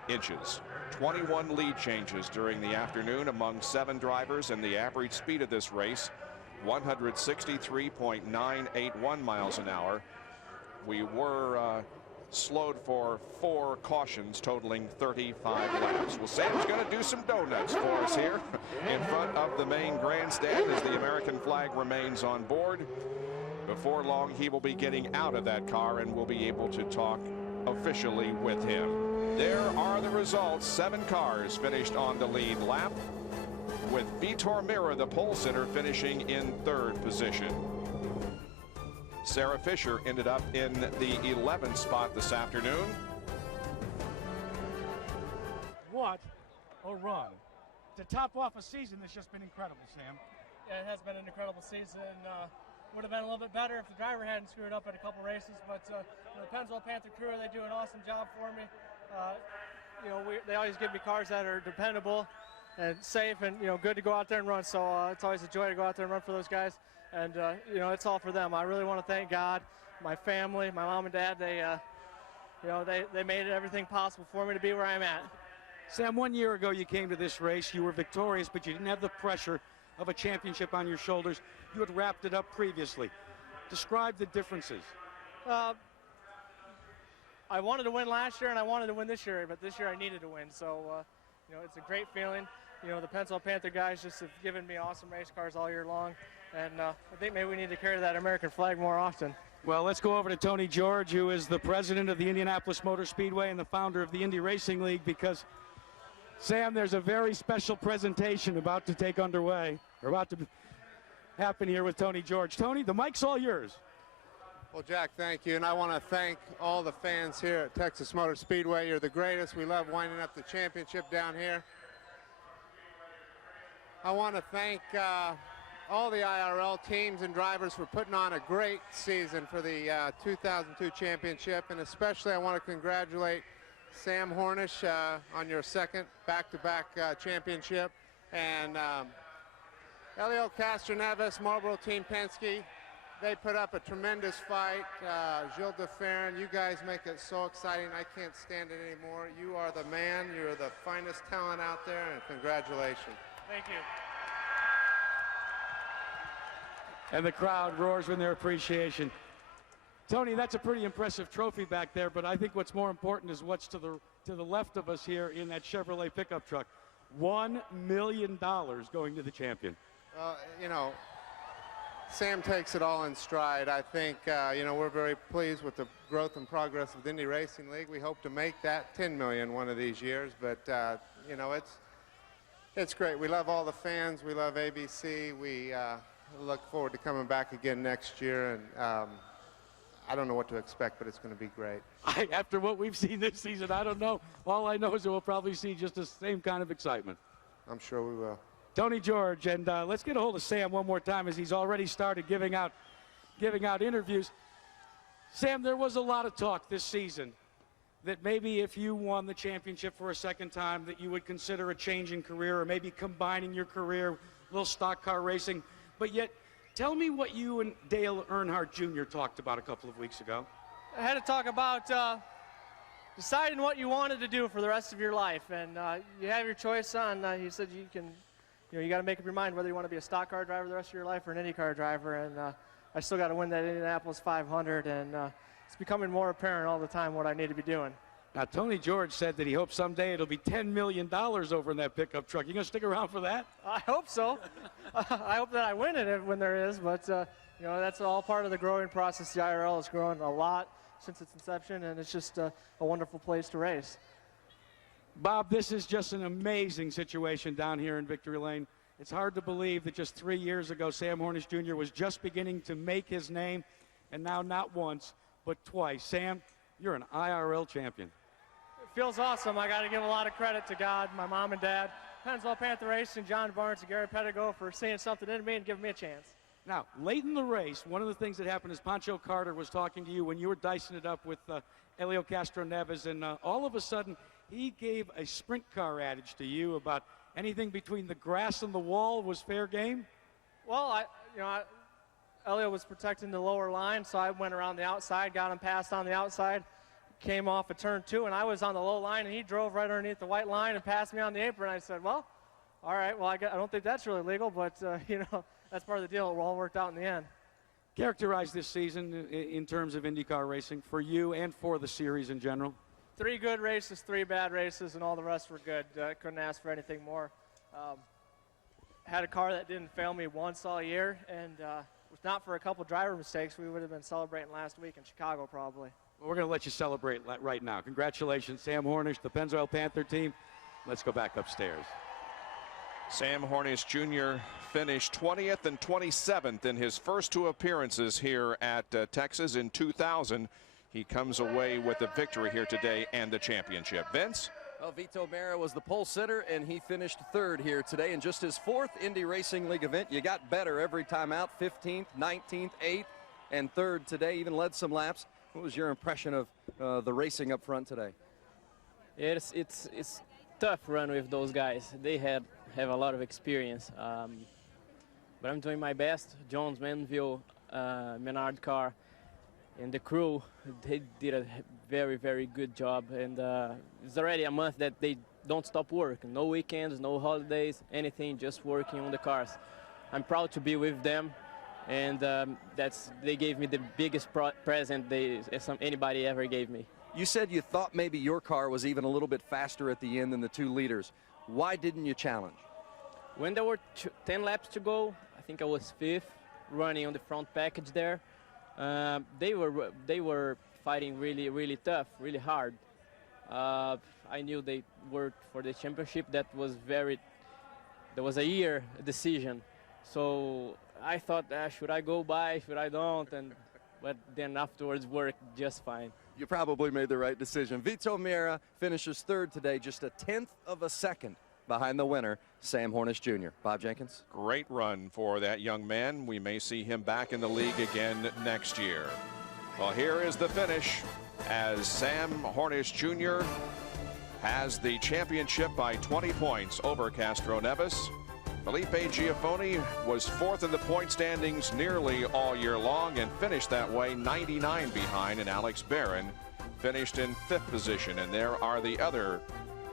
inches. 21 lead changes during the afternoon among 7 drivers, and the average speed of this race, 163.981 miles an hour. We were slowed for 4 cautions totaling 35 laps. Well, Sam's going to do some donuts for us here in front of the main grandstand as the American flag remains on board. Before long, he will be getting out of that car and we'll be able to talk officially with him. There are the results. 7 cars finished on the lead lap, with Vitor Mira, the pole sitter, finishing in 3rd position. Sarah Fisher ended up in the 11th spot this afternoon. What a run. To top off a season that's just been incredible, Sam. Yeah, it has been an incredible season. Would have been a little bit better if the driver hadn't screwed up at a couple races, but the Pennzoil Panther crew, they do an awesome job for me. They always give me cars that are dependable and safe and, good to go out there and run. So it's always a joy to go out there and run for those guys. And, it's all for them. I really want to thank God, my family, my mom and dad. They made everything possible for me to be where I'm at. Sam, 1 year ago you came to this race. You were victorious, but you didn't have the pressure of a championship on your shoulders. You had wrapped it up previously. Describe the differences. I wanted to win last year and I wanted to win this year, but this year I needed to win. So, it's a great feeling. The Pennzoil Panther guys just have given me awesome race cars all year long. And I think maybe we need to carry that American flag more often. Well, let's go over to Tony George, who is the president of the Indianapolis Motor Speedway and the founder of the Indy Racing League, because, Sam, there's a very special presentation about to take underway, or about to happen here with Tony George. Tony, the mic's all yours. Well, Jack, thank you. And I want to thank all the fans here at Texas Motor Speedway. You're the greatest. We love winding up the championship down here. I want to thank all the IRL teams and drivers for putting on a great season for the 2002 championship, and especially I want to congratulate Sam Hornish on your 2nd back-to-back championship, and Elio Castroneves, Marlboro Team Penske. They put up a tremendous fight. Gilles DeFerrin, you guys make it so exciting. I can't stand it anymore. You are the man. You're the finest talent out there, and congratulations. Thank you. And the crowd roars in their appreciation. Tony, that's a pretty impressive trophy back there, but I think what's more important is what's to the left of us here in that Chevrolet pickup truck. $1 million going to the champion. You know, Sam takes it all in stride. I think, you know, we're very pleased with the growth and progress of the Indy Racing League. We hope to make that $10 million one of these years, but, you know, it's great. We love all the fans. We love ABC. We look forward to coming back again next year, and I don't know what to expect, but it's going to be great. After what we've seen this season, I don't know. All I know is that we'll probably see just the same kind of excitement. I'm sure we will. Tony George, and let's get a hold of Sam one more time, as he's already started giving out interviews. Sam, there was a lot of talk this season that maybe if you won the championship for a second time, that you would consider a change in career, or maybe combining your career, a little stock car racing. But yet, tell me what you and Dale Earnhardt Jr. talked about a couple of weeks ago. I had to talk about deciding what you wanted to do for the rest of your life, and you have your choice on. He said you got to make up your mind whether you want to be a stock car driver the rest of your life or an IndyCar driver, and I still got to win that Indianapolis 500, and it's becoming more apparent all the time what I need to be doing. Now, Tony George said that he hopes someday it'll be $10 million over in that pickup truck. You gonna stick around for that? I hope so. I hope that I win it when there is, but you know, that's all part of the growing process. The IRL has grown a lot since its inception, and it's just a wonderful place to race. Bob, this is just an amazing situation down here in Victory Lane. It's hard to believe that just 3 years ago, Sam Hornish Jr. was just beginning to make his name, and now not once, but twice. Sam, you're an IRL champion. It feels awesome. I got to give a lot of credit to God, my mom and dad, Pennzoil Panther Racing, John Barnes, and Gary Pedigo for seeing something in me and giving me a chance. Now, late in the race, one of the things that happened is Pancho Carter was talking to you when you were dicing it up with Helio Castroneves, and all of a sudden, he gave a sprint car adage to you about anything between the grass and the wall was fair game? Well, Helio was protecting the lower line, so I went around the outside, got him passed on the outside, came off of turn 2, and I was on the low line, and he drove right underneath the white line and passed me on the apron. I said, well, all right, well, I don't think that's really legal, but, you know, that's part of the deal. It all worked out in the end. Characterize this season in terms of IndyCar racing for you and for the series in general. 3 good races, 3 bad races, and all the rest were good. Couldn't ask for anything more. Had a car that didn't fail me once all year, and if not for a couple driver mistakes, we would have been celebrating last week in Chicago probably. Well, we're going to let you celebrate right now. Congratulations, Sam Hornish, the Pennzoil Panther team. Let's go back upstairs. Sam Hornish Jr. finished 20th and 27th in his first 2 appearances here at Texas in 2000. He comes away with the victory here today and the championship. Vince? Well, Vito Mera was the pole sitter, and he finished 3rd here today in just his 4th Indy Racing League event. You got better every time out, 15th, 19th, 8th, and 3rd today, even led some laps. What was your impression of the racing up front today? It's tough run with those guys. They have a lot of experience, but I'm doing my best. Jones, Manville, Menard car, and the crew, they did a very, very good job. And it's already a month that they don't stop working. No weekends, no holidays, anything, just working on the cars. I'm proud to be with them, and they gave me the biggest present anybody ever gave me. You said you thought maybe your car was even a little bit faster at the end than the 2 leaders. Why didn't you challenge? When there were 10 laps to go, I think I was 5th, running on the front package there. They were fighting really, really tough, really hard. I knew they were for the championship. That was a year decision. So I thought, should I go by, should I don't? But then afterwards worked just fine. You probably made the right decision. Vito Mera finishes 3rd today, just a 10th of a second behind the winner, Sam Hornish Jr. Bob Jenkins. Great run for that young man. We may see him back in the league again next year. Well, here is the finish as Sam Hornish Jr. has the championship by 20 points over Castroneves. Felipe Giafoni was 4th in the point standings nearly all year long and finished that way 99 behind, and Alex Barron finished in 5th position. And there are the other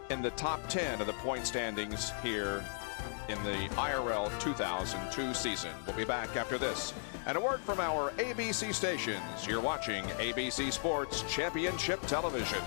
in the top 10 of the point standings here in the IRL 2002 season. We'll be back after this And a word from our ABC stations. You're watching ABC Sports Championship Television.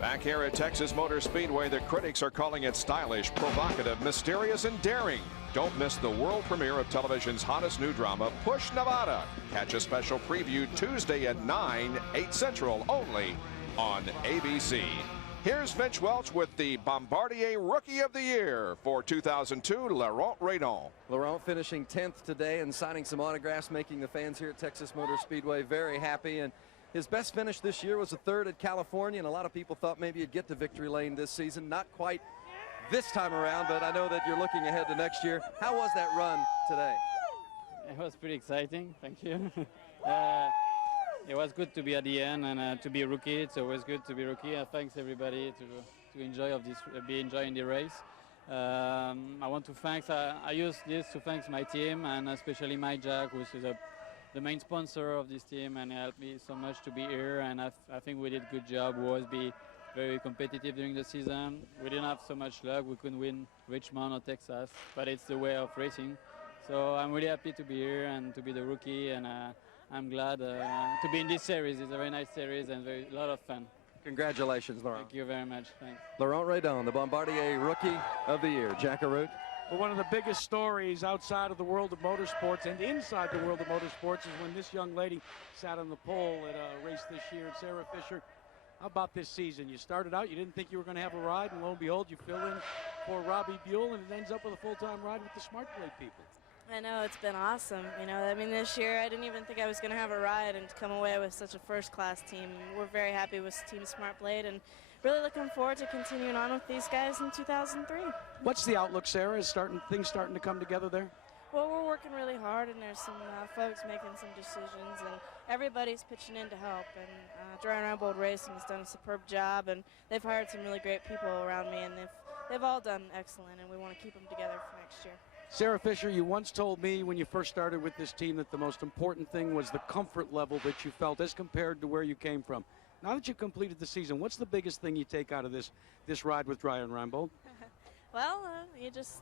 Back here at Texas Motor Speedway, the critics are calling it stylish, provocative, mysterious, and daring. Don't miss the world premiere of television's hottest new drama, Push Nevada. Catch a special preview Tuesday at 9, 8 Central, only on ABC. Here's Vince Welch with the Bombardier Rookie of the Year for 2002, Laurent Redon. Laurent finishing 10th today and signing some autographs, making the fans here at Texas Motor Speedway very happy. And his best finish this year was a third at California, and a lot of people thought maybe he'd get to victory lane this season. Not quite this time around, but I know that you're looking ahead to next year. How was that run today? It was pretty exciting, thank you. It was good to be at the end and to be a rookie. It's always good to be a rookie. Thanks everybody to enjoy of this, be enjoying the race. I want to thank. I use this to thank my team and especially Mike Jack, who is the main sponsor of this team, and helped me so much to be here. And I think we did a good job. We always be very competitive during the season. We didn't have so much luck. We couldn't win Richmond or Texas, but it's the way of racing. So I'm really happy to be here and to be the rookie, and I'm glad to be in this series. It's a very nice series and a lot of fun. Congratulations, Laurent. Thank you very much. Thanks. Laurent Redon, the Bombardier Rookie of the Year. Jack Arute. But one of the biggest stories outside of the world of motorsports and inside the world of motorsports is when this young lady sat on the pole at a race this year. Sarah Fisher, how about this season? You started out, you didn't think you were going to have a ride, and lo and behold, you fill in for Robbie Buell, and it ends up with a full-time ride with the Smart Plate people. I know, it's been awesome. You know, I mean, this year I didn't even think I was going to have a ride, and to come away with such a first-class team. We're very happy with Team Smart Blade, and really looking forward to continuing on with these guys in 2003. What's the outlook, Sarah? Is things starting to come together there? Well, we're working really hard, and there's some folks making some decisions, and everybody's pitching in to help. And Dry Rambold Racing has done a superb job, and they've hired some really great people around me, and they've all done excellent, and we want to keep them together for next year. Sarah Fisher, you once told me when you first started with this team that the most important thing was the comfort level that you felt as compared to where you came from. Now that you completed the season, what's the biggest thing you take out of this ride with Dry Rambold? Well, you just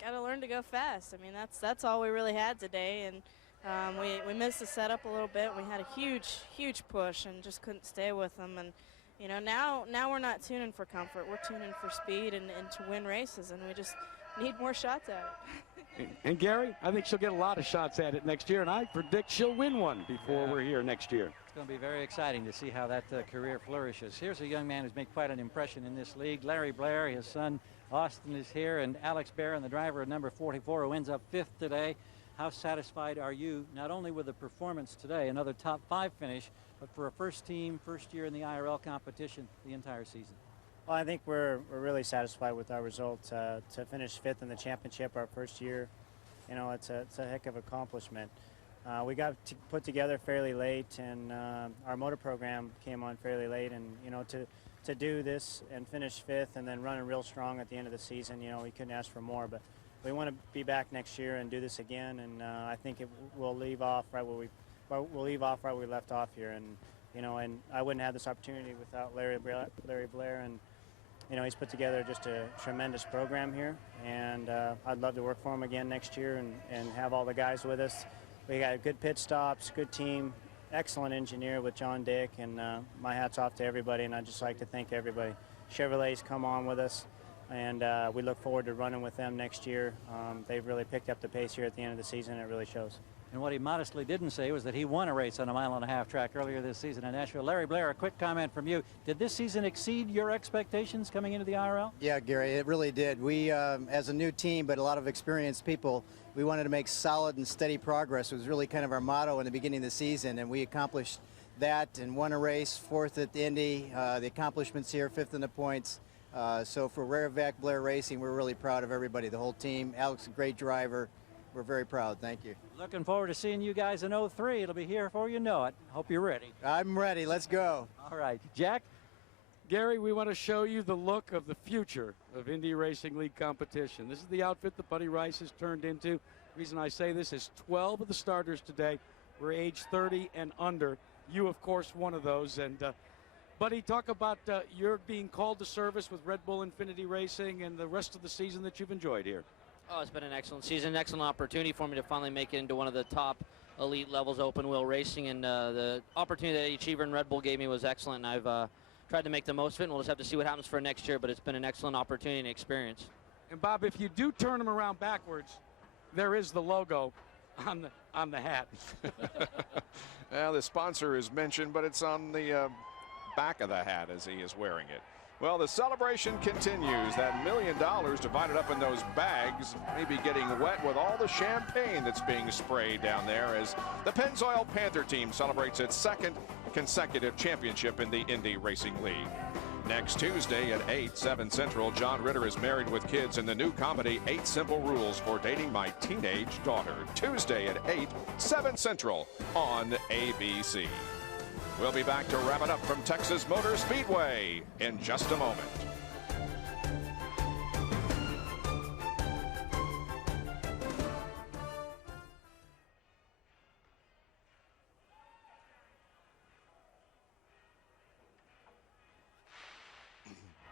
got to learn to go fast. I mean, that's all we really had today, and we missed the setup a little bit. We had a huge push and just couldn't stay with them. And you know, now we're not tuning for comfort. We're tuning for speed and to win races, and we just need more shots at it. And Gary, I think she'll get a lot of shots at it next year, and I predict she'll win one before we're here next year. It's going to be very exciting to see how that career flourishes. Here's a young man who's made quite an impression in this league. Larry Blair, his son Austin is here, and Alex Barron, the driver of number 44, who ends up 5th today. How satisfied are you, not only with the performance today, another top 5 finish, but for a first year in the IRL competition the entire season? Well, I think we're really satisfied with our result. To finish 5th in the championship our first year, you know, it's a heck of an accomplishment. We got put together fairly late, and our motor program came on fairly late, and you know, to do this and finish 5th and then running real strong at the end of the season, you know, we couldn't ask for more. But we want to be back next year and do this again, and I think we'll leave off right where we left off here. And you know, and I wouldn't have this opportunity without Larry Blair, and you know, he's put together just a tremendous program here, and I'd love to work for him again next year and have all the guys with us. We got good pit stops, good team, excellent engineer with John Dick, and my hat's off to everybody, and I'd just like to thank everybody. Chevrolet's come on with us, and we look forward to running with them next year. They've really picked up the pace here at the end of the season. It really shows. And what he modestly didn't say was that he won a race on a 1.5 mile track earlier this season in Nashville. Larry Blair, a quick comment from you. Did this season exceed your expectations coming into the IRL? Yeah, Gary, it really did. We, as a new team, but a lot of experienced people, we wanted to make solid and steady progress. It was really kind of our motto in the beginning of the season, and we accomplished that and won a race, 4th at the Indy. The accomplishments here, 5th in the points. So for Rarevac Blair Racing, we're really proud of everybody, the whole team. Alex, a great driver. We're very proud. Thank you. Looking forward to seeing you guys in 03. It'll be here before you know it. Hope you're ready. I'm ready. Let's go. All right. Jack? Gary, we want to show you the look of the future of Indy Racing League competition. This is the outfit that Buddy Rice has turned into. The reason I say this is 12 of the starters today were age 30 and under. You, of course, one of those. And Buddy, talk about your being called to service with Red Bull Infinity Racing and the rest of the season that you've enjoyed here. Oh, it's been an excellent season, an excellent opportunity for me to finally make it into one of the top elite levels of open wheel racing, and the opportunity that Achiever and Red Bull gave me was excellent, and I've tried to make the most of it, and we'll just have to see what happens for next year, but it's been an excellent opportunity and experience. And Bob, if you do turn them around backwards, there is the logo on the hat. Well, the sponsor is mentioned, but it's on the back of the hat as he is wearing it. Well, the celebration continues. That $1 million divided up in those bags may be getting wet with all the champagne that's being sprayed down there as the Pennzoil Panther team celebrates its second consecutive championship in the Indy Racing League. Next Tuesday at 8, 7 Central, John Ritter is married with kids in the new comedy 8 Simple Rules for Dating My Teenage Daughter. Tuesday at 8, 7 Central on ABC. We'll be back to wrap it up from Texas Motor Speedway in just a moment.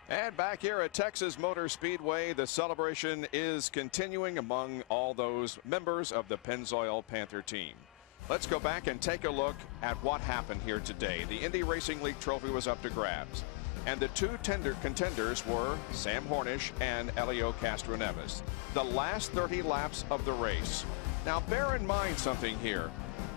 And back here at Texas Motor Speedway, the celebration is continuing among all those members of the Pennzoil Panther team. Let's go back and take a look at what happened here today. The Indy Racing League trophy was up to grabs, and the two contenders were Sam Hornish and Elio Castroneves. The last 30 laps of the race. Now bear in mind something here.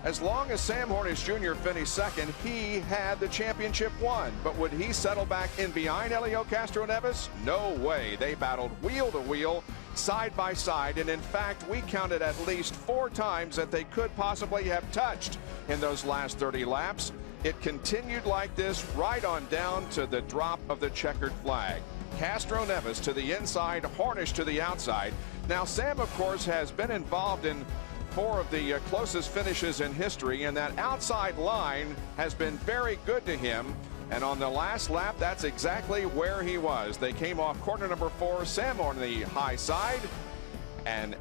As long as Sam Hornish Jr. finished second, he had the championship won. But would he settle back in behind Elio Castroneves? No way. They battled wheel to wheel, side by side, and in fact, we counted at least 4 times that they could possibly have touched in those last 30 laps. It continued like this right on down to the drop of the checkered flag. Castroneves to the inside, Hornish to the outside. Now, Sam, of course, has been involved in 4 of the closest finishes in history, and that outside line has been very good to him. And on the last lap, that's exactly where he was. They came off corner number 4, Sam on the high side, and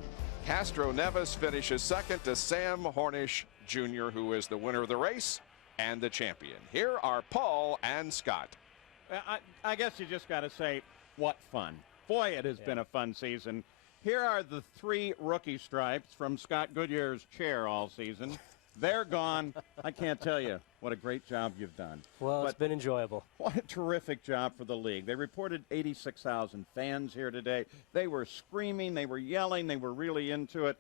Castroneves finishes second to Sam Hornish Jr., who is the winner of the race and the champion. Here are Paul and Scott. I guess you just got to say, what fun. Boy, it has been a fun season. Here are the 3 rookie stripes from Scott Goodyear's chair all season. They're gone. I can't tell you what a great job you've done. Well, it's been enjoyable. What a terrific job for the league. They reported 86,000 fans here today. They were screaming, they were yelling, they were really into it.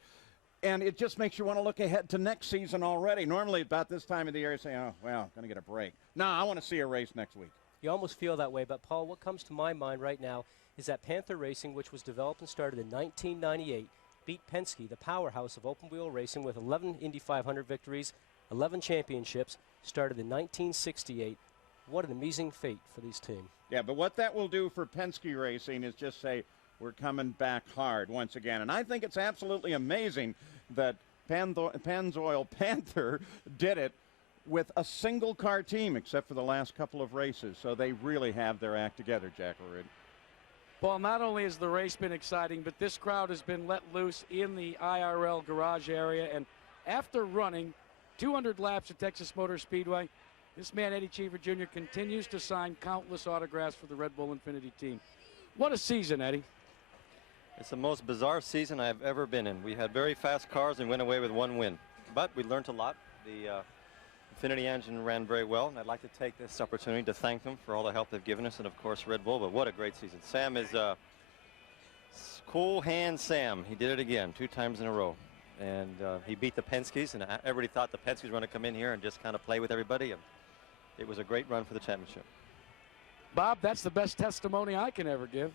And it just makes you want to look ahead to next season already. Normally about this time of the year you say, oh, well, going to get a break. No, I want to see a race next week. You almost feel that way, but Paul, what comes to my mind right now is that Panther Racing, which was developed and started in 1998, beat Penske, the powerhouse of open wheel racing, with 11 Indy 500 victories, 11 championships, started in 1968. What an amazing fate for these teams. Yeah, but what that will do for Penske Racing is just say, we're coming back hard once again. And I think it's absolutely amazing that Pennzoil Panther did it with a single car team, except for the last couple of races. So they really have their act together, Jack O'Reilly. Well, not only has the race been exciting, but this crowd has been let loose in the IRL garage area. And after running 200 laps at Texas Motor Speedway, this man, Eddie Cheever Jr., continues to sign countless autographs for the Red Bull Infinity team. What a season, Eddie. It's the most bizarre season I've ever been in. We had very fast cars and went away with 1 win. But we learned a lot. The Infinity engine ran very well, and I'd like to take this opportunity to thank them for all the help they've given us, and of course Red Bull. But what a great season. Sam is cool hand Sam. He did it again 2 times in a row, and he beat the Penskes, and everybody thought the Penskes were going to come in here and just kind of play with everybody, and it was a great run for the championship. Bob, that's the best testimony I can ever give.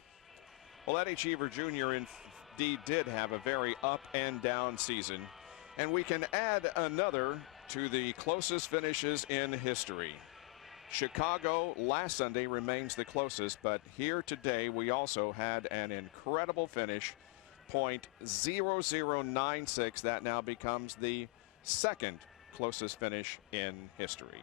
Well, Eddie Cheever Jr. indeed did have a very up and down season, and we can add another to the closest finishes in history. Chicago last Sunday remains the closest, but here today we also had an incredible finish, .0096. That now becomes the second closest finish in history.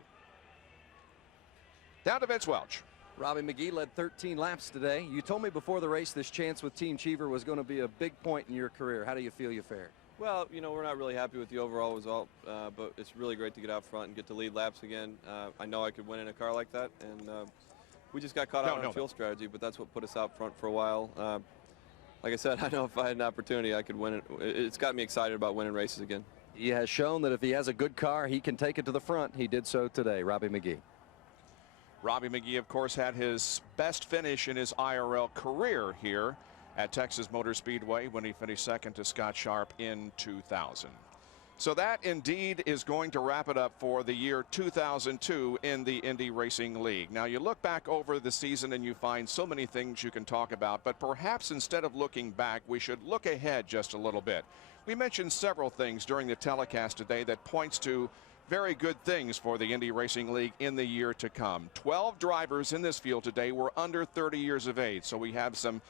Down to Vince Welch. Robbie McGee led 13 laps today. You told me before the race this chance with Team Cheever was going to be a big point in your career. How do you feel you fared? Well, you know, we're not really happy with the overall result, but it's really great to get out front and get to lead laps again. I know I could win in a car like that, and we just got caught out on fuel strategy, but that's what put us out front for a while. Like I said, I know if I had an opportunity, I could win it. It's got me excited about winning races again. He has shown that if he has a good car, he can take it to the front. He did so today. Robbie McGee. Robbie McGee, of course, had his best finish in his IRL career here at Texas Motor Speedway when he finished second to Scott Sharp in 2000. So that indeed is going to wrap it up for the year 2002 in the Indy Racing League. Now you look back over the season and you find so many things you can talk about, but perhaps instead of looking back, we should look ahead just a little bit. We mentioned several things during the telecast today that points to very good things for the Indy Racing League in the year to come. 12 drivers in this field today were under 30 years of age, so we have some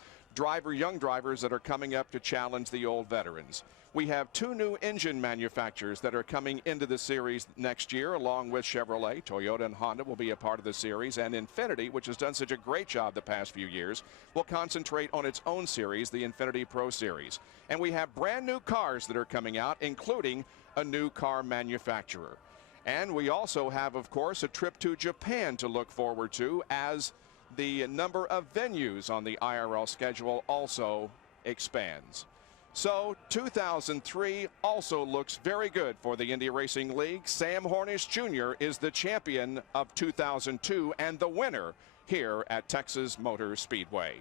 young drivers that are coming up to challenge the old veterans. We have 2 new engine manufacturers that are coming into the series next year, along with Chevrolet. Toyota and Honda will be a part of the series, and Infiniti, which has done such a great job the past few years, will concentrate on its own series, the Infiniti Pro Series. And we have brand new cars that are coming out, including a new car manufacturer. And we also have, of course, a trip to Japan to look forward to, as the number of venues on the IRL schedule also expands. So 2003 also looks very good for the Indy Racing League. Sam Hornish Jr. is the champion of 2002 and the winner here at Texas Motor Speedway.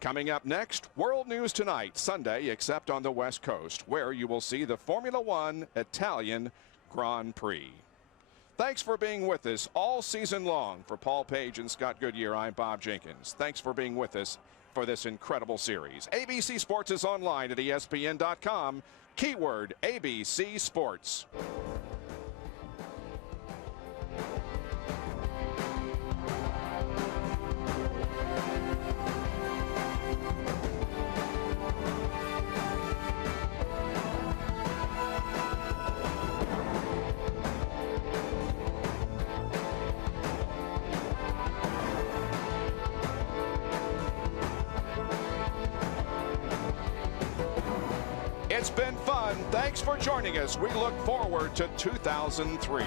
Coming up next, World News Tonight, Sunday, except on the West Coast, where you will see the Formula One Italian Grand Prix. Thanks for being with us all season long. For Paul Page and Scott Goodyear, I'm Bob Jenkins. Thanks for being with us for this incredible series. ABC Sports is online at ESPN.com. Keyword ABC Sports. It's been fun. Thanks for joining us. We look forward to 2003.